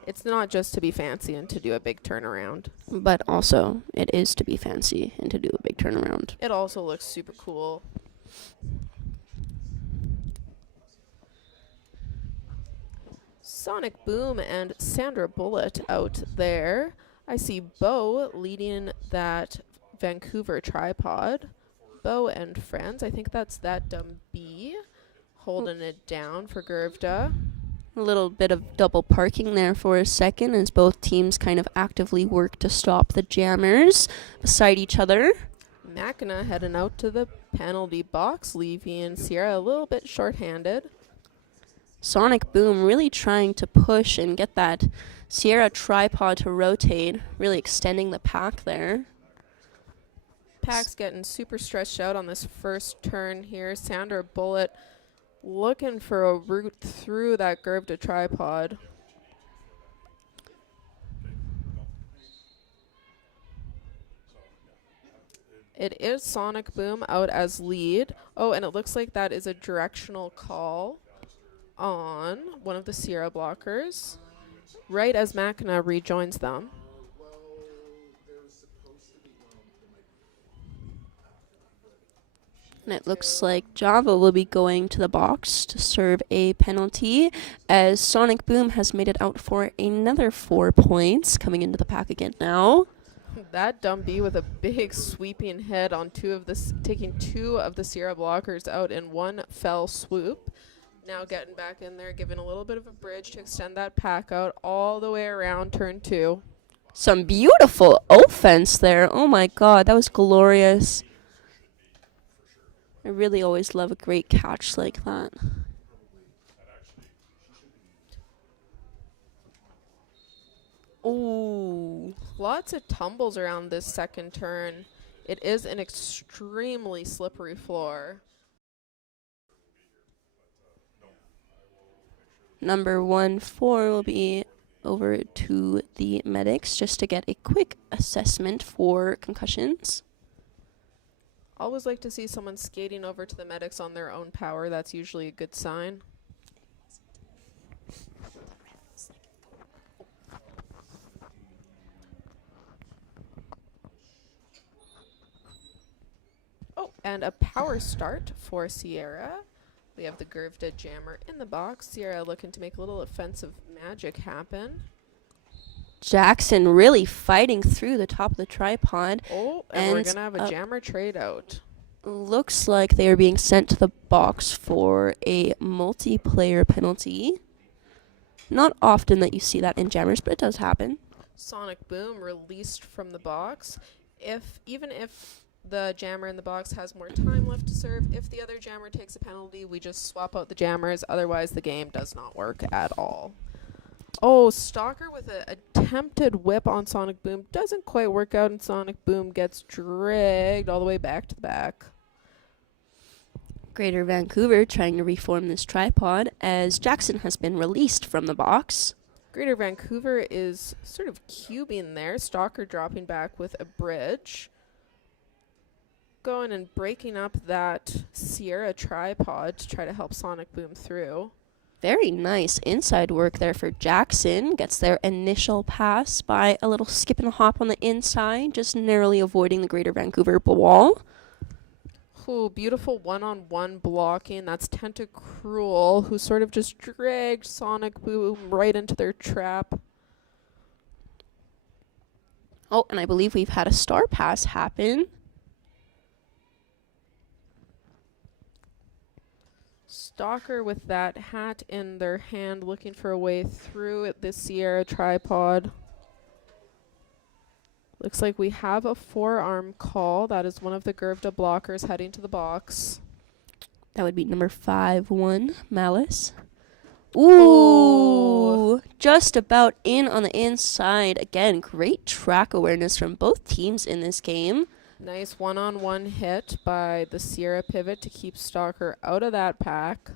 It's not just to be fancy and to do a big turnaround. But also, it is to be fancy and to do a big turnaround. It also looks super cool. Sonic Boom and Sandra Bullet out there. I see Bo leading that Vancouver tripod. Bo and friends. I think that's that dumb bee holding it down for Gervda. A little bit of double parking there for a second as both teams kind of actively work to stop the jammers beside each other. Mackinac heading out to the penalty box, leaving Sierra a little bit shorthanded. Sonic Boom really trying to push and get that Sierra tripod to rotate, really extending the pack there. Pack's getting super stretched out on this first turn here. Sandra Bullet looking for a route through that Gervda tripod. It is Sonic Boom out as lead. Oh, and it looks like that is a directional call on one of the Sierra blockers, right as Mackinac rejoins them. And it looks like Java will be going to the box to serve a penalty as Sonic Boom has made it out for another 4 points, coming into the pack again now. That dumb bee with a big sweeping head on taking two of the Sierra blockers out in one fell swoop. Now getting back in there, giving a little bit of a bridge to extend that pack out all the way around turn 2. Some beautiful offense there. Oh my god, that was glorious. I really always love a great catch like that. Ooh, lots of tumbles around this second turn. It is an extremely slippery floor. Number 1-4 will be over to the medics just to get a quick assessment for concussions. Always like to see someone skating over to the medics on their own power. That's usually a good sign. Oh, and a power start for Sierra. We have the Gervda Jammer in the box. Sierra looking to make a little offensive magic happen. Jackson really fighting through the top of the tripod. Oh, and we're going to have a Jammer trade out. Looks like they are being sent to the box for a multiplayer penalty. Not often that you see that in Jammers, but it does happen. Sonic Boom released from the box. Even if the Jammer in the box has more time left to serve, if the other Jammer takes a penalty, we just swap out the Jammers. Otherwise, the game does not work at all. Oh, Stalker with an attempted whip on Sonic Boom. Doesn't quite work out, and Sonic Boom gets dragged all the way back to the back. Greater Vancouver trying to reform this tripod as Jackson has been released from the box. Greater Vancouver is sort of cubing there. Stalker dropping back with a bridge. Going and breaking up that Sierra tripod to try to help Sonic Boom through. Very nice inside work there for Jackson. Gets their initial pass by a little skip and a hop on the inside, just narrowly avoiding the Greater Vancouver wall. Ooh, beautiful one-on-one blocking. That's Tentacruel, who sort of just dragged Sonic Boom right into their trap. Oh, and I believe we've had a star pass happen. Stalker with that hat in their hand, looking for a way through the Sierra tripod. Looks like we have a forearm call. That is one of the Gervda blockers heading to the box. That would be number 5-1, Malice. Ooh, just about in on the inside. Again, great track awareness from both teams in this game. Nice one-on-one hit by the Sierra pivot to keep Stalker out of that pack.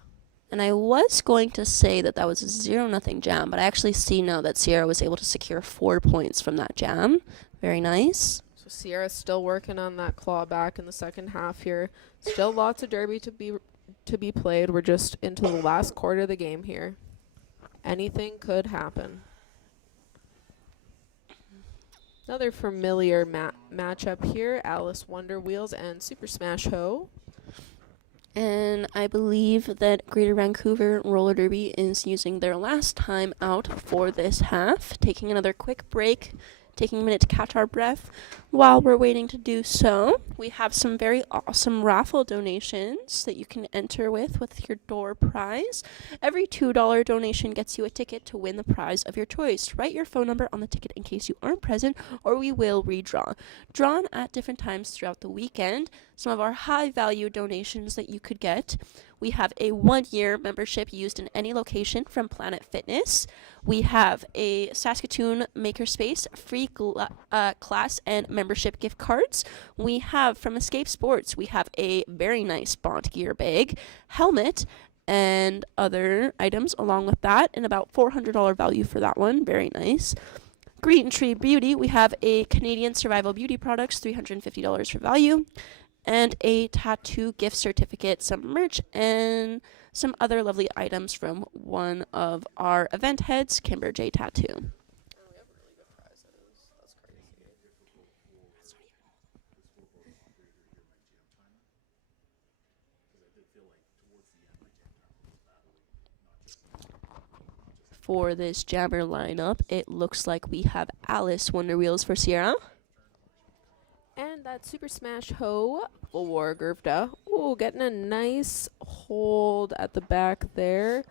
And I was going to say that that was a 0-0 jam, but I actually see now that Sierra was able to secure 4 points from that jam. Very nice. So Sierra's still working on that claw back in the second half here. Still lots of derby to be played. We're just into the last quarter of the game here. Anything could happen. Another familiar matchup here, Alice Wonder Wheels and Super Smash Ho. And I believe that Greater Vancouver Roller Derby is using their last time out for this half. Taking another quick break, taking a minute to catch our breath. While we're waiting to do so, we have some very awesome raffle donations that you can enter with your door prize. Every $2 donation gets you a ticket to win the prize of your choice. Write your phone number on the ticket in case you aren't present, or we will redraw. Drawn at different times throughout the weekend. Some of our high-value donations that you could get. We have a 1-year membership used in any location from Planet Fitness. We have a Saskatoon Makerspace free class and membership gift cards. We have from Escape Sports, we have a very nice Bond gear bag, helmet, and other items along with that, and about $400 value for that one. Very nice. Green Tree Beauty, we have a Canadian Survival Beauty Products, $350 for value, and a tattoo gift certificate, some merch, and some other lovely items from one of our event heads, Kimber J Tattoo. For this jammer lineup, it looks like we have Alice Wonder Wheels for Sierra. And that Super Smash Ho for Gervda. Ooh, getting a nice hold at the back there.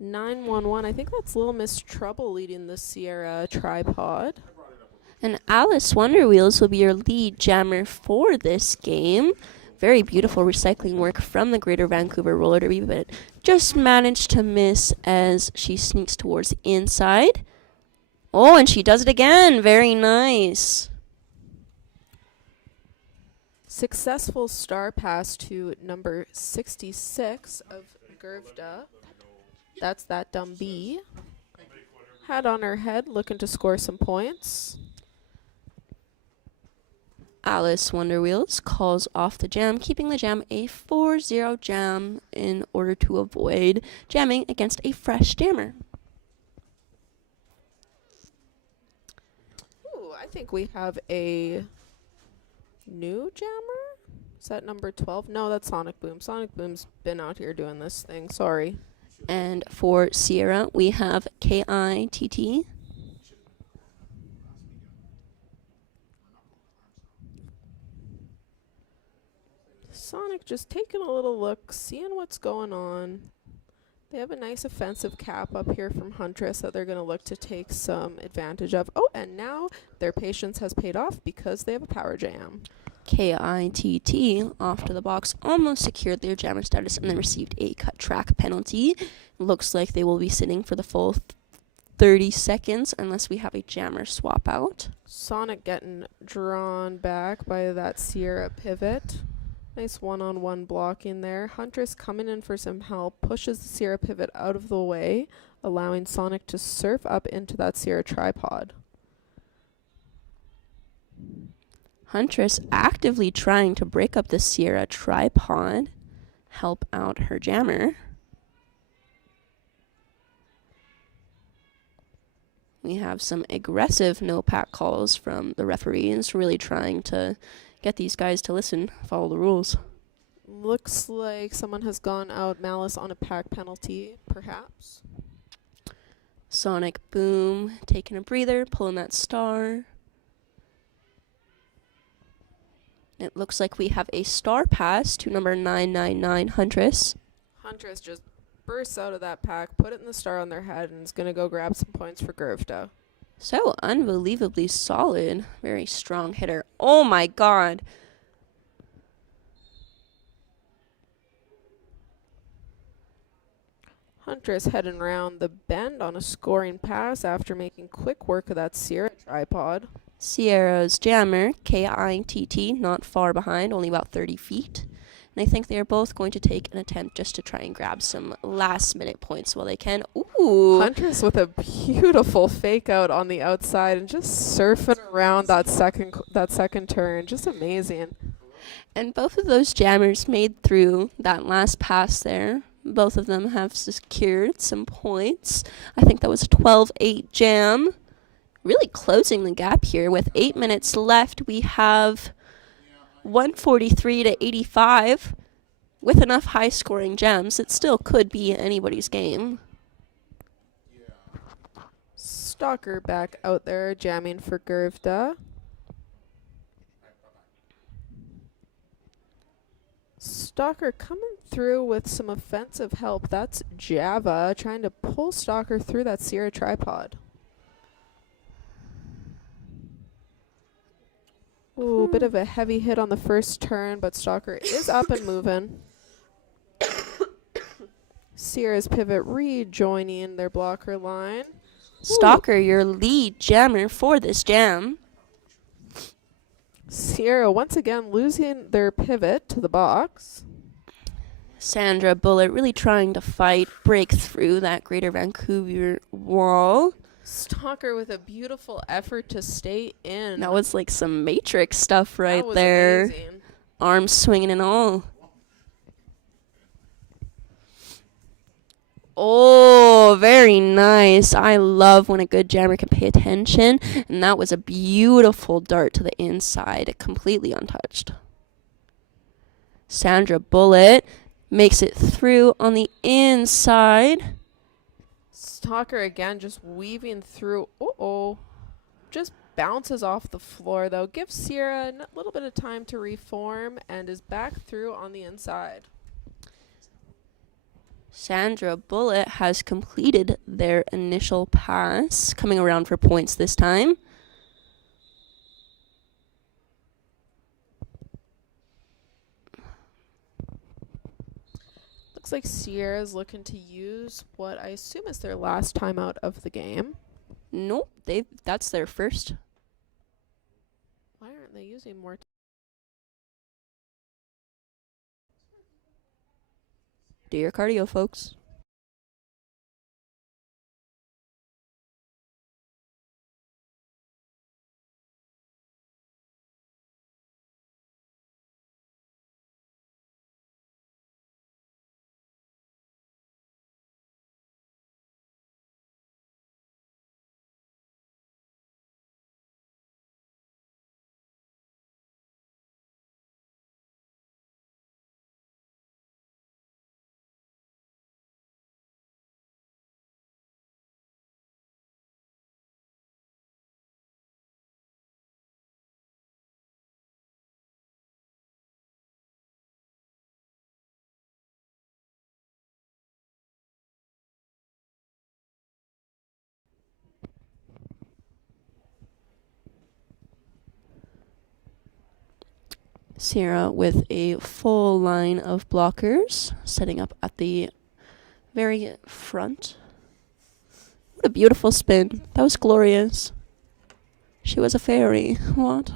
911. I think that's Little Miss Trouble leading the Sierra tripod. And Alice Wonder Wheels will be your lead jammer for this game. Very beautiful recycling work from the Greater Vancouver Roller Derby, but just managed to miss as she sneaks towards the inside. Oh, and she does it again. Very nice. Successful star pass to number 66 of Gervda. That's that dumb bee. Hat on her head, looking to score some points. Alice Wonderwheels calls off the jam, keeping the jam a 4-0 jam in order to avoid jamming against a fresh jammer. Ooh, I think we have a new jammer? Is that number 12? No, that's Sonic Boom. Sonic Boom's been out here doing this thing. Sorry. And for Sierra, we have KITT. Sonic just taking a little look, seeing what's going on. They have a nice offensive cap up here from Huntress that they're going to look to take some advantage of. Oh, and now their patience has paid off because they have a power jam. KITT off to the box, almost secured their jammer status and then received a cut track penalty. Looks like they will be sitting for the full 30 seconds unless we have a jammer swap out. Sonic getting drawn back by that Sierra pivot. Nice one-on-one blocking there. Huntress coming in for some help, pushes the Sierra pivot out of the way, allowing Sonic to surf up into that Sierra tripod. Huntress actively trying to break up the Sierra tripod, help out her jammer. We have some aggressive no-pack calls from the referees, really trying to get these guys to listen, follow the rules. Looks like someone has gone out malice on a pack penalty, perhaps. Sonic Boom taking a breather, pulling that star. It looks like we have a star pass to number 999 Huntress. Huntress just bursts out of that pack, put it in the star on their head, and is going to go grab some points for Gervda. So unbelievably solid. Very strong hitter. Oh my god. Huntress heading around the bend on a scoring pass after making quick work of that Sierra tripod. Sierra's jammer, KITT, not far behind, only about 30 feet. And I think they are both going to take an attempt just to try and grab some last-minute points while they can. Ooh! Huntress with a beautiful fake out on the outside and just surfing around that second turn. Just amazing. And both of those jammers made through that last pass there. Both of them have secured some points. I think that was a 12-8 jam. Really closing the gap here. With 8 minutes left, we have 143 to 85. With enough high-scoring gems, it still could be anybody's game. Stalker back out there jamming for Gervda. Stalker coming through with some offensive help. That's Java trying to pull Stalker through that Sierra tripod. Ooh, bit of a heavy hit on the first turn, but Stalker is up and moving. Sierra's pivot rejoining their blocker line. Stalker, your lead jammer for this jam. Sierra once again losing their pivot to the box. Sandra Bullet really trying to fight, break through that Greater Vancouver wall. Stalker with a beautiful effort to stay in. That was like some Matrix stuff right That was there. amazing. Arms swinging and all. Oh, very nice. I love when a good jammer can pay attention. And that was a beautiful dart to the inside, completely untouched. Sandra Bullet makes it through on the inside. Stalker again just weaving through. Uh-oh. Just bounces off the floor, though. Gives Sierra a little bit of time to reform and is back through on the inside. Sandra Bullet has completed their initial pass, coming around for points this time. Looks like Sierra's looking to use what I assume is their last timeout of the game. Nope, that's their first. Why aren't they using more? Do your cardio, folks. Sierra with a full line of blockers, setting up at the very front. What a beautiful spin. That was glorious. She was a fairy. What?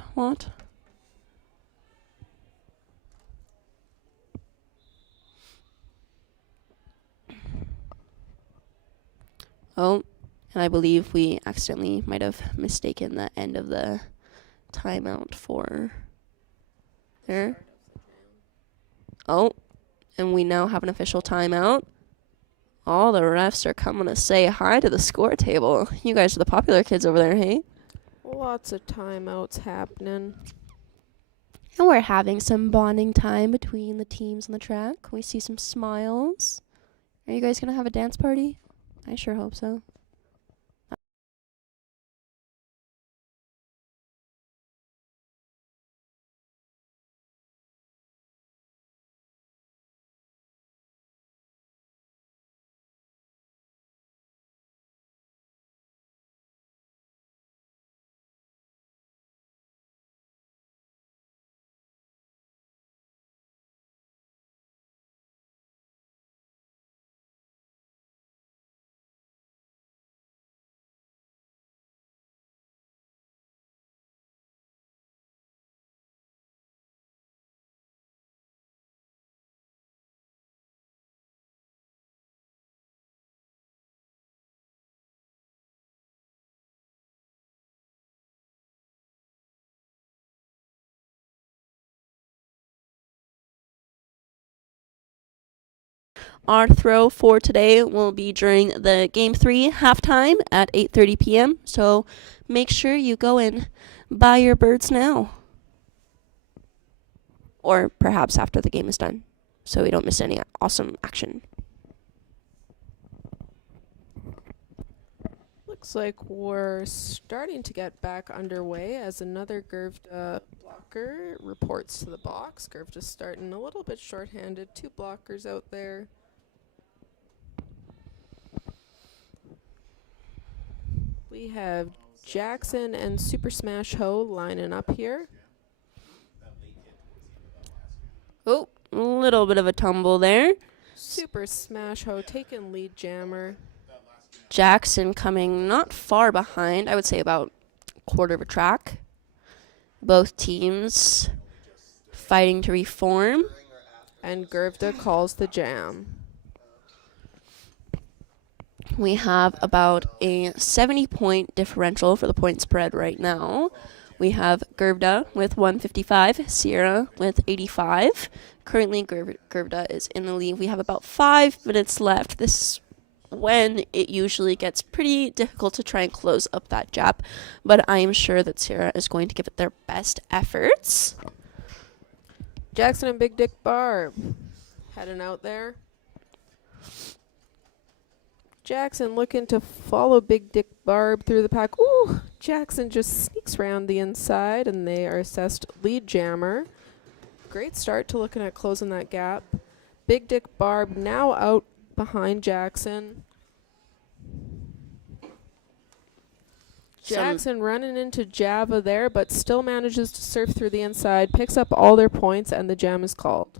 Oh, and I believe we accidentally might have mistaken the end of the timeout for there. Oh, and we now have an official timeout. All the refs are coming to say hi to the score table. You guys are the popular kids over there, hey? Lots of timeouts happening. And we're having some bonding time between the teams on the track. We see some smiles. Are you guys going to have a dance party? I sure hope so. Our throw for today will be during the Game 3 halftime at 8:30 p.m. So make sure you go and buy your birds now. Or perhaps after the game is done, so we don't miss any awesome action. Looks like we're starting to get back underway as another Gervda blocker reports to the box. Gervda's starting a little bit shorthanded. 2 blockers out there. We have Jackson and Super Smash Ho lining up here. Oh, a little bit of a tumble there. Super Smash Ho taking lead jammer. Jackson coming not far behind, I would say about a quarter of a track. Both teams fighting to reform. And Gervda calls the jam. We have about a 70-point differential for the point spread right now. We have Gervda with 155, Sierra with 85. Currently, Gervda is in the lead. We have about 5 minutes left. This is when it usually gets pretty difficult to try and close up that gap, but I am sure that Sierra is going to give it their best efforts. Jackson and Big Dick Barb heading out there. Jackson looking to follow Big Dick Barb through the pack. Ooh, Jackson just sneaks around the inside, and they are assessed lead jammer. Great start to looking at closing that gap. Big Dick Barb now out behind Jackson. Jackson running into Java there, but still manages to surf through the inside, picks up all their points, and the jam is called.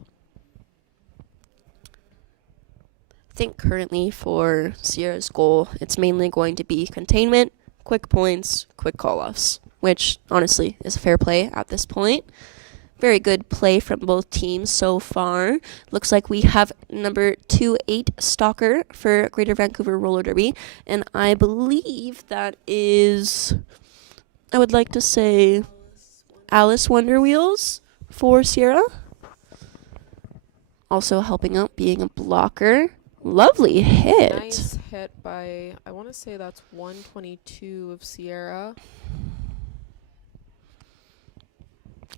I think currently for Sierra's goal, it's mainly going to be containment, quick points, quick call-offs, which honestly is fair play at this point. Very good play from both teams so far. Looks like we have number 28 Stalker for Greater Vancouver Roller Derby, and I believe that is, I would like to say, Alice Wonder Wheels for Sierra. Also helping out being a blocker. Lovely hit. Nice hit by, I want to say that's 122 of Sierra.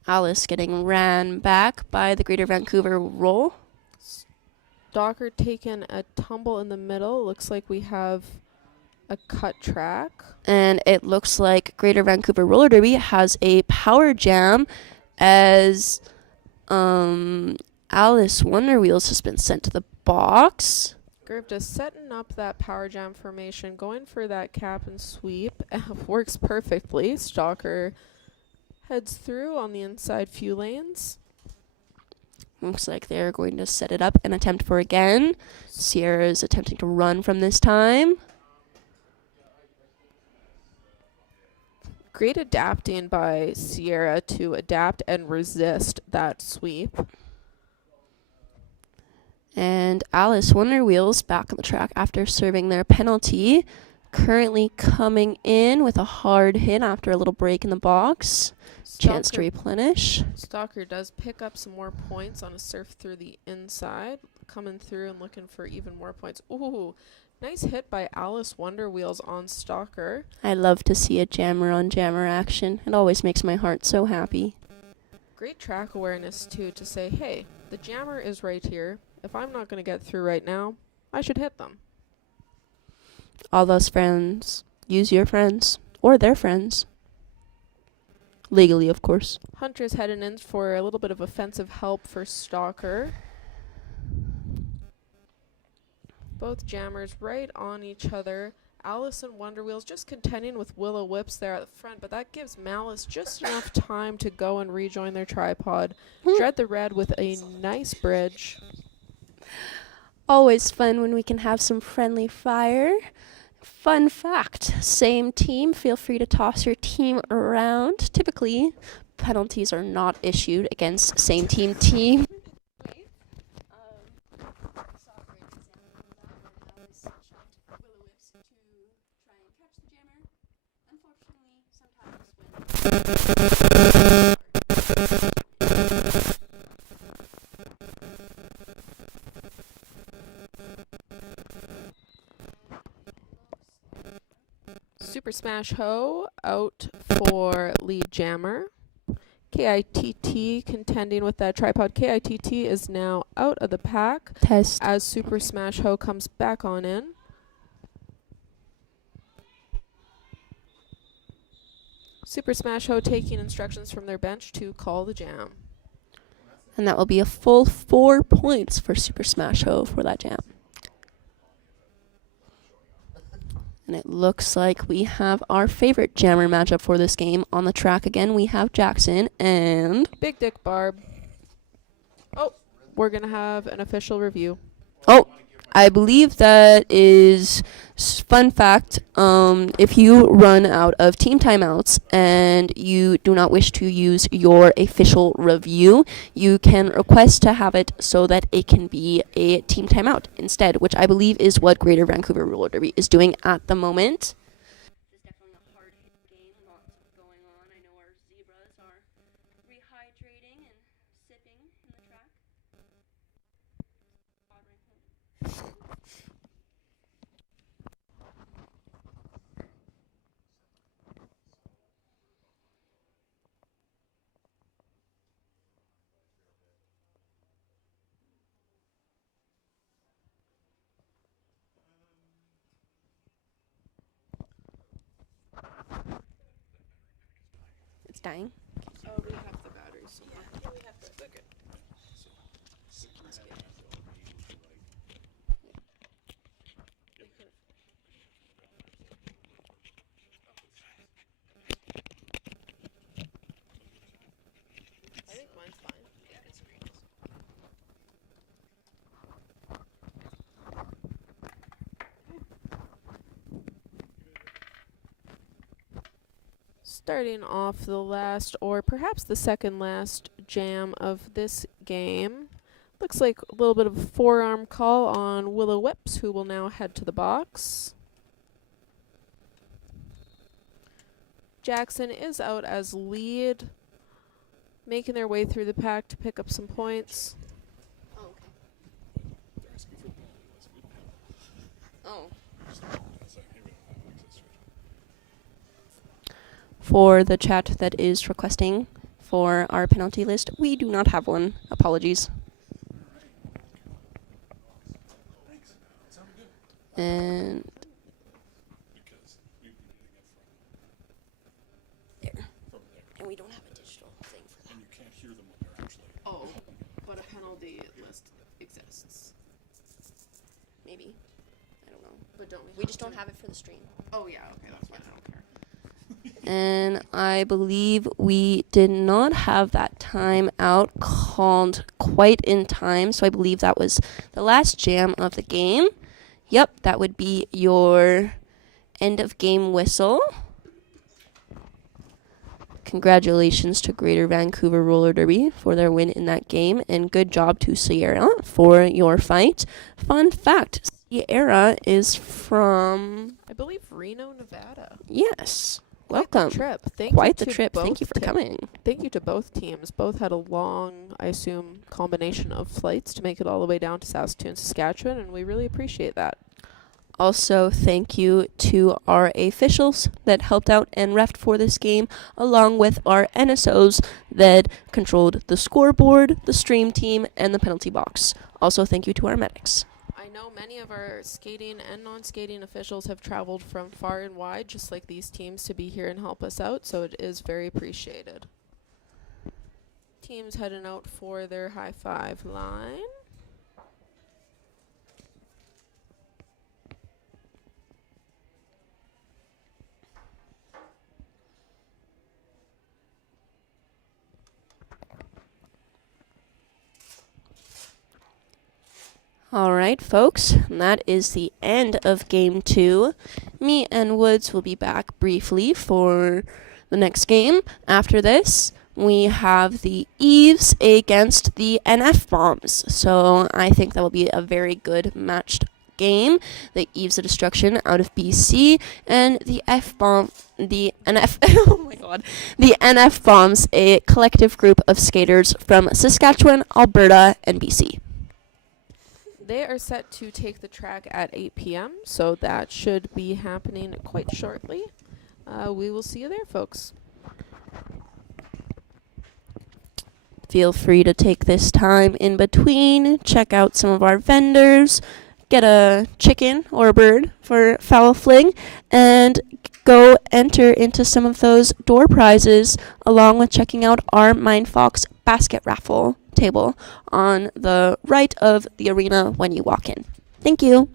Alice getting ran back by the Greater Vancouver Roll. Stalker taking a tumble in the middle. Looks like we have a cut track. And it looks like Greater Vancouver Roller Derby has a power jam as Alice Wonder Wheels has been sent to the box. Griff just setting up that power jam formation, going for that cap and sweep. Works perfectly. Stalker heads through on the inside few lanes. Looks like they're going to set it up and attempt for again. Sierra is attempting to run from this time. Great adapting by Sierra to adapt and resist that sweep. And Alice Wonder Wheels back on the track after serving their penalty. Currently coming in with a hard hit after a little break in the box. Chance to replenish. Stalker does pick up some more points on a surf through the inside. Coming through and looking for even more points. Ooh, nice hit by Alice Wonder Wheels on Stalker. I love to see a jammer on jammer action. It always makes my heart so happy. Great track awareness too to say, hey, the jammer is right here. If I'm not going to get through right now, I should hit them. All those friends, use your friends or their friends. Legally, of course. Hunter's heading in for a little bit of offensive help for Stalker. Both jammers right on each other. Alice and Wonder Wheels just contending with Willow Whips there at the front, but that gives Malice just enough time to go and rejoin their tripod. Dread the Red with a nice bridge. Always fun when we can have some friendly fire. Fun fact, same team, feel free to toss your team around. Typically, penalties are not issued against same team. Super Smash Ho out for lead jammer. KITT contending with that tripod. KITT is now out of the pack. Test. As Super Smash Ho comes back on in. Super Smash Ho taking instructions from their bench to call the jam. And that will be a full 4 points for Super Smash Ho for that jam. And it looks like we have our favorite jammer matchup for this game on the track again. We have Jackson and Big Dick Barb. Oh, we're going to have an official review. Oh, I believe that is fun fact. If you run out of team timeouts and you do not wish to use your official review, you can request to have it so that it can be a team timeout instead, which I believe is what Greater Vancouver Roller Derby is doing at the moment. It's definitely a hard hit game, lots going on. I know our zebras are rehydrating and sipping in the track. It's dying. Oh, we have the batteries. Yeah, we have the. Okay. I think mine's fine. Yeah, it's green. Starting off the last, or perhaps the second last jam of this game. Looks like a little bit of a forearm call on Willow Whips, who will now head to the box. Jackson is out as lead, making their way through the pack to pick up some points. Oh, okay. Oh. For the chat that is requesting for our penalty list, we do not have one. Apologies. And there. And we don't have a digital thing for that. And you can't hear them when they're actually. Oh, but a penalty list exists. Maybe. I don't know. But don't We just don't have it for the stream. Oh yeah, okay, that's fine. I don't care. And I believe we did not have that time out called quite in time, so I believe that was the last jam of the game. Yep, that would be your end of game whistle. Congratulations to Greater Vancouver Roller Derby for their win in that game, and good job to Sierra for your fight. Fun fact, Sierra is from... I believe Reno, Nevada. Yes. Quite the Welcome. trip. Quite the trip. Thank you for coming. Thank you to both teams. Both had a long, I assume, combination of flights to make it all the way down to Saskatoon, Saskatchewan, and we really appreciate that. Also, thank you to our officials that helped out and refed for this game, along with our NSOs that controlled the scoreboard, the stream team, and the penalty box. Also, thank you to our medics. I know many of our skating and non-skating officials have traveled from far and wide, just like these teams, to be here and help us out, so it is very appreciated. Teams heading out for their high five line. Alright, folks, and that is the end of Game 2. Me and Woods will be back briefly for the next game. After this, we have the Eves against the NF Bombs. So I think that will be a very good matched game. The Eves of Destruction out of BC, and the the NF Bombs, a collective group of skaters from Saskatchewan, Alberta, and BC. They are set to take the track at 8 p.m., so that should be happening quite shortly. We will see you there, folks. Feel free to take this time in between, check out some of our vendors, get a chicken or a bird for foul fling, and go enter into some of those door prizes, along with checking out our Mindfox basket raffle table on the right of the arena when you walk in. Thank you.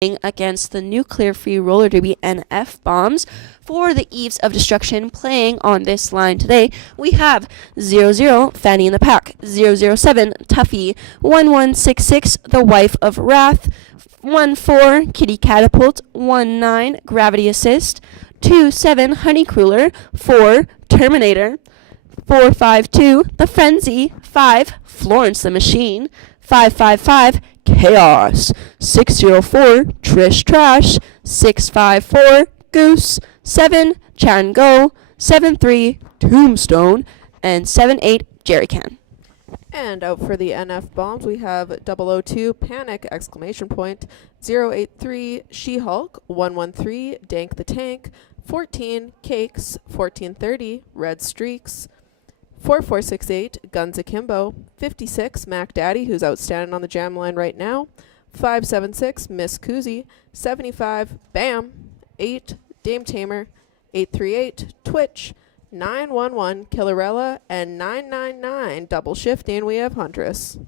against the Nuclear Free Roller Derby NF Bombs. For the Eves of Destruction playing on this line today, we have 00 Fanny in the Pack, 007 Tuffy, 1166 The Wife of Wrath, 14 Kitty Catapult, 19 Gravity Assist, 27 Honey Cruller, 4 Terminator, 452 The Frenzy, 5 Florence the Machine, 555 Chaos, 604 Trish Trash, 654 Goose, 7 Chan Go, 73 Tombstone, and 78 Jerrycan. And out for the NF bombs, we have 002 Panic exclamation point, 083 She-Hulk, 113 Dank the Tank, 14 Cakes, 1430 Red Streaks, 4468 Guns Akimbo, 56 Mac Daddy, who's outstanding on the jam line right now, 576 Miss Koozie, 75 Bam, 8 Dame Tamer, 838 Twitch, 911 Killerella, and 999 double shifting. We have Huntress.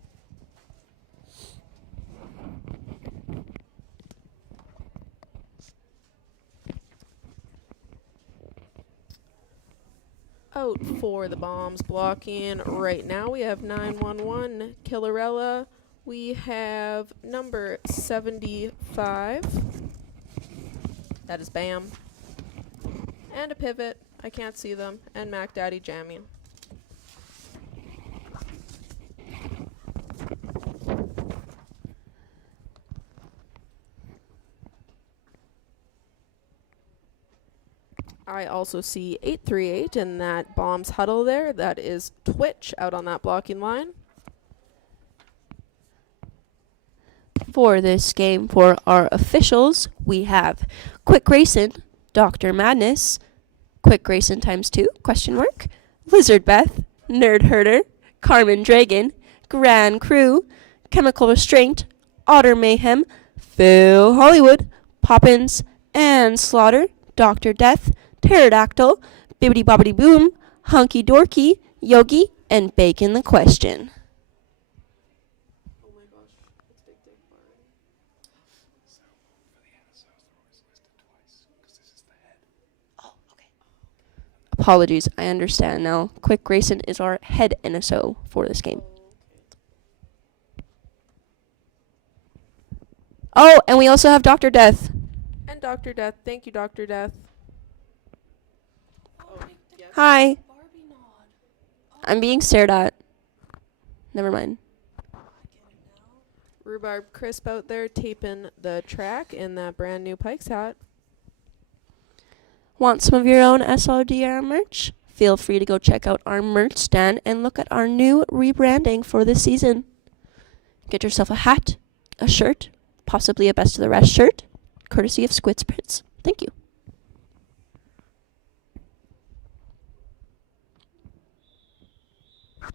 Out for the bombs blocking right now, we have 911 Killerella. We have number 75. That is Bam. And a pivot. I can't see them. And Mac Daddy jamming. I also see 838 in that bombs huddle there. That is Twitch out on that blocking line. For this game, for our officials, we have Quick Grayson, Dr. Madness, Quick Grayson ×2, question mark, Lizard Beth, Nerd Herder, Carmen Dragon, Grand Crew, Chemical Restraint, Otter Mayhem, Phil Hollywood, Poppins, and Slaughter, Dr. Death, Pterodactyl, Bibbidi Bobbidi Boom, Hunky Dorky, Yogi, and Bacon the Question. Apologies, I understand now. Quick Grayson is our head NSO for this game. Oh, and we also have Dr. Death. And Dr. Death. Thank you, Dr. Death. Hi. I'm being stared at. Never mind. Rhubarb Crisp out there taping the track in that brand new Pikes hat. Want some of your own SRDR merch? Feel free to go check out our merch stand and look at our new rebranding for this season. Get yourself a hat, a shirt, possibly a Best of the Rest shirt, courtesy of Squid Spritz. Thank you. I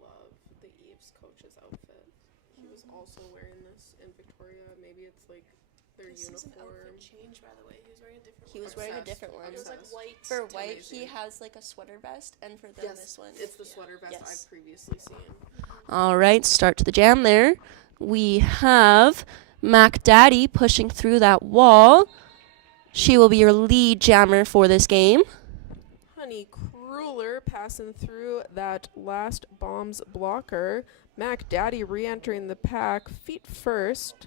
love the Eves coach's outfit. He was also wearing this in Victoria. Maybe it's like their uniform. This is an outfit change, by the way. He was wearing a different one. He was wearing a different one. It was like white. For white, he has like a sweater vest, and for them, this one. It's the sweater vest Yes. I've previously seen. All right, start to the jam there. We have Mac Daddy pushing through that wall. She will be your lead jammer for this game. Honey Cruller passing through that last bombs blocker. Mac Daddy re-entering the pack, feet first.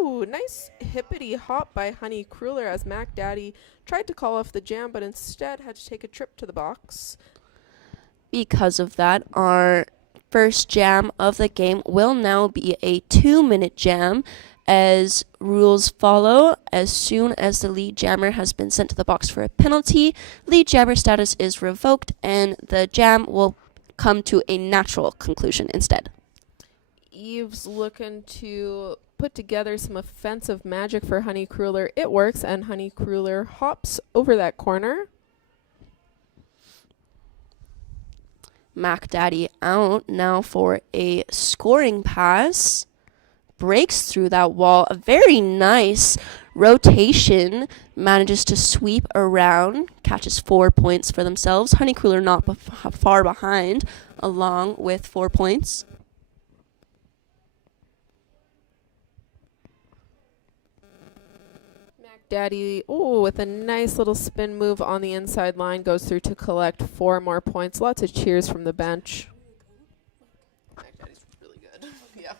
Ooh, nice hippity hop by Honey Cruller as Mac Daddy tried to call off the jam, but instead had to take a trip to the box. Because of that, our first jam of the game will now be a 2-minute jam, as rules follow. As soon as the lead jammer has been sent to the box for a penalty, lead jammer status is revoked and the jam will come to a natural conclusion instead. Eve's looking to put together some offensive magic for Honey Cruller. It works, and Honey Cruller hops over that corner. Mac Daddy out now for a scoring pass. Breaks through that wall. A very nice rotation. Manages to sweep around. Catches 4 points for themselves. Honey Cruller not far behind, along with 4 points. Daddy, with a nice little spin move on the inside line, goes through to collect 4 more points. Lots of cheers from the bench. Mac Daddy's really good. Yeah.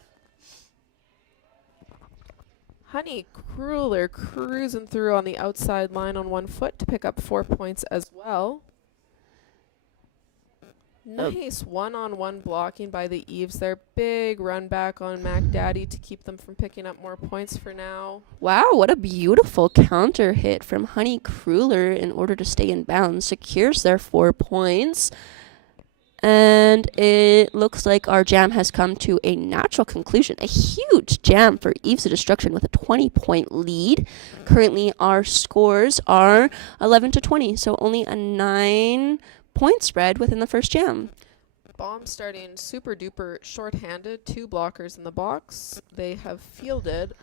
Honey Cruller cruising through on the outside line on 1 foot to pick up 4 points as well. Nice one-on-one blocking by the Eves there. Big run back on Mac Daddy to keep them from picking up more points for now. Wow, what a beautiful counter hit from Honey Cruller in order to stay in bounds. Secures their 4 points. And it looks like our jam has come to a natural conclusion. A huge jam for Eves of Destruction with a 20-point lead. Currently, our scores are 11-20, so only a 9-point spread within the first jam. Bomb starting super duper short-handed. 2 blockers in the box. They have fielded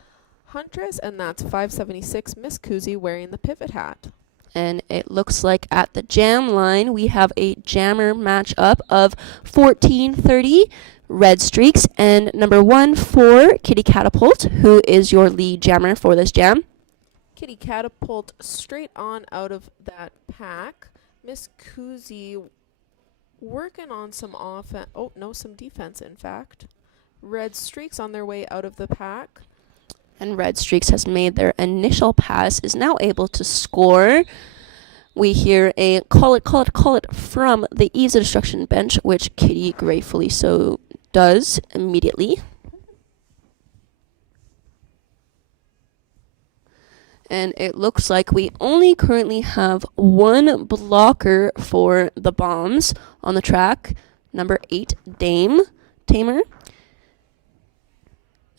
Huntress, and that's 576 Miss Kuzi wearing the pivot hat. And it looks like at the jam line, we have a jammer matchup of 1430 Red Streaks and number 1 for Kitty Catapult, who is your lead jammer for this jam. Kitty Catapult straight on out of that pack. Miss Kuzi working on some offense. Oh, no, some defense, in fact. Red Streaks on their way out of the pack. And Red Streaks has made their initial pass, is now able to score. We hear a call it from the Eves of Destruction bench, which Kitty gratefully so does immediately. And it looks like we only currently have 1 blocker for the bombs on the track. Number 8, Tamer.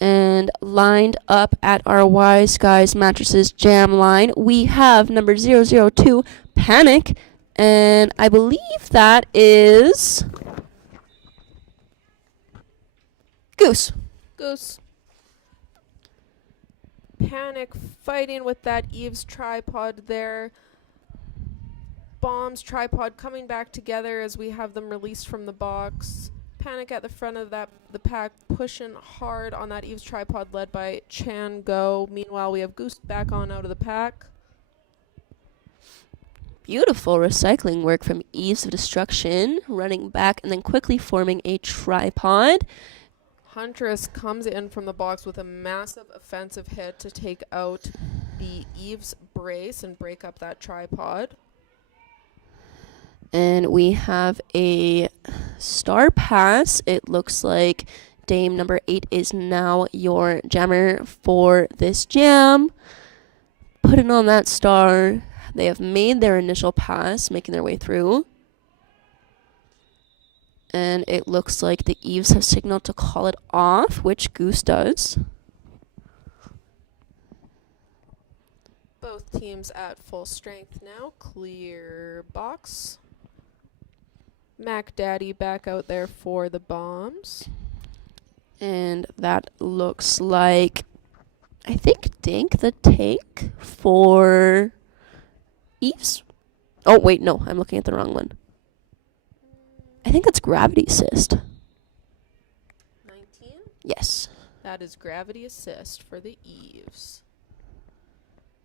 And lined up at our Wise Guys Mattresses jam line, we have number 002, Panic. And I believe that is Goose. Panic fighting with that Eves tripod there. Bombs tripod coming back together as we have them released from the box. Panic at the front of the pack, pushing hard on that Eves tripod led by Chan Go. Meanwhile, we have Goose back on out of the pack. Beautiful recycling work from Eves of Destruction, running back and then quickly forming a tripod. Huntress comes in from the box with a massive offensive hit to take out the Eves brace and break up that tripod. And we have a star pass. It looks like Dame number 8 is now your jammer for this jam. Putting on that star. They have made their initial pass, making their way through. And it looks like the Eves have signaled to call it off, which Goose does. Both teams at full strength now. Clear box. Mac Daddy back out there for the bombs. And that looks like, I think, Dink the take for Eves. Oh, wait, no, I'm looking at the wrong one. I think that's Gravity Assist. 19? Yes. That is Gravity Assist for the Eves.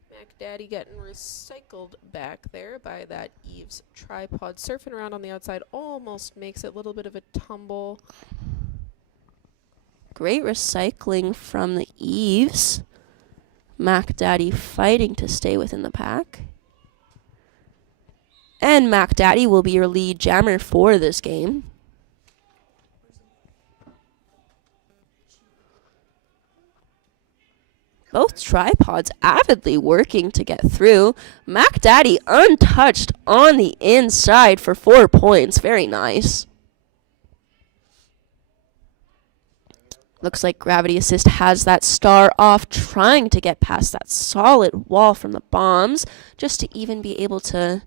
Mac Daddy getting recycled back there by that Eves tripod. Surfing around on the outside almost makes it a little bit of a tumble. Great recycling from the Eves. Mac Daddy fighting to stay within the pack. And Mac Daddy will be your lead jammer for this game. Both tripods avidly working to get through. Mac Daddy untouched on the inside for 4 points. Very nice. Looks like Gravity Assist has that star off, trying to get past that solid wall from the bombs, just to even be able to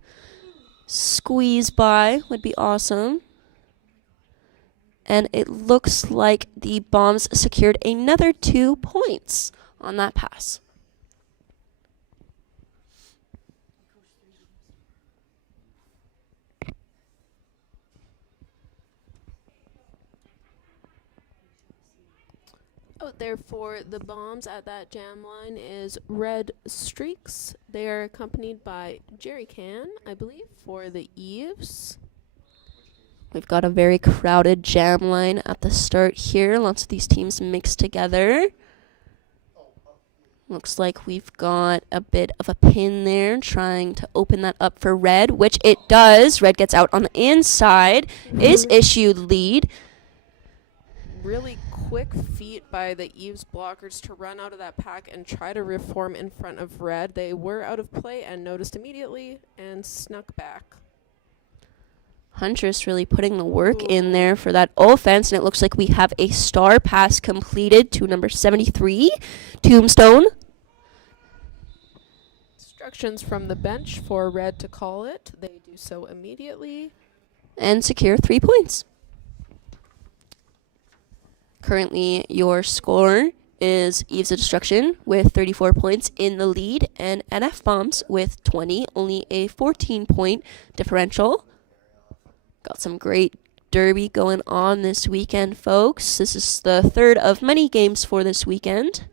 squeeze by would be awesome. And it looks like the bombs secured another 2 points on that pass. Out there for the bombs at that jam line is Red Streaks. They are accompanied by Jerry Can, I believe, for the eaves. We've got a very crowded jam line at the start here. Lots of these teams mixed together. Looks like we've got a bit of a pin there, trying to open that up for Red, which it does. Red gets out on the inside, is issued lead. Really quick feat by the eaves blockers to run out of that pack and try to reform in front of Red. They were out of play and noticed immediately and snuck back. Huntress really putting the work in there for that offense, and it looks like we have a star pass completed to number 73, Tombstone. Instructions from the bench for Red to call it. They do so immediately. And secure 3 points. Currently, your score is Eves of Destruction with 34 points in the lead, and NF Bombs with 20, only a 14-point differential. Got some great derby going on this weekend, folks. This is the third of many games for this weekend.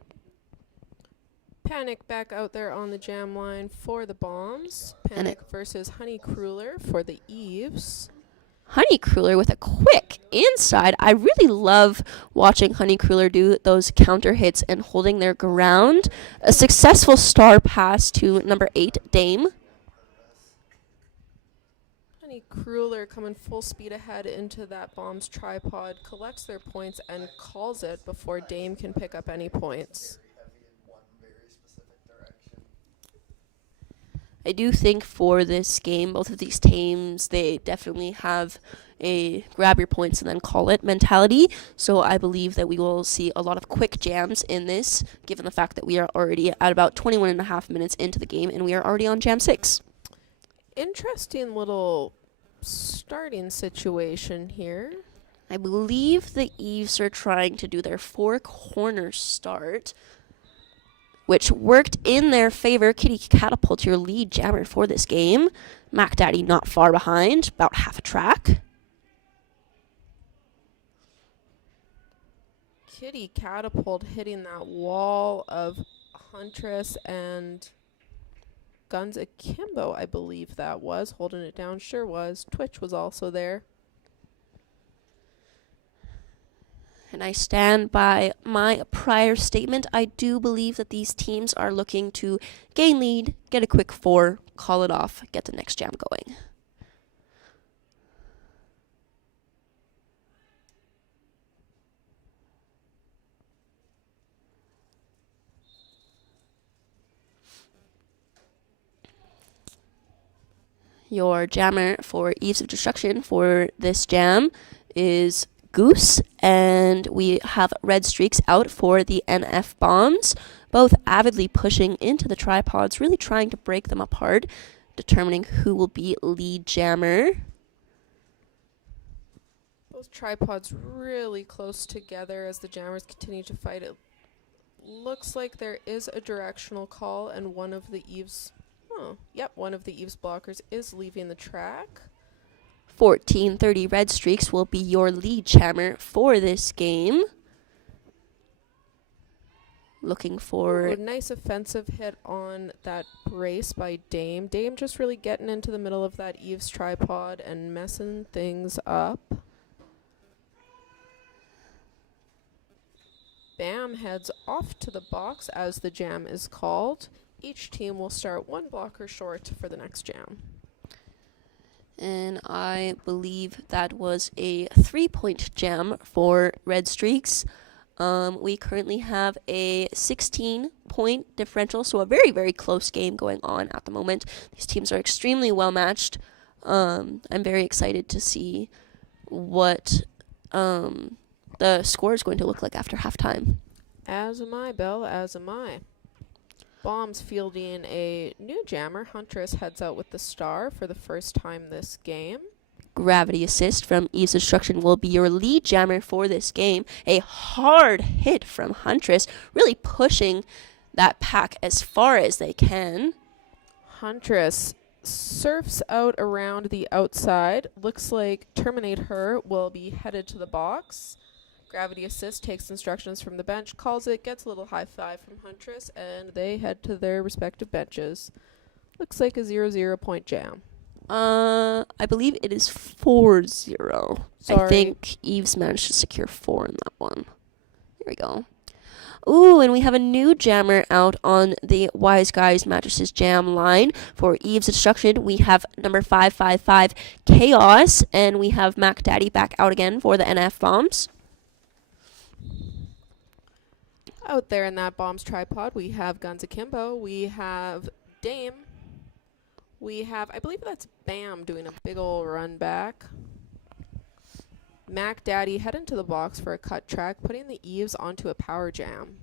Panic back out there on the jam line for the bombs. And Panic versus Honey Crueler for the eaves. Honey Crueler with a quick inside. I really love watching Honey Crueler do those counter hits and holding their ground. A successful star pass to number 8, Dame. Honey Crueler coming full speed ahead into that bomb's tripod, collects their points and calls it before Dame can pick up any points. I do think for this game, both of these teams, they definitely have a grab your points and then call it mentality. So I believe that we will see a lot of quick jams in this, given the fact that we are already at about 21 and a half minutes into the game, and we are already on jam 6. Interesting little starting situation here. I believe the Eves are trying to do their 4-corner start, which worked in their favor. Kitty Catapult, your lead jammer for this game. Mac Daddy not far behind, about half a track. Kitty Catapult hitting that wall of Huntress and Guns Akimbo, I believe that was. Holding it down, sure was. Twitch was also there. And I stand by my prior statement. I do believe that these teams are looking to gain lead, get a quick 4, call it off, get the next jam going. Your jammer for Eves of Destruction for this jam is Goose, and we have Red Streaks out for the NF Bombs, both avidly pushing into the tripods, really trying to break them apart, determining who will be lead jammer. Both tripods really close together as the jammers continue to fight. It looks like there is a directional call, and one of the Eves blockers is leaving the track. 1430 Red Streaks will be your lead jammer for this game. Looking for a nice offensive hit on that brace by Dame. Dame just really getting into the middle of that Eves tripod and messing things up. Bam heads off to the box as the jam is called. Each team will start 1 blocker short for the next jam. And I believe that was a 3-point jam for Red Streaks. We currently have a 16-point differential, so a very, very close game going on at the moment. These teams are extremely well matched. I'm very excited to see what the score is going to look like after halftime. As am I, Belle, as am I. Bombs fielding a new jammer. Huntress heads out with the star for the first time this game. Gravity assist from Eves Destruction will be your lead jammer for this game. A hard hit from Huntress, really pushing that pack as far as they can. Huntress surfs out around the outside. Looks like Terminate Her will be headed to the box. Gravity Assist takes instructions from the bench, calls it, gets a little high five from Huntress, and they head to their respective benches. Looks like a 0-0 point jam. I believe it is 4-0. I Sorry. think Eves managed to secure 4 in that one. There we go. Ooh, and we have a new jammer out on the Wise Guys Mattresses jam line. For Eve's Destruction, we have number 555 Chaos, and we have Mac Daddy back out again for the NF bombs. Out there in that bombs tripod, we have Guns Akimbo, we have Dame, we have, I believe that's Bam doing a big ol' run back. Mac Daddy head into the box for a cut track, putting the Eves onto a power jam.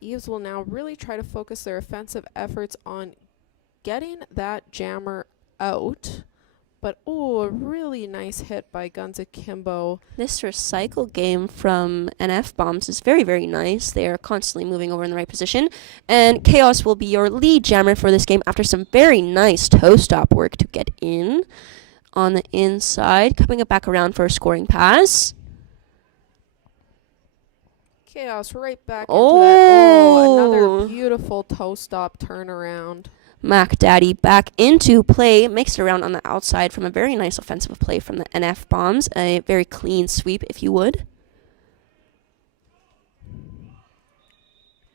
Eves will now really try to focus their offensive efforts on getting that jammer out. But, oh, a really nice hit by Guns Akimbo. This recycle game from NF Bombs is very, very nice. They are constantly moving over in the right position. And Chaos will be your lead jammer for this game after some very nice toe stop work to get in on the inside. Coming back around for a scoring pass. Chaos right back into that. Oh, another beautiful toe stop turnaround. Mac Daddy back into play, makes it around on the outside from a very nice offensive play from the NF Bombs. A very clean sweep, if you would.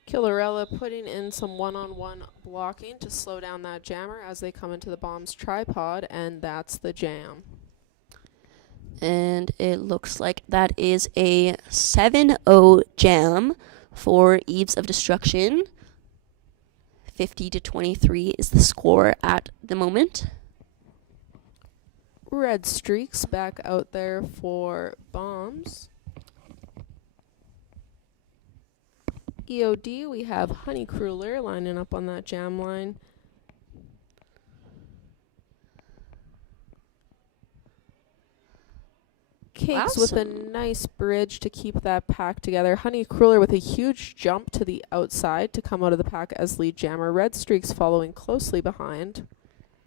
Killerella putting in some one-on-one blocking to slow down that jammer as they come into the bomb's tripod, and that's the jam. And it looks like that is a 7-0 jam for Eves of Destruction. 50-23 is the score at the moment. Red Streaks back out there for bombs. EOD, we have Honey Crueler lining up on that jam line. Cakes with a nice bridge to keep that pack together. Honey Crueler with a huge jump to the outside to come out of the pack as lead jammer. Red Streaks following closely behind.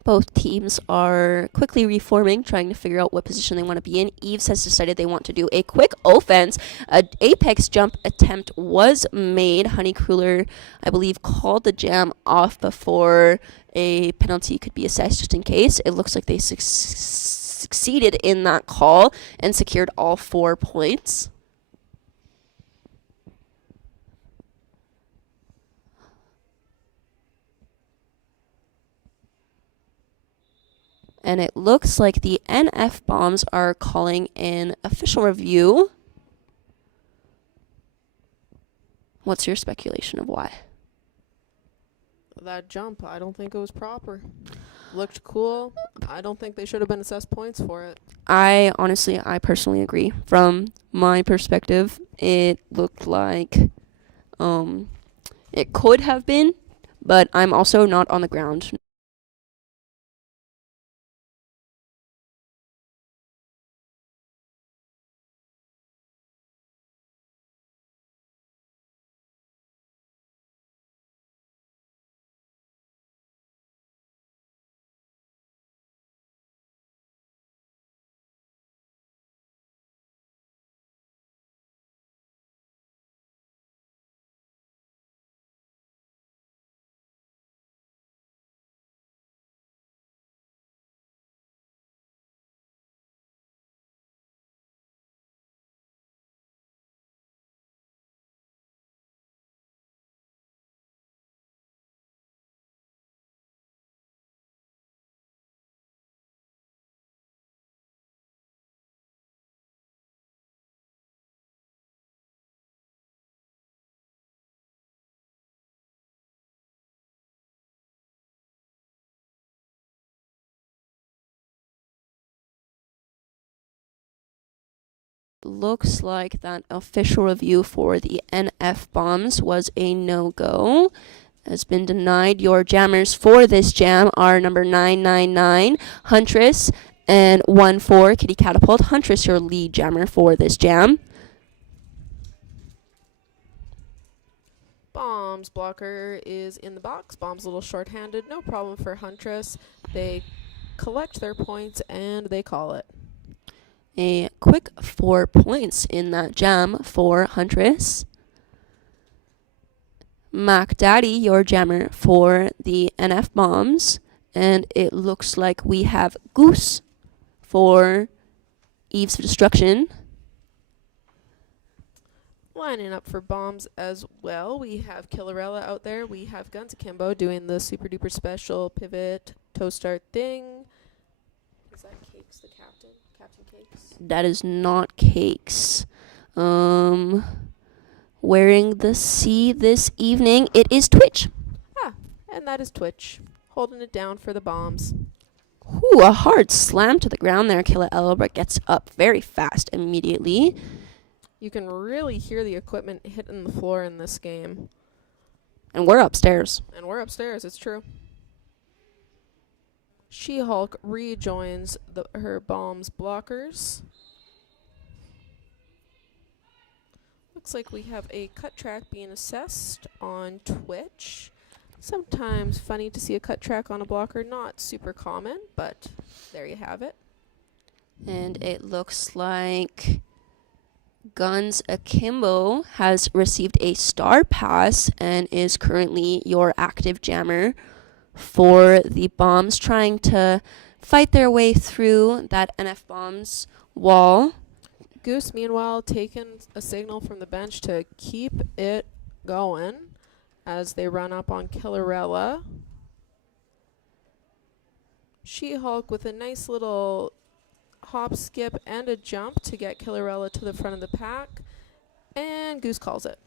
Both teams are quickly reforming, trying to figure out what position they want to be in. Eves has decided they want to do a quick offense. An apex jump attempt was made. Honey Crueler, I believe, called the jam off before a penalty could be assessed just in case. It looks like they succeeded in that call and secured all 4 points. And it looks like the NF Bombs are calling in official review. What's your speculation of why? That jump, I don't think it was proper. Looked cool. I don't think they should have been assessed points for it. I personally agree. From my perspective, it looked like it could have been, but I'm also not on the ground. Looks like that official review for the NF Bombs was a no-go. Has been denied. Your jammers for this jam are number 999, Huntress, and 14, Kitty Catapult. Huntress, your lead jammer for this jam. Bombs blocker is in the box. Bombs a little short-handed. No problem for Huntress. They collect their points and they call it. a quick 4 points in that jam for Huntress. Mac Daddy, your jammer for the NF bombs. And it looks like we have Goose for Eves of Destruction. Lining up for bombs as well, we have Killerella out there. We have Guns Akimbo doing the super duper special pivot toe start thing. Is that Cakes the captain? Captain Cakes? That is not Cakes. Wearing the C this evening, it is Twitch. Ah, and that is Twitch. Holding it down for the bombs. Ooh, a hard slam to the ground there. Killerella, but gets up very fast immediately. You can really hear the equipment hitting the floor in this game. And we're upstairs. And we're upstairs, it's true. She-Hulk rejoins her bombs blockers. Looks like we have a cut track being assessed on Twitch. Sometimes funny to see a cut track on a blocker. Not super common, but there you have it. And it looks like Guns Akimbo has received a star pass and is currently your active jammer for the bombs, trying to fight their way through that NF bombs wall. Goose, meanwhile, taking a signal from the bench to keep it going as they run up on Killerella. She-Hulk with a nice little hop, skip, and a jump to get Killerella to the front of the pack. And Goose calls it.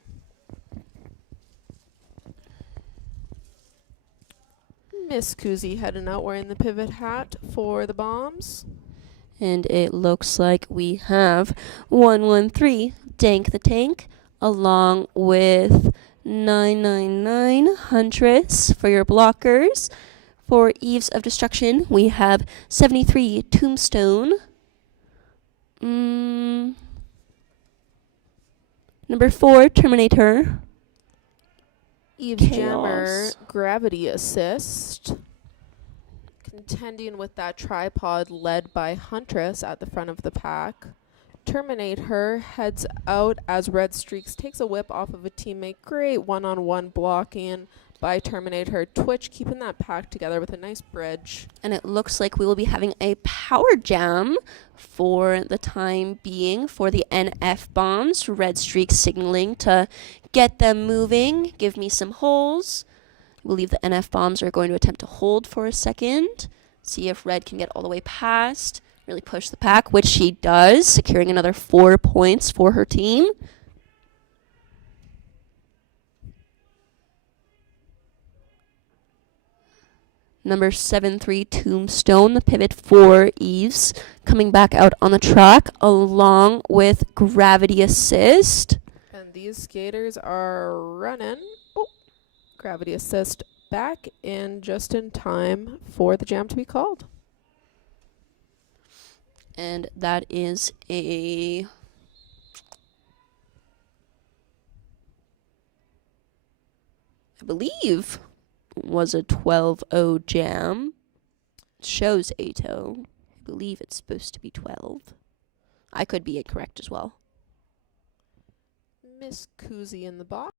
Miss Kuzi heading out wearing the pivot hat for the bombs. And it looks like we have 113 Dank the Tank along with 999 Huntress for your blockers. For Eves of Destruction, we have 73 Tombstone. Number 4 Terminator. Eve's Chaos. Jammer, Gravity Assist. Contending with that tripod led by Huntress at the front of the pack. Terminator heads out as Red Streaks takes a whip off of a teammate. Great one-on-one blocking by Terminator. Twitch keeping that pack together with a nice bridge. And it looks like we will be having a power jam for the time being for the NF bombs. Red Streak signaling to get them moving. Give me some holes. I believe the NF bombs are going to attempt to hold for a second. See if Red can get all the way past. Really push the pack, which she does, securing another 4 points for her team. Number 73 Tombstone, the pivot for Eves, coming back out on the track along with Gravity Assist. And these skaters are running. Oh, Gravity Assist back in just in time for the jam to be called. And that is I believe, was a 12-0 jam. Shows 8-0. I believe it's supposed to be 12. I could be incorrect as well. Miss Kuzi in the box.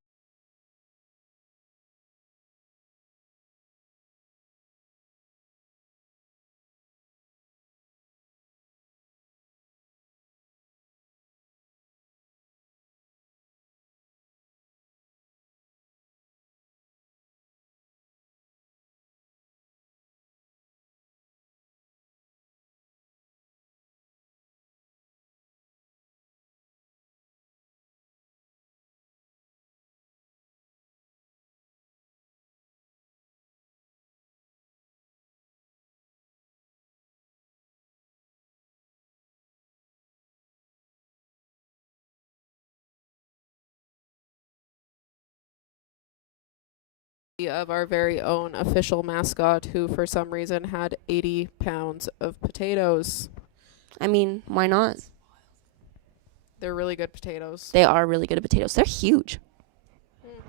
Of our very own official mascot, who for some reason had 80 pounds of potatoes. I mean, why not? They're really good potatoes. They are really good at potatoes. They're huge.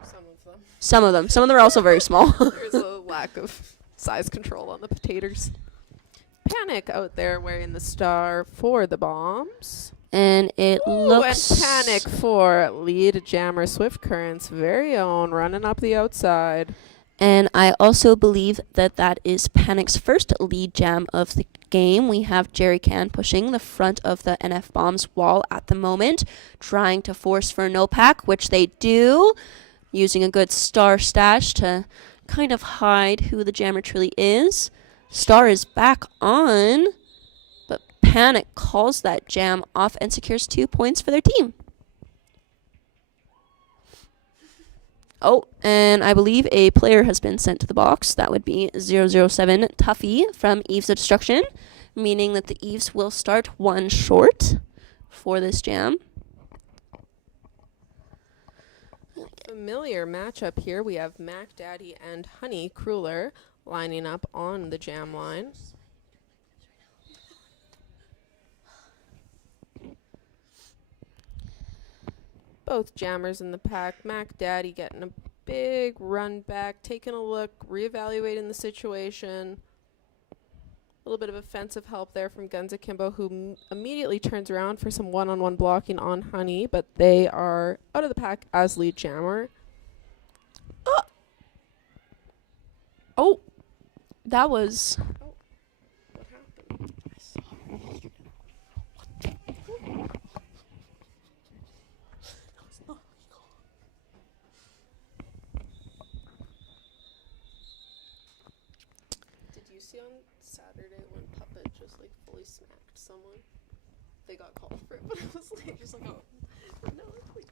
Some of them. Some of them. Some of them are also very small. There's a lack of size control on the potatoes. Panic out there wearing the star for the bombs. And it Ooh, looks... and Panic for lead jammer Swift Current's very own, running up the outside. And I also believe that that is Panic's first lead jam of the game. We have Jerry Can pushing the front of the NF Bombs wall at the moment, trying to force for no pack, which they do, using a good star stash to kind of hide who the jammer truly is. Star is back on, but Panic calls that jam off and secures 2 points for their team. Oh, and I believe a player has been sent to the box. That would be 007 Tuffy from Eves of Destruction, meaning that the Eves will start one short for this jam. Familiar matchup here. We have Mac Daddy and Honey Crueler lining up on the jam line. Both jammers in the pack. Mac Daddy getting a big run back, taking a look, reevaluating the situation. A little bit of offensive help there from Guns Akimbo, who immediately turns around for some one-on-one blocking on Honey, but they are out of the pack as lead jammer. Oh, that was... What happened? Did you see on Saturday when Puppet just like fully smacked someone? They got called for it, but it was like just like, oh no, it's like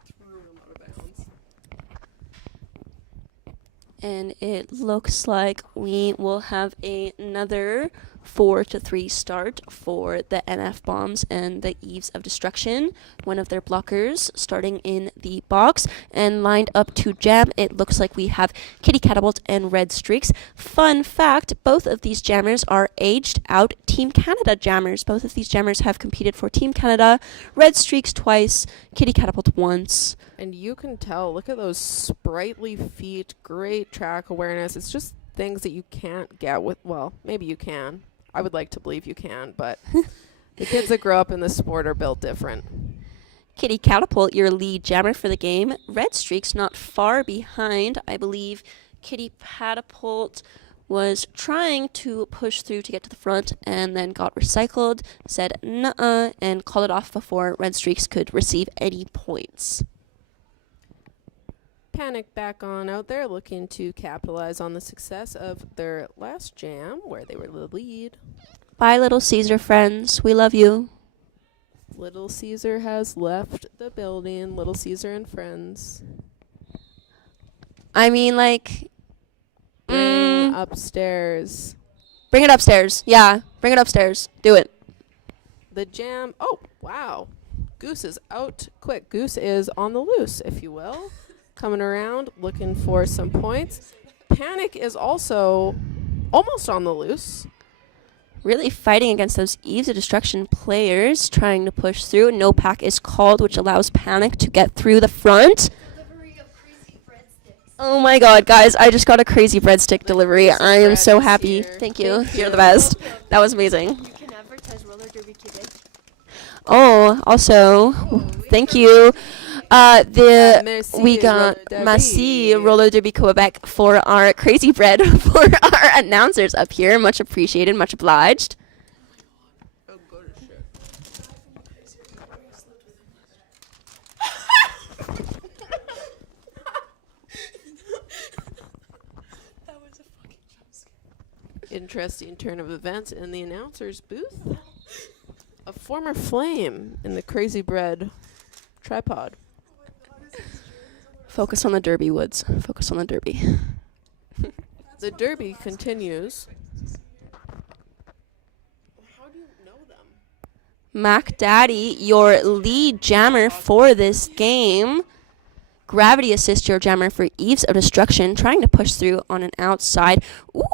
just threw him out of bounds. And it looks like we will have another 4-3 start for the NF Bombs and the Eves of Destruction. One of their blockers starting in the box and lined up to jam. It looks like we have Kitty Catapult and Red Streaks. Fun fact, both of these jammers are aged out Team Canada jammers. Both of these jammers have competed for Team Canada. Red Streaks twice, Kitty Catapult once. And you can tell, look at those sprightly feet, great track awareness. It's just things that you can't get with, well, maybe you can. I would like to believe you can, but the kids that grow up in this sport are built different. Kitty Catapult, your lead jammer for the game. Red Streaks not far behind. I believe Kitty Catapult was trying to push through to get to the front and then got recycled, said nuh-uh, and called it off before Red Streaks could receive any points. Panic back on out there looking to capitalize on the success of their last jam where they were the lead. Bye, Little Caesar friends. We love you. Little Caesar has left the building. Little Caesar and friends. I mean, like... Bring upstairs. Bring it upstairs. Yeah, bring it upstairs. Do it. The jam. Oh, wow. Goose is out quick. Goose is on the loose, if you will. Coming around, looking for some points. Panic is also almost on the loose. Really fighting against those Eves of Destruction players, trying to push through. No pack is called, which allows Panic to get through the front. Delivery of crazy breadsticks. Oh my god, guys, I just got a crazy breadstick delivery. I am so happy. Here. Thank you. You're the best. That was amazing. You can advertise roller derby Quebec. Oh, also, thank you. We got Merci Roller Derby Quebec for our crazy bread for our announcers up here. Much appreciated, much obliged. Interesting turn of events in the announcers booth. A former flame in the Crazy Bread tripod. Focus on the Derby, Woods. Focus on the Derby. The Derby continues. How do you know them? Mac Daddy, your lead jammer for this game. Gravity Assist, your jammer for Eves of Destruction, trying to push through on an outside.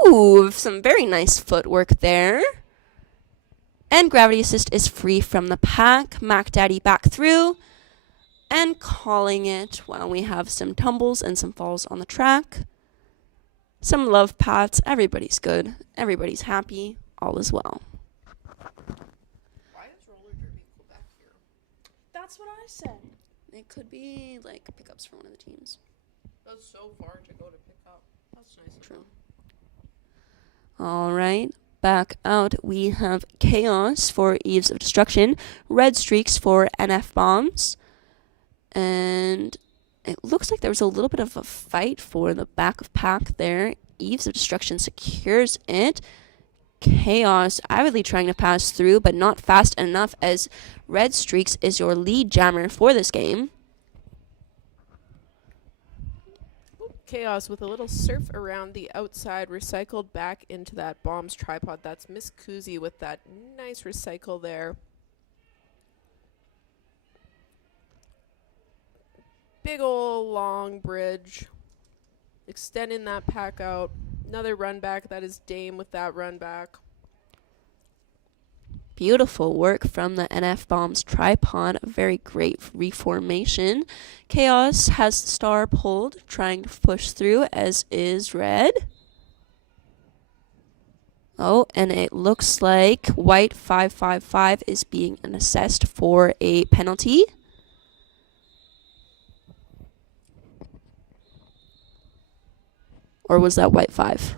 Ooh, some very nice footwork there. And Gravity Assist is free from the pack. Mac Daddy back through. And calling it while we have some tumbles and some falls on the track. some love paths. Everybody's good. Everybody's happy. All is well. Why is roller derby back here? That's what I said. It could be like pickups for one of the teams. That's so far to go to pick up. That's nice. True. All right. Back out, we have Chaos for Eves of Destruction, Red Streaks for NF Bombs, and it looks like there was a little bit of a fight for the back of pack there. Eves of Destruction secures it. Chaos avidly trying to pass through, but not fast enough, as Red Streaks is your lead jammer for this game. Chaos with a little surf around the outside, recycled back into that bombs tripod. That's Miss Kuzi with that nice recycle there. Big ol' long bridge. Extending that pack out. Another run back. That is Dame with that run back. Beautiful work from the NF Bombs tripod. Very great reformation. Chaos has the star pulled, trying to push through, as is Red. Oh, and it looks like White 555 is being assessed for a penalty. Or was that White 5?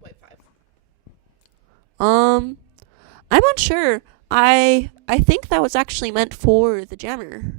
White 5. I'm unsure. I think that was actually meant for the jammer.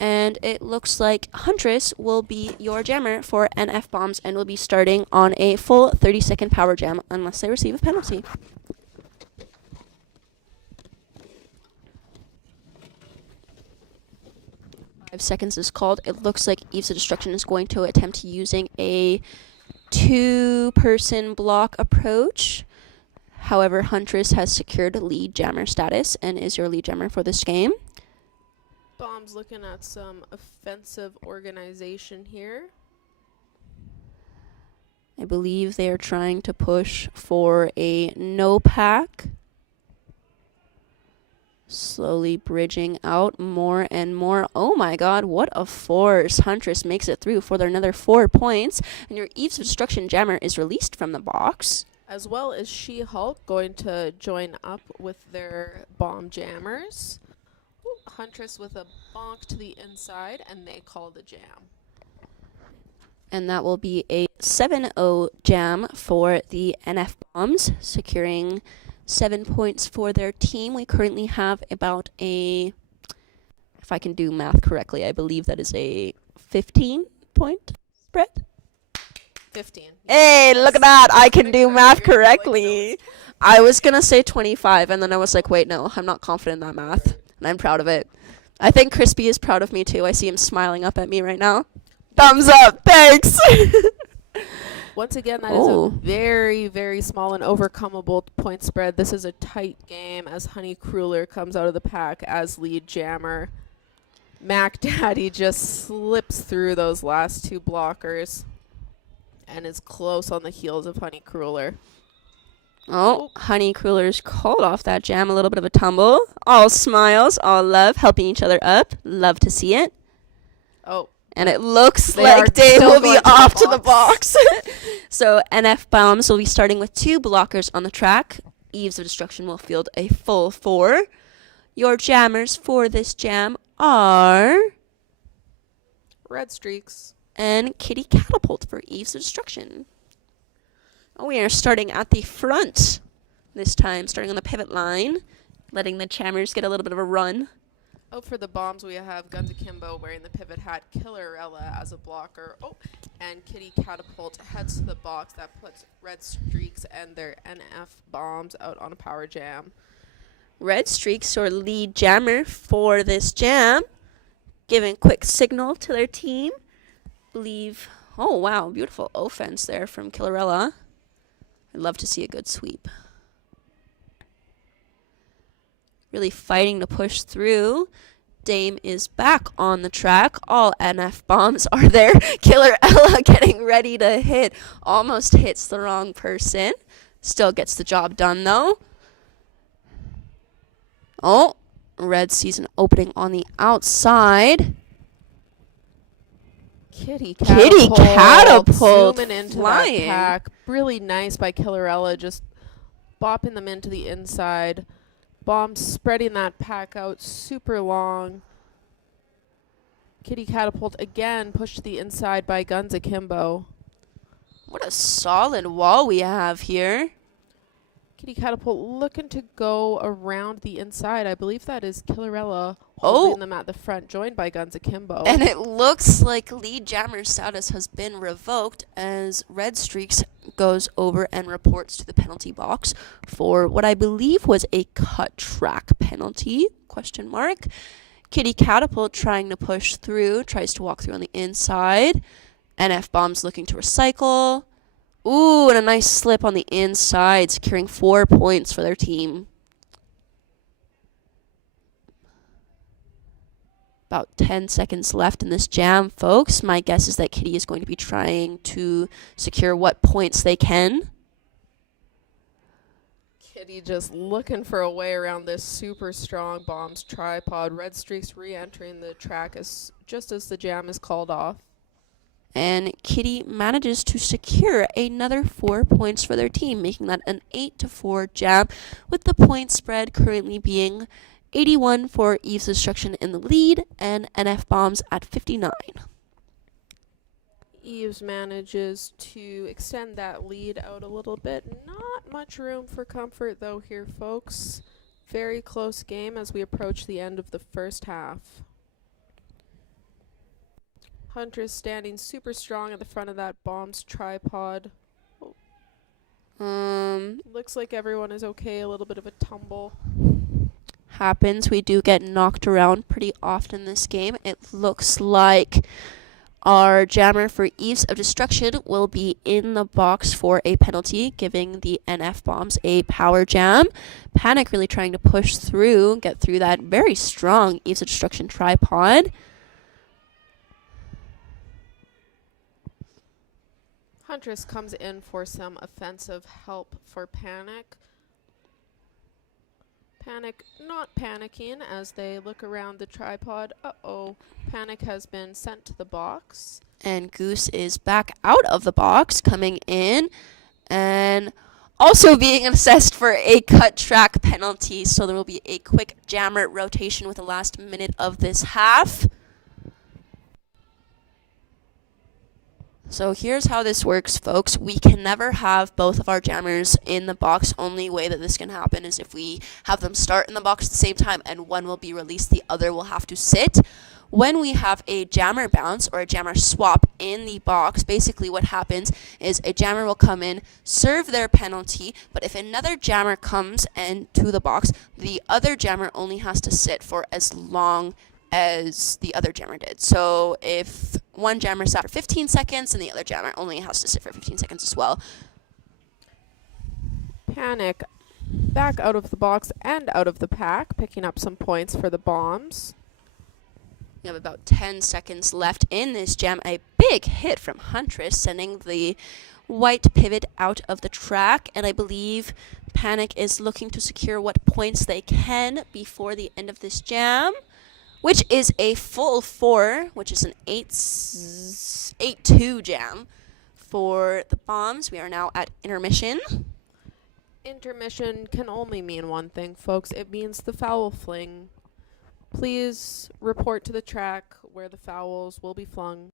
And it looks like Huntress will be your jammer for NF Bombs and will be starting on a full 30-second power jam unless they receive a penalty. Seconds is called. It looks like Eves of Destruction is going to attempt using a 2-person block approach. However, Huntress has secured lead jammer status and is your lead jammer for this game. Bombs looking at some offensive organization here. I believe they are trying to push for a no pack. Slowly bridging out more and more. Oh my god, what a force. Huntress makes it through for another 4 points. And your Eves of Destruction jammer is released from the box. As well as She-Hulk going to join up with their bomb jammers. Ooh, Huntress with a bonk to the inside, and they call the jam. And that will be a 7-0 jam for the NF Bombs, securing 7 points for their team. We currently have about a, if I can do math correctly, I believe that is a 15-point spread. 15. Hey, look at that. I can do math correctly. I was going to say 25, and then I was like, wait, no, I'm not confident in that math. And I'm proud of it. I think Crispy is proud of me, too. I see him smiling up at me right now. Thumbs up. Thanks. Once again, that is a very, very small and overcomable point spread. This is a tight game as Honey Crueler comes out of the pack as lead jammer. Mac Daddy just slips through those last 2 blockers and is close on the heels of Honey Crueler. Oh, Honey Crueler's called off that jam. A little bit of a tumble. All smiles, all love, helping each other up. Love to see it. Oh. And it looks like Dave will be off to the box. So NF Bombs will be starting with 2 blockers on the track. Eves of Destruction will field a full 4. Your jammers for this jam are Red Streaks and Kitty Catapult for Eves of Destruction. Oh, we are starting at the front this time, starting on the pivot line. letting the Jammers get a little bit of a run. Out for the bombs, we have Guns Akimbo wearing the pivot hat, Killerella as a blocker. Oh, and Kitty Catapult heads to the box. That puts Red Streaks and their NF bombs out on a power jam. Red Streaks or lead jammer for this jam, giving quick signal to their team. Believe, oh wow, beautiful offense there from Killerella. I'd love to see a good sweep. Really fighting to push through. Dame is back on the track. All NF bombs are there. Killerella getting ready to hit. Almost hits the wrong person. Still gets the job done though. Oh, Red sees an opening on the outside. Kitty Catapult zooming into flying. that pack. Really nice by Killerella, just bopping them into the inside. Bombs spreading that pack out super long. Kitty Catapult again pushed to the inside by Guns Akimbo. What a solid wall we have here. Kitty Catapult looking to go around the inside. I believe that is Killerella holding them at the front, joined by Guns Akimbo. And it looks like lead jammer status has been revoked as Red Streaks goes over and reports to the penalty box for what I believe was a cut track penalty, question mark. Kitty Catapult trying to push through, tries to walk through on the inside. NF Bombs looking to recycle. Ooh, and a nice slip on the inside, securing 4 points for their team. About 10 seconds left in this jam, folks. My guess is that Kitty is going to be trying to secure what points they can. Kitty just looking for a way around this super strong bombs tripod. Red Streaks re-entering the track just as the jam is called off. And Kitty manages to secure another 4 points for their team, making that an 8-4 jam, with the point spread currently being 81 for Eve's Destruction in the lead and NF Bombs at 59. Eves manages to extend that lead out a little bit. Not much room for comfort though here, folks. Very close game as we approach the end of the first half. Huntress standing super strong at the front of that bombs tripod. Looks like everyone is okay. A little bit of a tumble. Happens. We do get knocked around pretty often this game. It looks like our jammer for Eves of Destruction will be in the box for a penalty, giving the NF Bombs a power jam. Panic really trying to push through, get through that very strong Eves of Destruction tripod. Huntress comes in for some offensive help for Panic. Panic not panicking as they look around the tripod. Uh-oh. Panic has been sent to the box. And Goose is back out of the box, coming in, and also being assessed for a cut track penalty. So there will be a quick jammer rotation with the last minute of this half. So here's how this works, folks. We can never have both of our jammers in the box. Only way that this can happen is if we have them start in the box at the same time and one will be released, the other will have to sit. When we have a jammer bounce or a jammer swap in the box, basically what happens is a jammer will come in, serve their penalty, but if another jammer comes into the box, the other jammer only has to sit for as long as the other jammer did. So if one jammer sat for 15 seconds and the other jammer only has to sit for 15 seconds as well. Panic back out of the box and out of the pack, picking up some points for the bombs. We have about 10 seconds left in this jam. A big hit from Huntress, sending the white pivot out of the track, and I believe Panic is looking to secure what points they can before the end of this jam, which is a full 4, which is an 8-2 jam for the bombs. We are now at intermission. Intermission can only mean one thing, folks. It means the foul fling. Please report to the track where the fouls will be flung.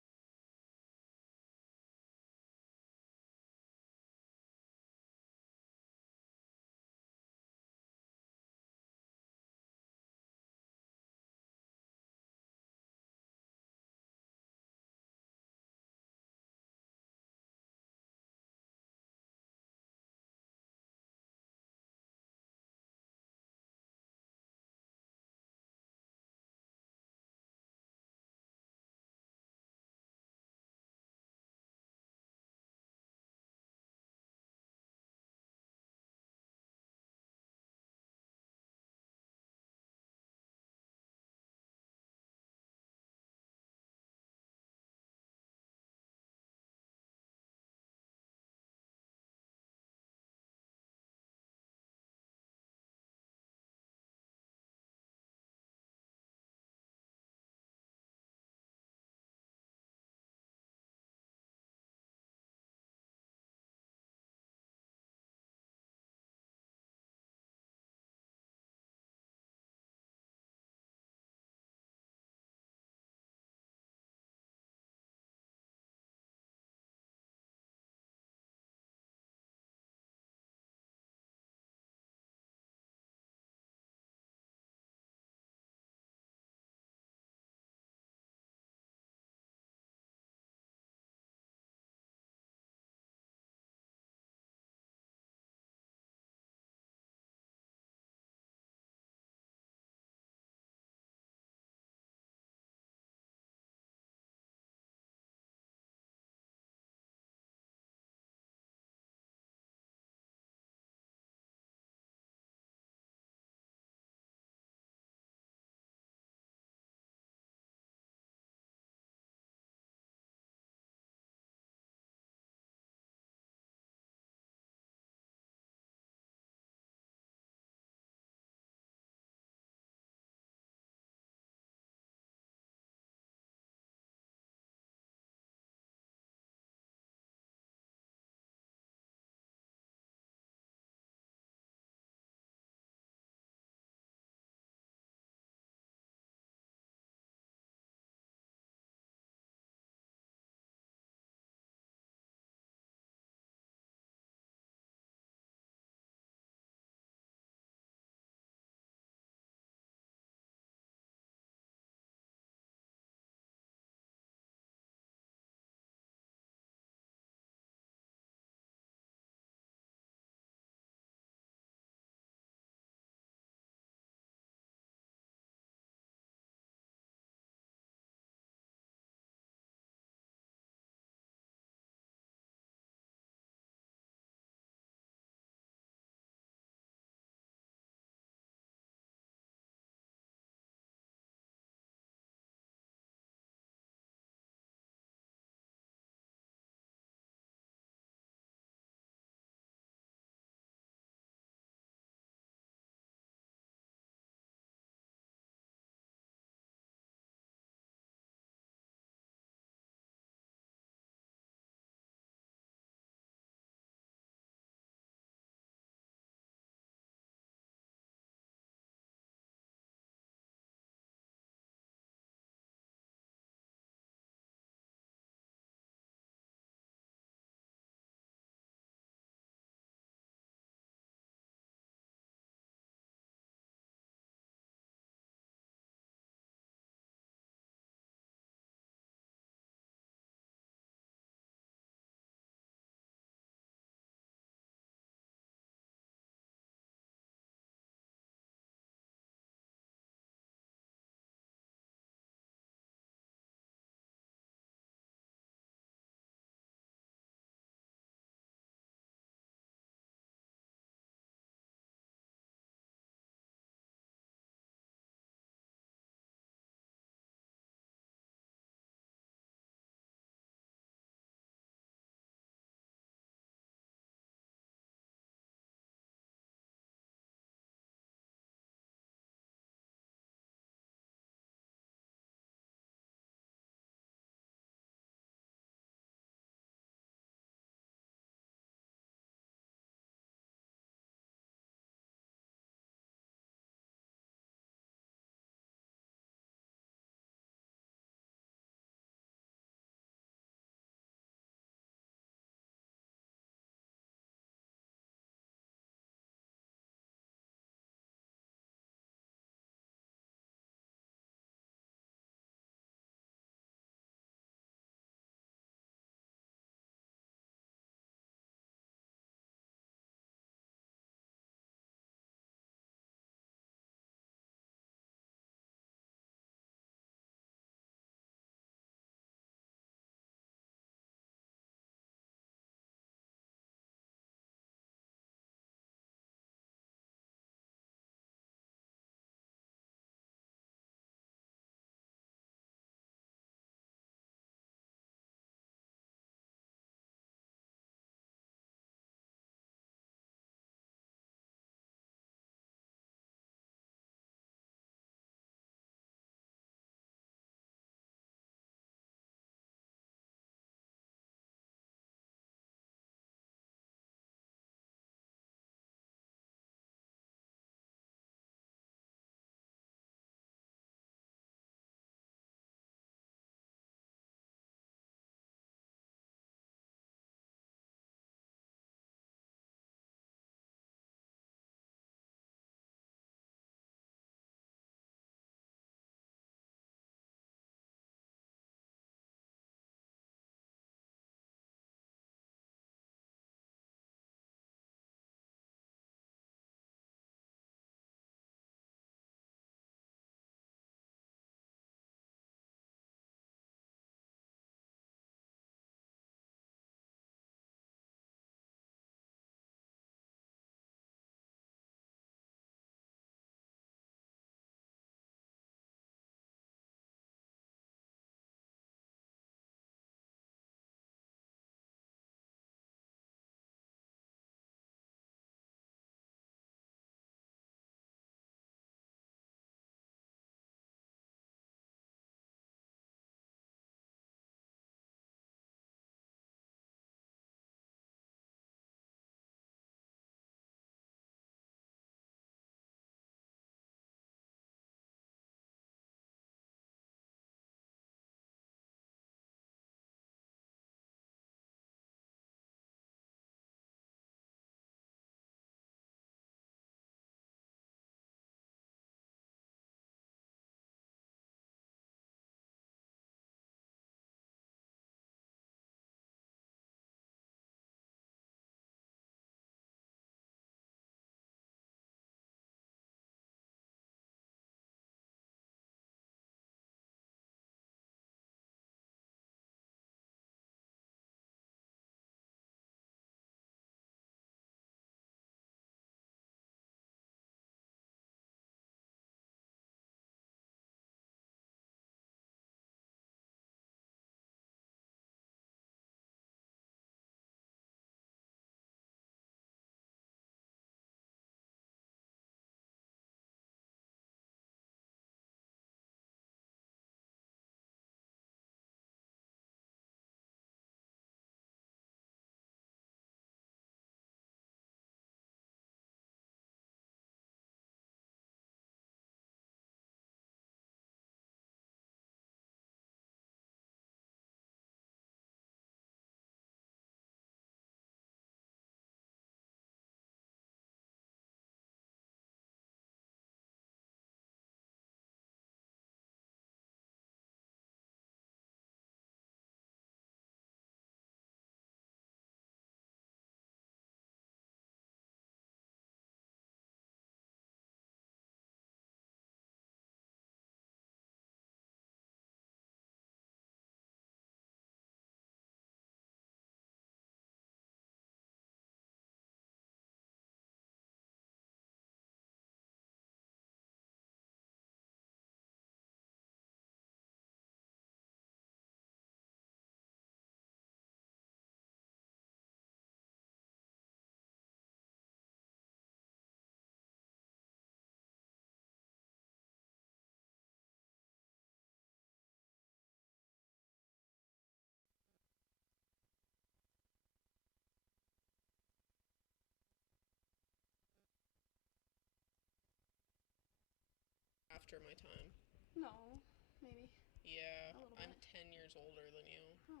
after my time. No, maybe. Yeah, A little I'm bit. 10 years older than you. Oh.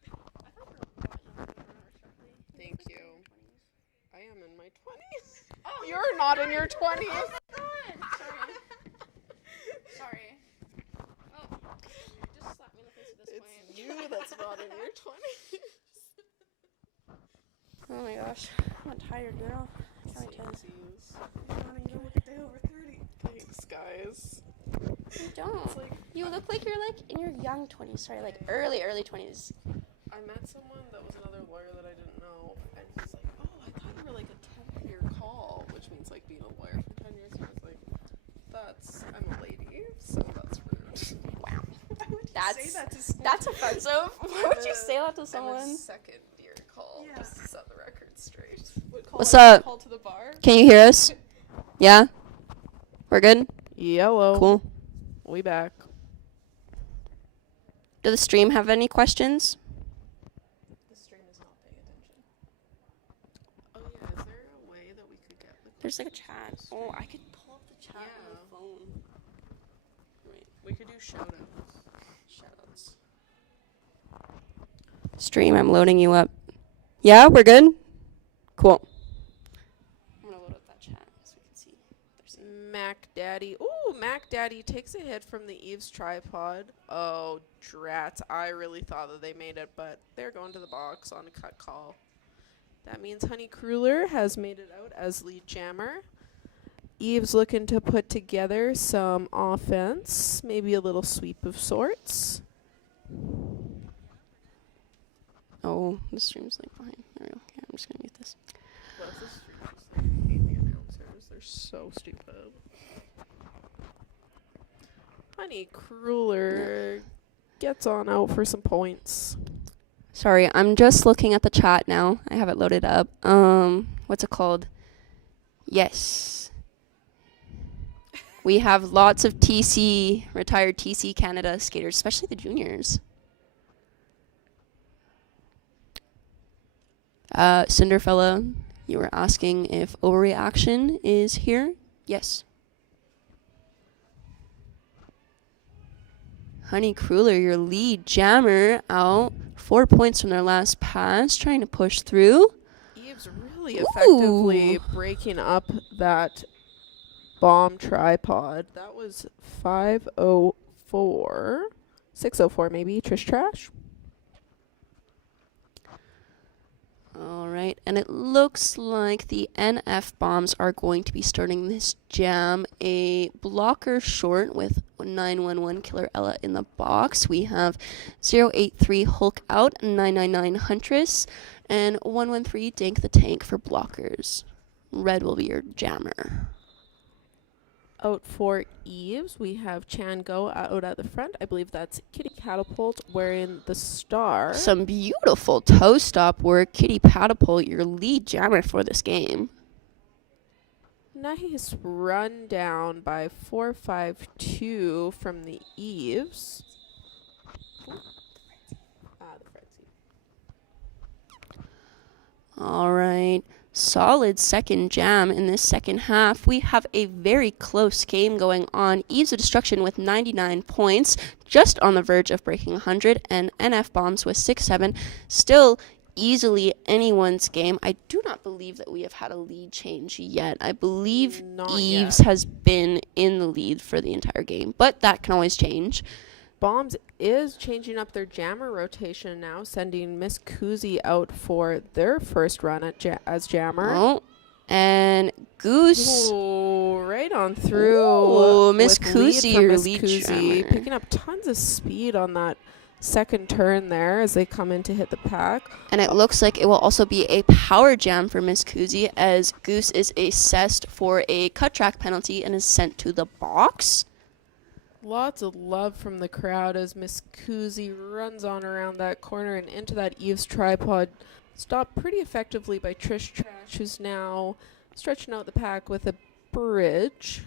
I thought you were a lot younger than her, Sharply. Thank You're you. supposed to be in your 20s. I am in my 20s. Oh, You're not in your 20s. Oh my god! Sorry. Sorry. Oh, just slap me in the face at this point. It's you that's not in your 20s. Oh my gosh. I'm a tired girl. Can't wait to Samesies. you look a day over 30. Thanks, guys. You don't. It's like You look like you're like in your young 20s. Sorry, like early 20s. I met someone that was another lawyer that I didn't know, and he's like, "Oh, I thought you were like a 10-year call," which means like being a lawyer for 10 years. And I was like, I'm a lady, so that's rude. Wow. Why would you That's say that to someone? that's offensive. Why would you say that to I'm a someone? second-year call, just to set the record straight. What's up? Call to the bar. Can you hear us? Yeah? We're good? Yellow. Cool. We back. Does the stream have any questions? The stream is not paying attention. Oh yeah, is there a way that we could get the There's like a chat. Oh, I could pull up the chat on Yeah. my phone. Wait, We could do shoutouts. shoutouts. Stream, I'm loading you up. Yeah, we're good? Cool. I'm gonna load up that chat so we can see what they're saying. Mac Daddy. Ooh, Mac Daddy takes a hit from the Eve's tripod. Oh, drats. I really thought that they made it, but they're going to the box on a cut call. That means Honey Kruller has made it out as lead jammer. Eve's looking to put together some offense, maybe a little sweep of sorts. Oh, the stream's like behind. There we go. Okay, I'm just gonna mute this. The announcers, they're so stupid. Honey Kruller gets on out for some points. Sorry, I'm just looking at the chat now. I have it loaded up. What's it called? Yes. We have lots of retired TC Canada skaters, especially the juniors. Cinderfella, you were asking if overreaction is here? Yes. Honey Kruller, your lead jammer, out 4 points from their last pass, trying to push through. Eve's really effectively Ooh. breaking up that bomb tripod. That was 504. 604 maybe. Trish Trash. All right, and it looks like the NF bombs are going to be starting this jam. A blocker short with 911 Killer Ella in the box. We have 083 Hulk out, 999 Huntress, and 113 Dank the Tank for blockers. Red will be your jammer. Out for Eves, we have Chan Go out at the front. I believe that's Kitty Catapult wearing the star. Some beautiful toe stop work. Kitty Catapult, your lead jammer for this game. Nice run down by 452 from the Eves. The Frenzy. All right. Solid second jam in this second half. We have a very close game going on. Eves of Destruction with 99 points, just on the verge of breaking 100, and NF Bombs with 6-7. Still easily anyone's game. I do not believe that we have had a lead change yet. I believe Not Eves yet. has been in the lead for the entire game, but that can always change. Bombs is changing up their jammer rotation now, sending Miss Kuzi out for their first run at as jammer. Oh, and Goose. Ooh, right on through. Ooh, Miss with lead Kuzi, from your Miss lead Kuzi, jammer. picking up tons of speed on that second turn there as they come in to hit the pack. And it looks like it will also be a power jam for Miss Kuzi, as Goose is assessed for a cut track penalty and is sent to the box. Lots of love from the crowd as Miss Kuzi runs on around that corner and into that Eves tripod. Stopped pretty effectively by Trish Trash, who's now stretching out the pack with a bridge.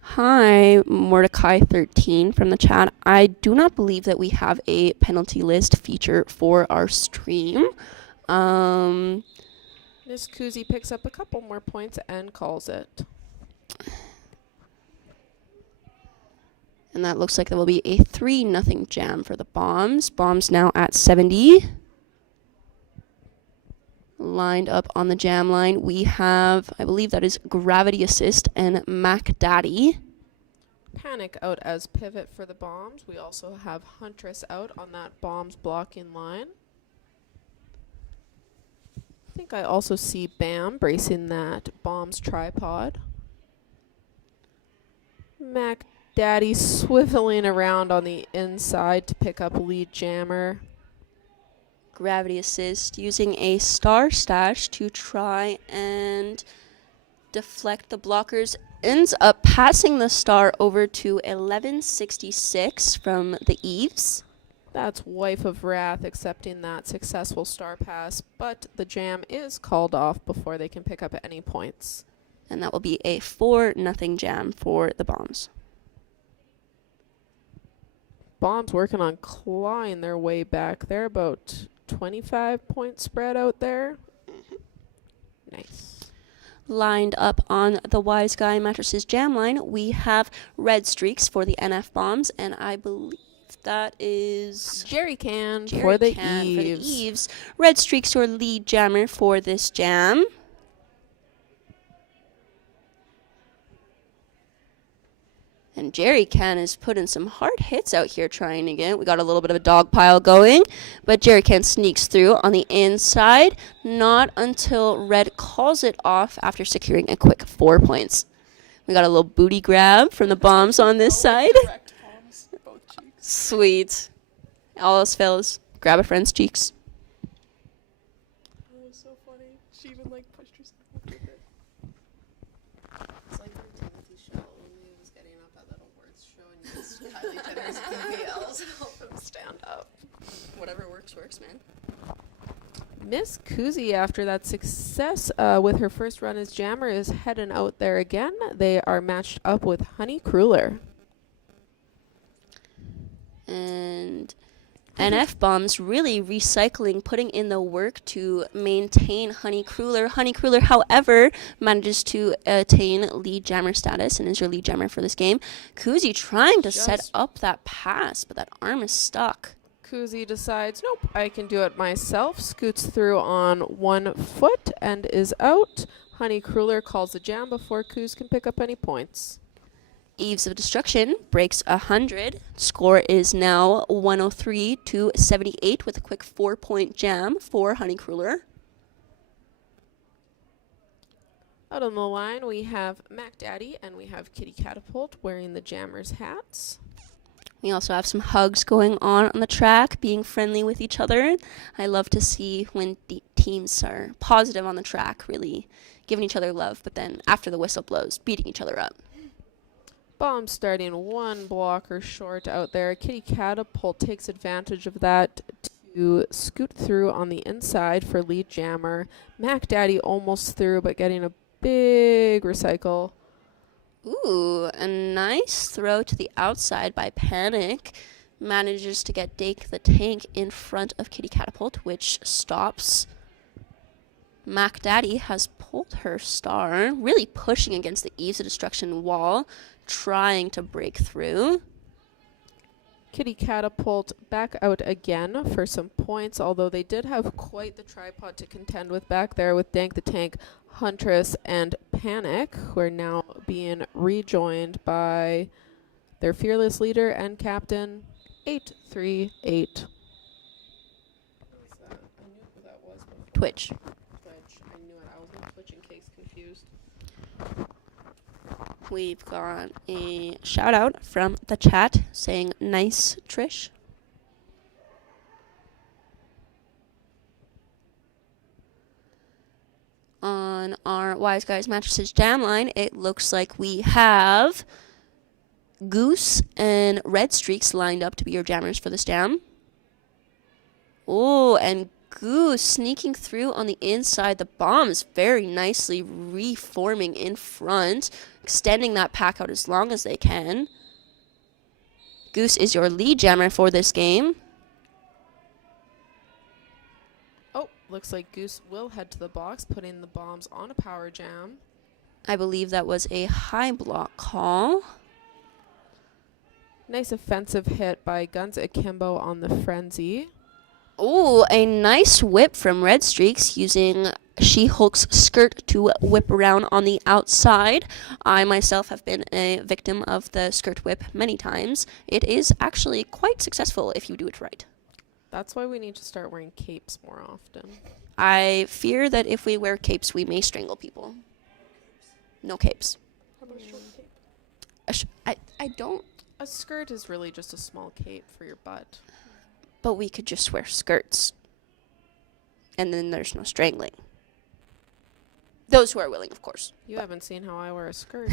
Hi, Mordecai13 from the chat. I do not believe that we have a penalty list feature for our stream. Miss Kuzi picks up a couple more points and calls it. And that looks like that will be a 3-0 jam for the Bombs. Bombs now at 70. Lined up on the jam line, we have, I believe that is Gravity Assist and Mac Daddy. Panic out as pivot for the Bombs. We also have Huntress out on that Bombs blocking line. I think I also see Bam bracing that Bombs tripod. Mac Daddy swiveling around on the inside to pick up lead jammer. Gravity Assist using a Star Stash to try and deflect the blockers. Ends up passing the star over to 1166 from the Eves. That's Wife of Wrath accepting that successful star pass, but the jam is called off before they can pick up any points. And that will be a 4-0 jam for the Bombs. Bombs working on clawing their way back. They're about 25 point spread out there. Nice. Lined up on the Wise Guy Mattresses jam line, we have Red Streaks for the NF Bombs, and I believe that is Jerry Can Jerry for the Can Eves. for the Eves. Red Streaks, your lead jammer for this jam. And Jerry Can is putting some hard hits out here trying to get. We got a little bit of a dog pile going, but Jerry Can sneaks through on the inside. Not until Red calls it off after securing a quick 4 points. We got a little booty grab from the Bombs on this side. Sweet. All else fails, grab a friend's cheeks. That was so funny. She even like pushed herself up with it. It's like from Timothy Chalamet when he was getting up at Little Words show and used Kylie Jenner's BBLs to help him stand up. Whatever works, man. Miss Kuzi, after that success with her first run as jammer, is heading out there again. They are matched up with Honey Kruller. And NF Bombs really recycling, putting in the work to maintain Honey Kruller. Honey Kruller, however, manages to attain lead jammer status and is your lead jammer for this game. Kuzi trying to set up that pass, but that arm is stuck. Kuzi decides, nope, I can do it myself. Scoots through on 1 foot and is out. Honey Kruller calls the jam before Kuz can pick up any points. Eves of Destruction breaks 100. Score is now 103 to 78 with a quick 4-point jam for Honey Kruller. Out on the line, we have Mac Daddy and we have Kitty Catapult wearing the jammers' hats. We also have some hugs going on the track, being friendly with each other. I love to see when teams are positive on the track, really giving each other love, but then after the whistle blows, beating each other up. Bomb starting 1 blocker short out there. Kitty Catapult takes advantage of that to scoot through on the inside for lead jammer. Mac Daddy almost through, but getting a big recycle. Ooh, a nice throw to the outside by Panic. Manages to get Dake the Tank in front of Kitty Catapult, which stops. Mac Daddy has pulled her star, really pushing against the Eves of Destruction wall, trying to break through. Kitty Catapult back out again for some points, although they did have quite the tripod to contend with back there with Dank the Tank, Huntress, and Panic, who are now being rejoined by their fearless leader and captain, 838. Twitch. I knew it. I was on Twitch in case confused. We've got a shout out from the chat saying nice Trish. On our Wise Guys Mattresses jam line, it looks like we have Goose and Red Streaks lined up to be your jammers for this jam. Oh, and Goose sneaking through on the inside. The Bombs very nicely reforming in front, extending that pack out as long as they can. Goose is your lead jammer for this game. Oh, looks like Goose will head to the box, putting the Bombs on a power jam. I believe that was a high block call. Nice offensive hit by Guns Akimbo on the Frenzy. Ooh, a nice whip from Red Streaks using She-Hulk's skirt to whip around on the outside. I myself have been a victim of the skirt whip many times. It is actually quite successful if you do it right. That's why we need to start wearing capes more often. I fear that if we wear capes, we may strangle people. No capes. I don't, A skirt is really just a small cape for your butt. but we could just wear skirts. And then there's no strangling. Those who are willing, of course. You haven't seen how I wear a skirt.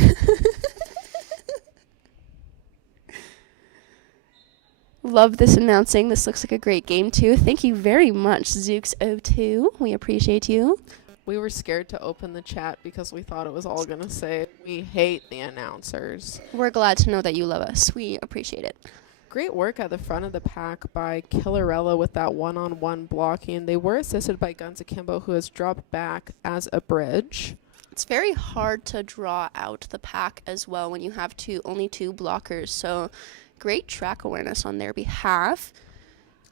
Love this announcing. This looks like a great game, too. Thank you very much, Zooks02. We appreciate you. We were scared to open the chat because we thought it was all going to say, we hate the announcers. We're glad to know that you love us. We appreciate it. Great work at the front of the pack by Killerella with that one-on-one blocking. They were assisted by Guns Akimbo, who has dropped back as a bridge. It's very hard to draw out the pack as well when you have only two blockers, so great track awareness on their behalf.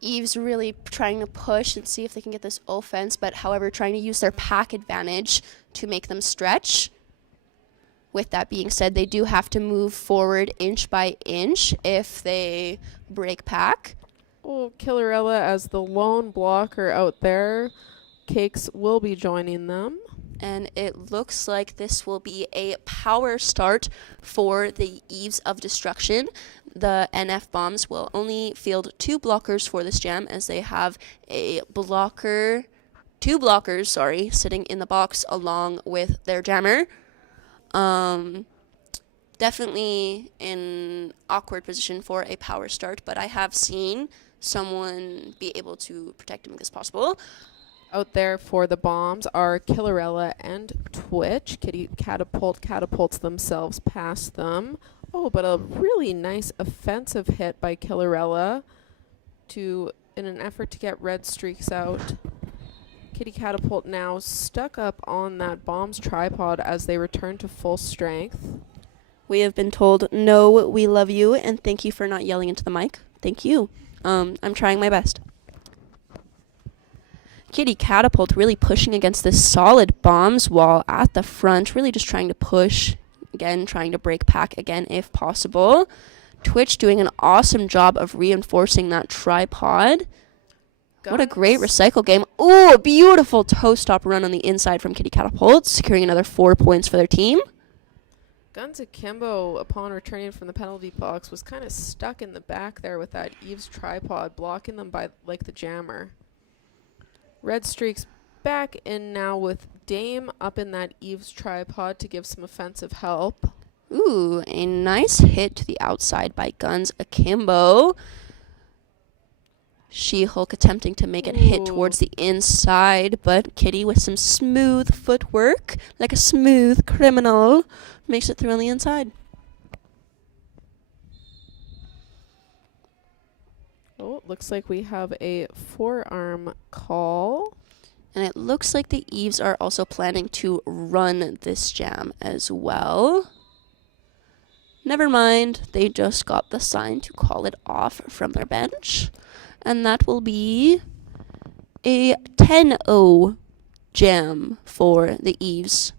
Eve's really trying to push and see if they can get this offense, but however, trying to use their pack advantage to make them stretch. With that being said, they do have to move forward inch by inch if they break pack. Oh, Killerella as the lone blocker out there. Cakes will be joining them. And it looks like this will be a power start for the Eves of Destruction. The NF Bombs will only field two blockers for this jam, as they have two blockers, sitting in the box along with their jammer. Definitely in awkward position for a power start, but I have seen someone be able to protect him as possible. Out there for the bombs are Killerella and Twitch. Kitty catapults themselves past them. Oh, but a really nice offensive hit by Killerella in an effort to get Red Streaks out. Kitty Catapult now stuck up on that bomb's tripod as they return to full strength. We have been told, no, we love you, and thank you for not yelling into the mic. Thank you. I'm trying my best. Kitty Catapult really pushing against this solid bombs wall at the front, really just trying to push, again, trying to break pack again if possible. Twitch doing an awesome job of reinforcing that tripod. What a great recycle game. Ooh, a beautiful toe stop run on the inside from Kitty Catapult, securing another 4 points for their team. Guns Akimbo, upon returning from the penalty box, was kind of stuck in the back there with that Eve's tripod, blocking them by like the jammer. Red Streaks back in now with Dame up in that Eve's tripod to give some offensive help. Ooh, a nice hit to the outside by Guns Akimbo. She-Hulk attempting to make it hit towards the inside, but Kitty with some smooth footwork, like a smooth criminal, makes it through on the inside. Oh, it looks like we have a forearm call. And it looks like the Eves are also planning to run this jam as well. Never mind, they just got the sign to call it off from their bench. And that will be a 10-0 jam for the Eves.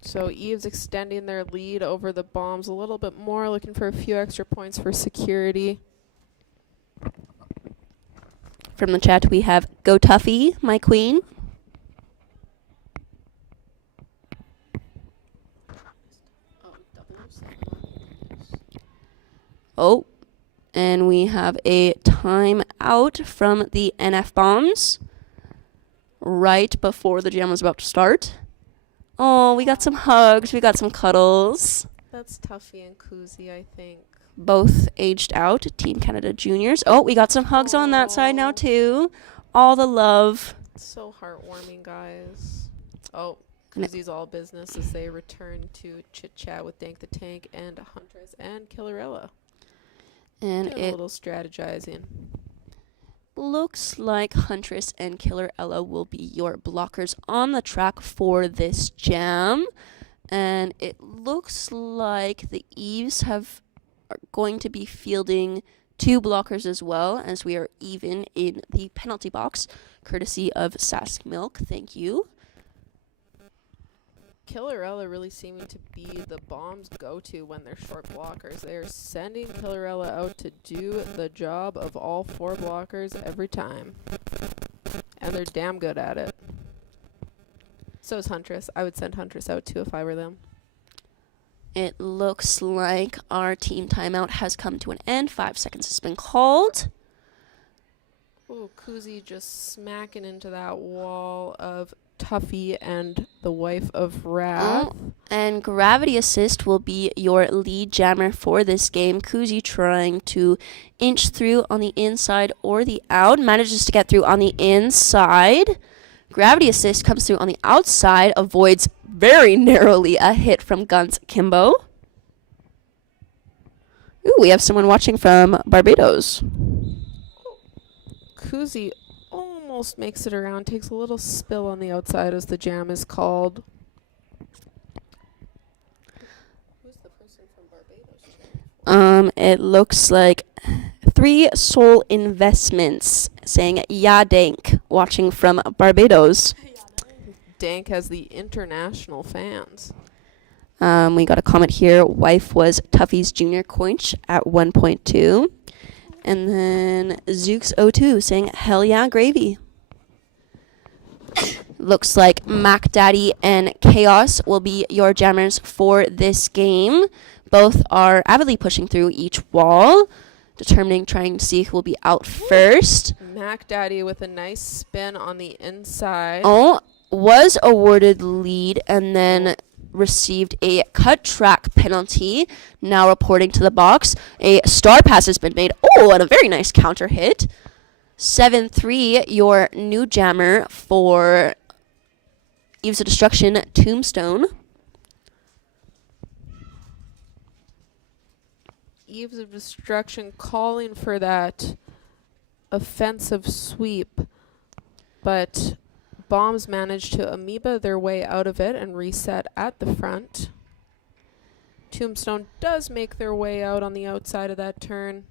So Eves extending their lead over the bombs a little bit more, looking for a few extra points for security. From the chat, we have Go Tuffy, my queen. Oh, and we have a timeout from the NF Bombs right before the jam was about to start. Oh, we got some hugs, we got some cuddles. That's Tuffy and Koozie, I think. Both aged out, Team Canada Juniors. Oh, we got some hugs on that side now too. All the love. So heartwarming, guys. Oh, Koozie's all business as they return to chit-chat with Dank the Tank and Huntress and Killerella. And doing a little strategizing. Looks like Huntress and Killerella will be your blockers on the track for this jam. And it looks like the Eves are going to be fielding 2 blockers as well, as we are even in the penalty box, courtesy of Sask Milk. Thank you. Killarella really seeming to be the Bombs' go-to when they're short blockers. They're sending Killarella out to do the job of all 4 blockers every time. And they're damn good at it. So is Huntress. I would send Huntress out too if I were them. It looks like our team timeout has come to an end. 5 seconds has been called. Ooh, Kuzi just smacking into that wall of Tuffy and the wife of Wrath. And Gravity Assist will be your lead jammer for this game. Kuzi trying to inch through on the inside or the out. Manages to get through on the inside. Gravity Assist comes through on the outside. Avoids very narrowly a hit from Guns Kimbo. Ooh, we have someone watching from Barbados. Kuzi almost makes it around, takes a little spill on the outside as the jam is called. Who's the person from Barbados? It looks like 3 Soul Investments saying Ya Dank, watching from Barbados. Dank has the international fans. We got a comment here. Wife was Tuffy's junior coach at 1.2. And then Zooks02 saying, hell yeah, gravy. Looks like Mac Daddy and Chaos will be your jammers for this game. Both are avidly pushing through each wall, trying to see who will be out first. Mac Daddy with a nice spin on the inside. Oh, was awarded lead and then received a cut track penalty. Now reporting to the box. A star pass has been made. Oh, and a very nice counter hit. 7-3, your new jammer for Eves of Destruction, Tombstone. Eves of Destruction calling for that offensive sweep, but Bombs managed to amoeba their way out of it and reset at the front. Tombstone does make their way out on the outside of that turn.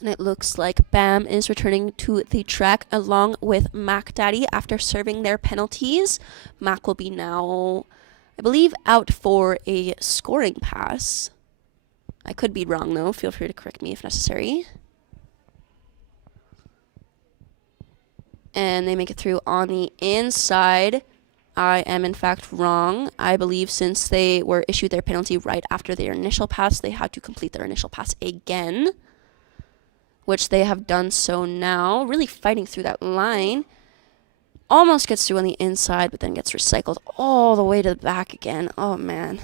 And it looks like Bam is returning to the track along with Mac Daddy after serving their penalties. Mac will be now, I believe, out for a scoring pass. I could be wrong, though. Feel free to correct me if necessary. And they make it through on the inside. I am, in fact, wrong. I believe since they were issued their penalty right after their initial pass, they had to complete their initial pass again, which they have done so now. Really fighting through that line. Almost gets through on the inside, but then gets recycled all the way to the back again. Oh, man.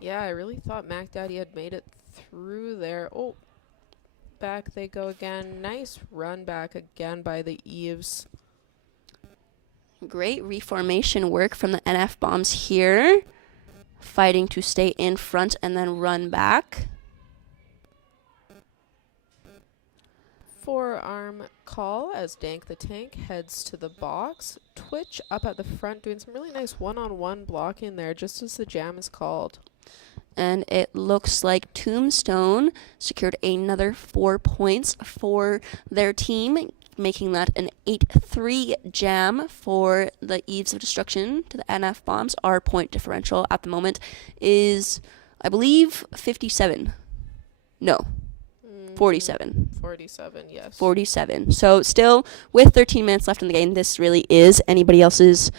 Yeah, I really thought Mac Daddy had made it through there. Oh, back they go again. Nice run back again by the Eves. Great reformation work from the NF Bombs here. Fighting to stay in front and then run back. Forearm call as Dank the Tank heads to the box. Twitch up at the front doing some really nice one-on-one blocking there just as the jam is called. And it looks like Tombstone secured another 4 points for their team, making that an 8-3 jam for the Eves of Destruction to the NF Bombs. Our point differential at the moment is, I believe, 57. No, 47. 47, yes. 47. So still, with 13 minutes left in the game, this really is anybody else's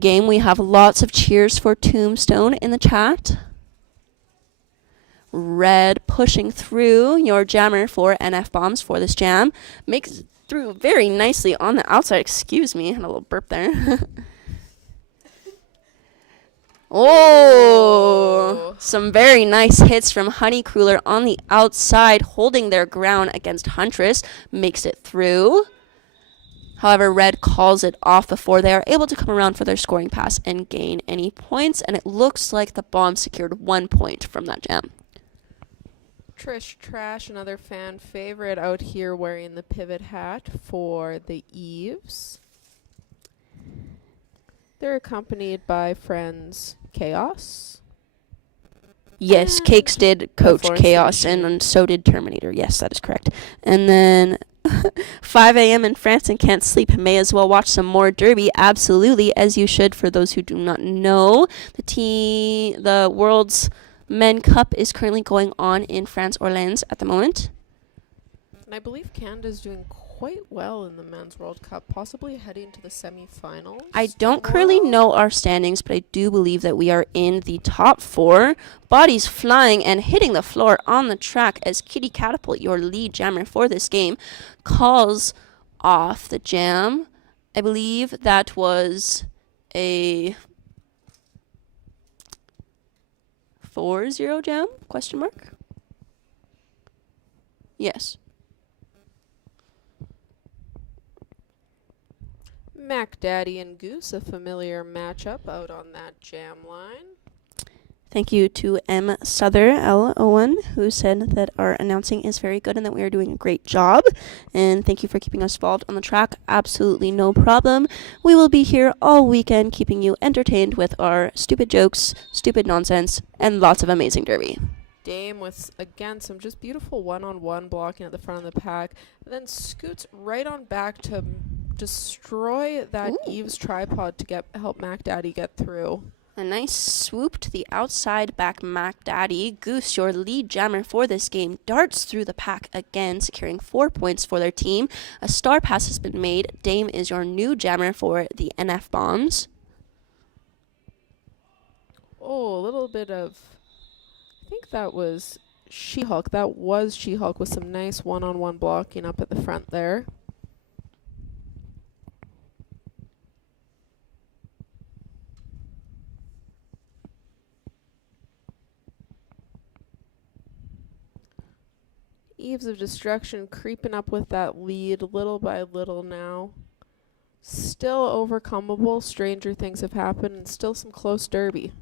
game. We have lots of cheers for Tombstone in the chat. Red pushing through, your jammer for NF Bombs for this jam. Makes it through very nicely on the outside. Excuse me, had a little burp there. Oh, some very nice hits from Honeycooler on the outside, holding their ground against Huntress. Makes it through. However, Red calls it off before they are able to come around for their scoring pass and gain any points. And it looks like the Bombs secured 1 point from that jam. Trish Trash, another fan favorite out here wearing the pivot hat for the Eves. They're accompanied by friends Chaos, Yes, And Cakes did coach Florence the Chaos, Machine. and so did Terminator. Yes, that is correct. And then 5 a.m. in France and can't sleep. May as well watch some more Derby. Absolutely, as you should. For those who do not know, the World's Men Cup is currently going on in France, Orleans, at the moment. And I believe Canada's doing quite well in the Men's World Cup, possibly heading to the semifinals. I don't currently tomorrow. know our standings, but I do believe that we are in the top 4. Bodies flying and hitting the floor on the track as Kitty Catapult, your lead jammer for this game, calls off the jam. I believe that was a 4-0 jam? Question mark? Yes. Mac Daddy and Goose, a familiar matchup out on that jam line. Thank you to M. Souther L. Owen, who said that our announcing is very good and that we are doing a great job. And thank you for keeping us involved on the track. Absolutely no problem. We will be here all weekend keeping you entertained with our stupid jokes, stupid nonsense, and lots of amazing derby. Dame with, again, some just beautiful one-on-one blocking at the front of the pack. And then scoots right on back to destroy that Eve's tripod to help Mac Daddy get through. A nice swoop to the outside back Mac Daddy. Goose, your lead jammer for this game, darts through the pack again, securing 4 points for their team. A star pass has been made. Dame is your new jammer for the NF Bombs. Oh, a little bit of, I think that was She-Hulk. That was She-Hulk with some nice one-on-one blocking up at the front there. Eves of Destruction creeping up with that lead little by little now. Still overcomable. Stranger things have happened and still some close derby.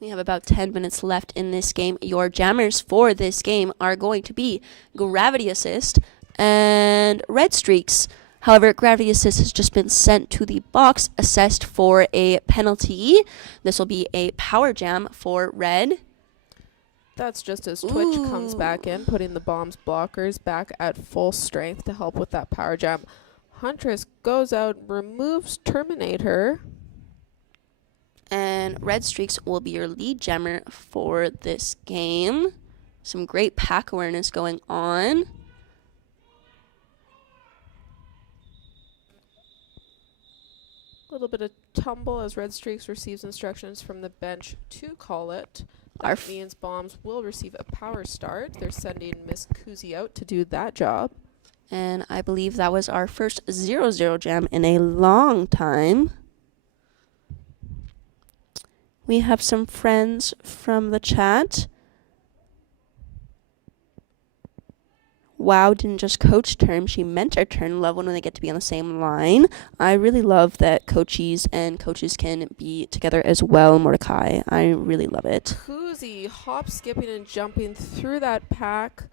We have about 10 minutes left in this game. Your jammers for this game are going to be Gravity Assist and Red Streaks. However, Gravity Assist has just been sent to the box, assessed for a penalty. This will be a power jam for Red. That's just as Twitch comes back in, putting the bomb's blockers back at full strength to help with that power jam. Huntress goes out, removes Terminator. And Red Streaks will be your lead jammer for this game. Some great pack awareness going on. A little bit of tumble as Red Streaks receives instructions from the bench to call it. That means bombs will receive a power start. They're sending Miss Kuzi out to do that job. And I believe that was our first 0-0 jam in a long time. We have some friends from the chat. WoW didn't just coach term, she mentor turn. Love when they get to be on the same line. I really love that coaches and coaches can be together as well, Mordecai. I really love it. Kuzi hop, skipping, and jumping through that pack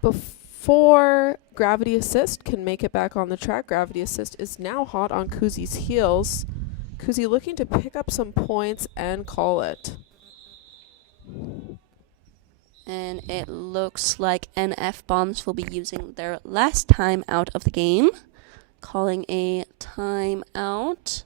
before Gravity Assist can make it back on the track. Gravity Assist is now hot on Kuzi's heels. Kuzi looking to pick up some points and call it. And it looks like NF Bombs will be using their last time out of the game, calling a timeout.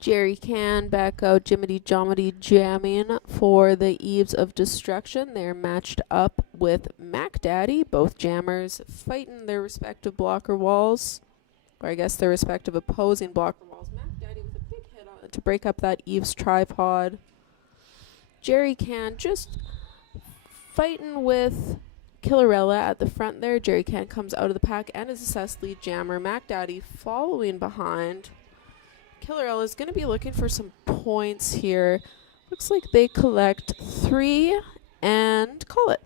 Jerry Can back out Jiminy Jomity jamming for the Eves of Destruction. They're matched up with Mac Daddy, both jammers fighting their respective blocker walls, or I guess their respective opposing blocker walls. Mac Daddy with a big hit on it to break up that Eves tripod. Jerry Can just fighting with Killerella at the front there. Jerry Can comes out of the pack and is assessed lead jammer. Mac Daddy following behind. Killerella is going to be looking for some points here. Looks like they collect 3 and call it.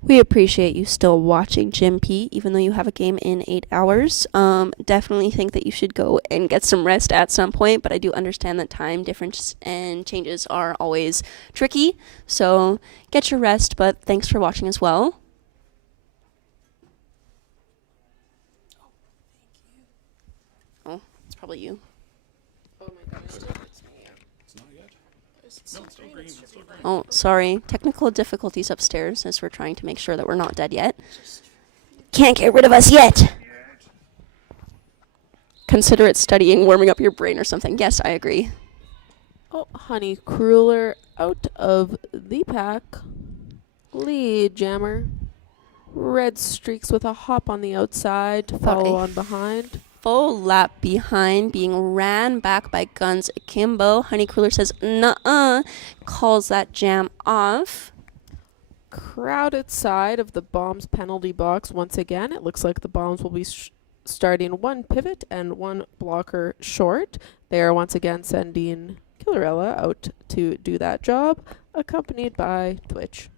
We appreciate you still watching Jim P, even though you have a game in 8 hours. Definitely think that you should go and get some rest at some point, but I do understand that time difference and changes are always tricky. So get your rest, but thanks for watching as well. Oh, it's probably you. Oh my gosh. It's not yet. No, it's still green. It's still green. Oh, sorry. Technical difficulties upstairs as we're trying to make sure that we're not dead yet. Can't get rid of us yet. Consider it studying, warming up your brain or something. Yes, I agree. Oh, Honey Crueler out of the pack. Lead jammer. Red Streaks with a hop on the outside to follow on behind. Full lap behind, being ran back by Guns Akimbo. Honey Crueler says, nuh-uh, calls that jam off. Crowded side of the Bombs penalty box once again. It looks like the Bombs will be starting 1 pivot and 1 blocker short. They are once again sending Killerella out to do that job, accompanied by Twitch.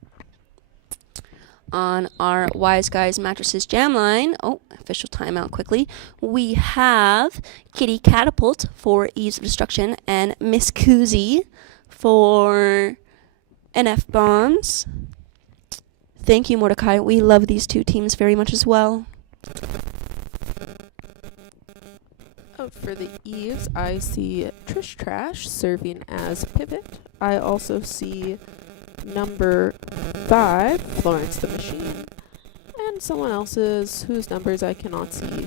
On our Wise Guys Mattresses jam line, official timeout quickly, we have Kitty Catapult for Eves of Destruction and Miss Koozie for NF Bombs. Thank you, Mordecai. We love these 2 teams very much as well. Out for the Eves, I see Trish Trash serving as pivot. I also see number 5, Florence the Machine, and someone else's whose numbers I cannot see.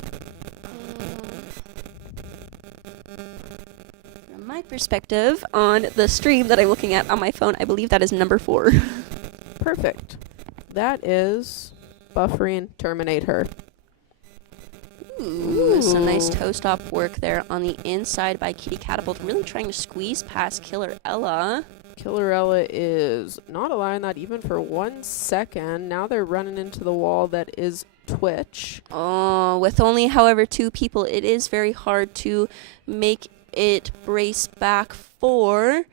From my perspective, on the stream that I'm looking at on my phone, I believe that is number 4. Perfect. That is buffering Terminator. Ooh, some nice toe stop work there on the inside by Kitty Catapult, really trying to squeeze past Killerella. Killerella is not allowing that even for 1 second. Now they're running into the wall that is Twitch. Oh, with only, however, 2 people, it is very hard to make it brace back for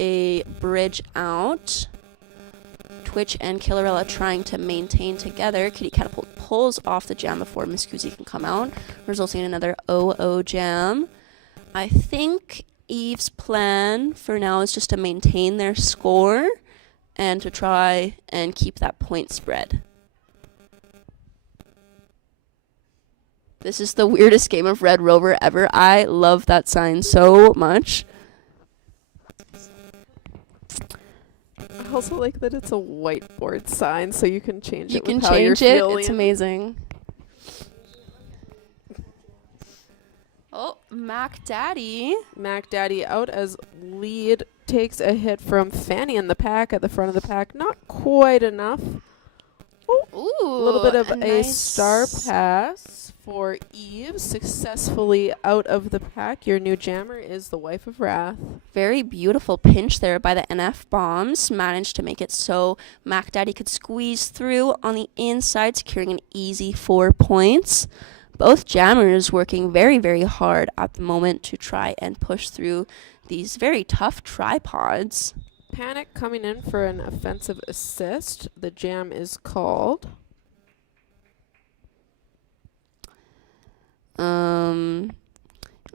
a bridge out. Twitch and Killerella trying to maintain together. Kitty Catapult pulls off the jam before Miss Koozie can come out, resulting in another 0-0 jam. I think Eve's plan for now is just to maintain their score and to try and keep that point spread. This is the weirdest game of Red Rover ever. I love that sign so much. I also like that it's a whiteboard sign, so you can change You it can with how you're change it. feeling. It's amazing. Oh, Mac Daddy. Mac Daddy out as lead takes a hit from Fanny in the pack at the front of the pack. Not quite enough. Ooh, A little bit of a nice star pass for Eve. Successfully out of the pack. Your new jammer is the Wife of Wrath. Very beautiful pinch there by the NF Bombs. Managed to make it so Mac Daddy could squeeze through on the inside, securing an easy 4 points. Both jammers working very, very hard at the moment to try and push through these very tough tripods. Panic coming in for an offensive assist. The jam is called.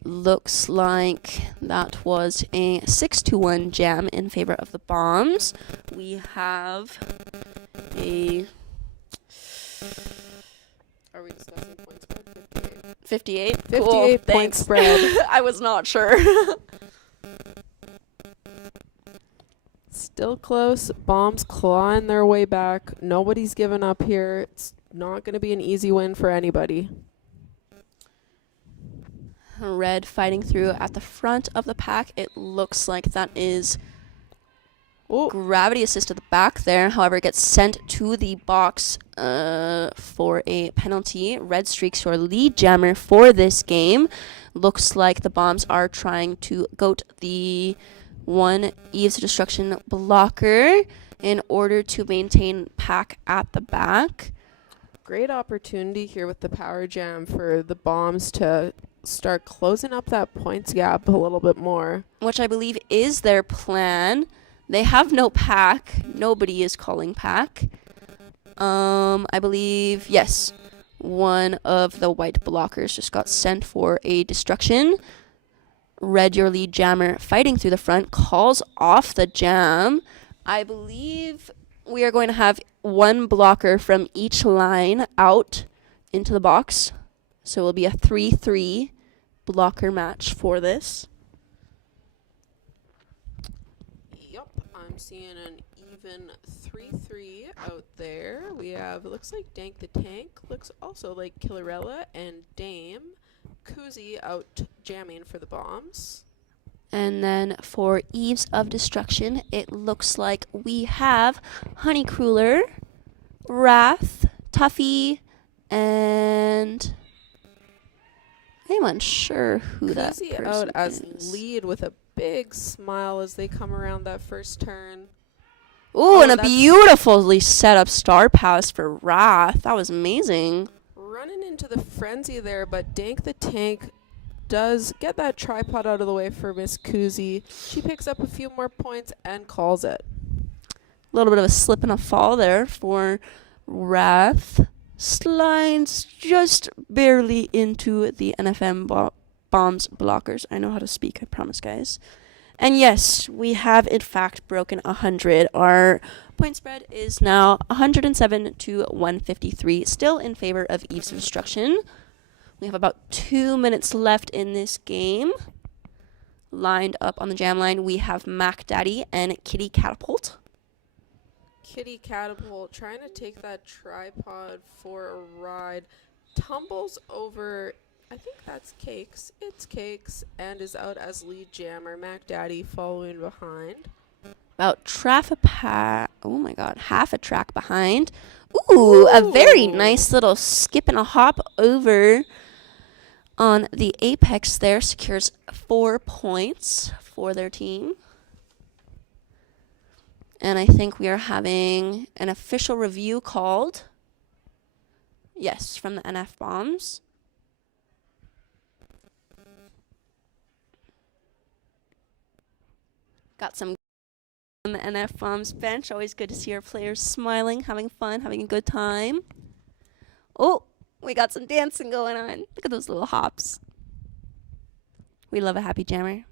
Looks like that was a 6-1 jam in favor of the Bombs. We have a... Are we discussing point spread? 58? 58 Cool, point thanks. spread. I was not sure. Still close. Bombs clawing their way back. Nobody's given up here. It's not going to be an easy win for anybody. Red fighting through at the front of the pack. It looks like that is gravity assist at the back there. However, it gets sent to the box for a penalty. Red streaks your lead jammer for this game. Looks like the Bombs are trying to goat the one Eves of Destruction blocker in order to maintain pack at the back. Great opportunity here with the power jam for the Bombs to start closing up that points gap a little bit more. Which I believe is their plan. They have no pack. Nobody is calling pack. I believe, yes, one of the white blockers just got sent for a destruction. Red, your lead jammer, fighting through the front, calls off the jam. I believe we are going to have one blocker from each line out into the box. So it will be a 3-3 blocker match for this. Yep, I'm seeing an even 3-3 out there. We have, it looks like Dank the Tank, looks also like Killerella and Dame. Kuzi out jamming for the Bombs. And then for Eves of Destruction, it looks like we have Honeycruller, Wrath, Tuffy, and I'm unsure who that Kuzi person out as is. lead with a big smile as they come around that first turn. Ooh, and a that's beautifully set up Star Pass for Wrath. That was amazing. running into the frenzy there, but Dank the Tank does get that tripod out of the way for Miss Kuzi. She picks up a few more points and calls it. A little bit of a slip and a fall there for Wrath. Slides just barely into the NFM Bombs blockers. I know how to speak, I promise, guys. And yes, we have in fact broken 100. Our point spread is now 107 to 153, still in favor of Eves of Destruction. We have about 2 minutes left in this game. Lined up on the jam line, we have Mac Daddy and Kitty Catapult. Kitty Catapult trying to take that tripod for a ride. Tumbles over, I think that's Cakes. It's Cakes and is out as lead jammer. Mac Daddy following behind. About oh my god, half a track behind. Ooh, a very nice little skip and a hop over on the apex there. Secures 4 points for their team. And I think we are having an official review called. Yes, from the NF Bombs. Got some on the NF Bombs bench. Always good to see our players smiling, having fun, having a good time. Oh, we got some dancing going on. Look at those little hops. We love a happy jammer.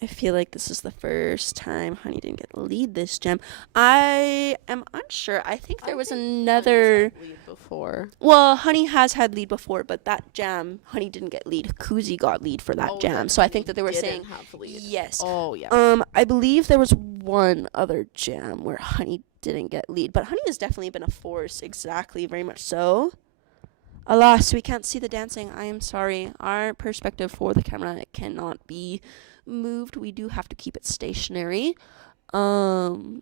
I feel like this is the first time Honey didn't get lead this gem. I am unsure. I think there was another Lead before. Well, Honey has had lead before, but that jam, Honey didn't get lead. Kuzi got lead for that jam. So I think that they were saying have lead. yes. Oh yeah. I believe there was one other jam where Honey didn't get lead, but Honey has definitely been a force, exactly, very much so. Alas, we can't see the dancing. I am sorry. Our perspective for the camera cannot be moved. We do have to keep it stationary. Hopefully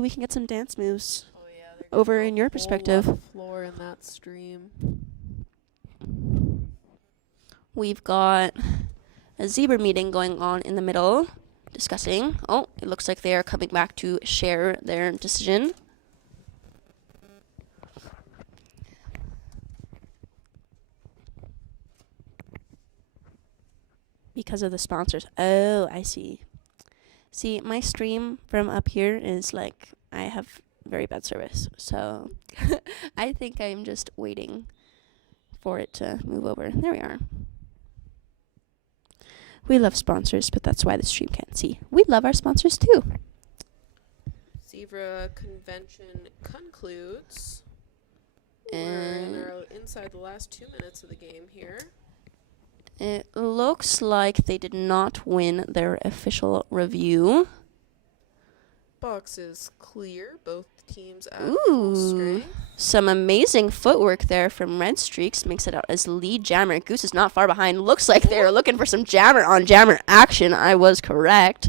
we can get some dance moves over in your perspective. Floor in that stream. We've got a zebra meeting going on in the middle, discussing. Oh, it looks like they are coming back to share their decision. Because of the sponsors. Oh, I see. See, my stream from up here is like, I have very bad service. So I think I'm just waiting for it to move over. There we are. We love sponsors, but that's why the stream can't see. We love our sponsors too. Zebra convention concludes. And We're inside the last 2 minutes of the game here. it looks like they did not win their official review. box is clear. Both teams at full Ooh, strength. some amazing footwork there from Red Streaks. Makes it out as lead jammer. Goose is not far behind. Looks like they are looking for some jammer on jammer action. I was correct.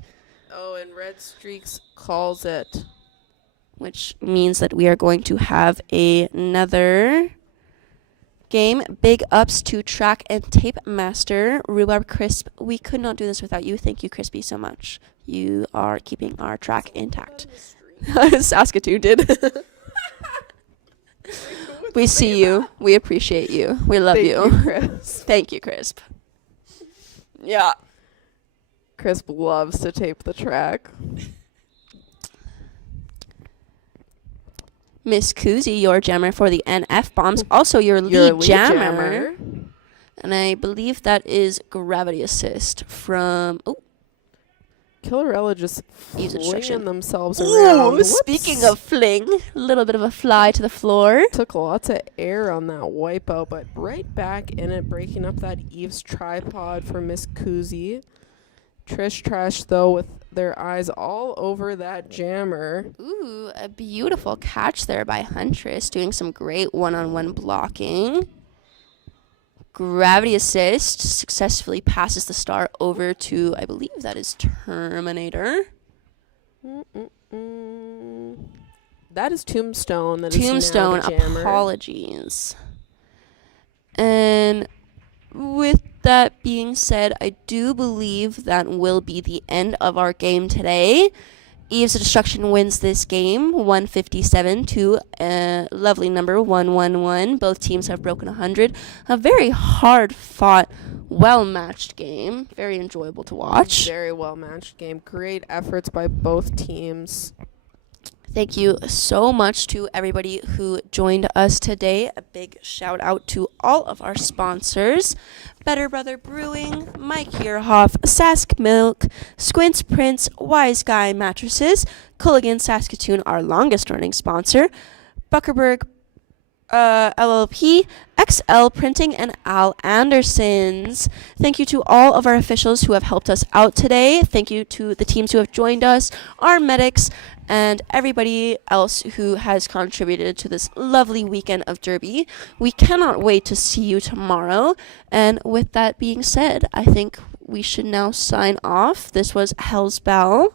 Oh, and Red Streaks calls it. Which means that we are going to have another game. Big ups to Track and Tape Master, Rhubarb Crisp. We could not do this without you. Thank you, Crispy, so much. You are keeping our track intact. Saskatoon did. We see you. We appreciate you. We love Thank you. you, Crisp. Thank you, Crisp. Yeah. Crisp loves to tape the track. Miss Kuzi, your jammer for the NF bombs. Also your lead, Your lead jammer. And I believe that is Gravity Assist from... Oh, Killerella just Use flinging instruction. themselves around. Ooh, speaking of fling, a little bit of a fly to the floor. Took lots of air on that wipeout, but right back in it, breaking up that Eve's tripod for Miss Kuzi. Trish Trash, though, with their eyes all over that jammer. Ooh, a beautiful catch there by Huntress, doing some great one-on-one blocking. Gravity Assist successfully passes the star over to, I believe that is Terminator. That is Tombstone. That is now Tombstone, the jammer. apologies. And with that being said, I do believe that will be the end of our game today. Eve's Destruction wins this game, 157 to a lovely number, 111. Both teams have broken 100. A very hard-fought, well-matched game. Very enjoyable to watch. Very well-matched game. Great efforts by both teams. Thank you so much to everybody who joined us today. A big shout out to all of our sponsors. Better Brother Brewing, Mike Hierhoff, Sask Milk, Squints Prince, Wise Guy Mattresses, Culligan Saskatoon, our longest running sponsor, Buckerberg LLP, XL Printing, and Al Andersons. Thank you to all of our officials who have helped us out today. Thank you to the teams who have joined us, our medics, and everybody else who has contributed to this lovely weekend of Derby. We cannot wait to see you tomorrow. And with that being said, I think we should now sign off. This was Hell's Bell.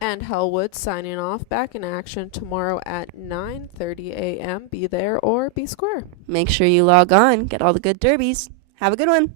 And Hellwood signing off. Back in action tomorrow at 9:30 a.m. Be there or be square. Make sure you log on. Get all the good derbies. Have a good one.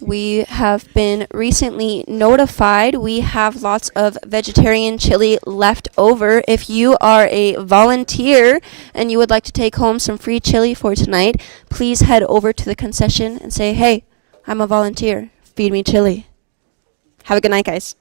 We have been recently notified we have lots of vegetarian chili left over. If you are a volunteer and you would like to take home some free chili for tonight, please head over to the concession and say, hey, I'm a volunteer. Feed me chili. Have a good night, guys.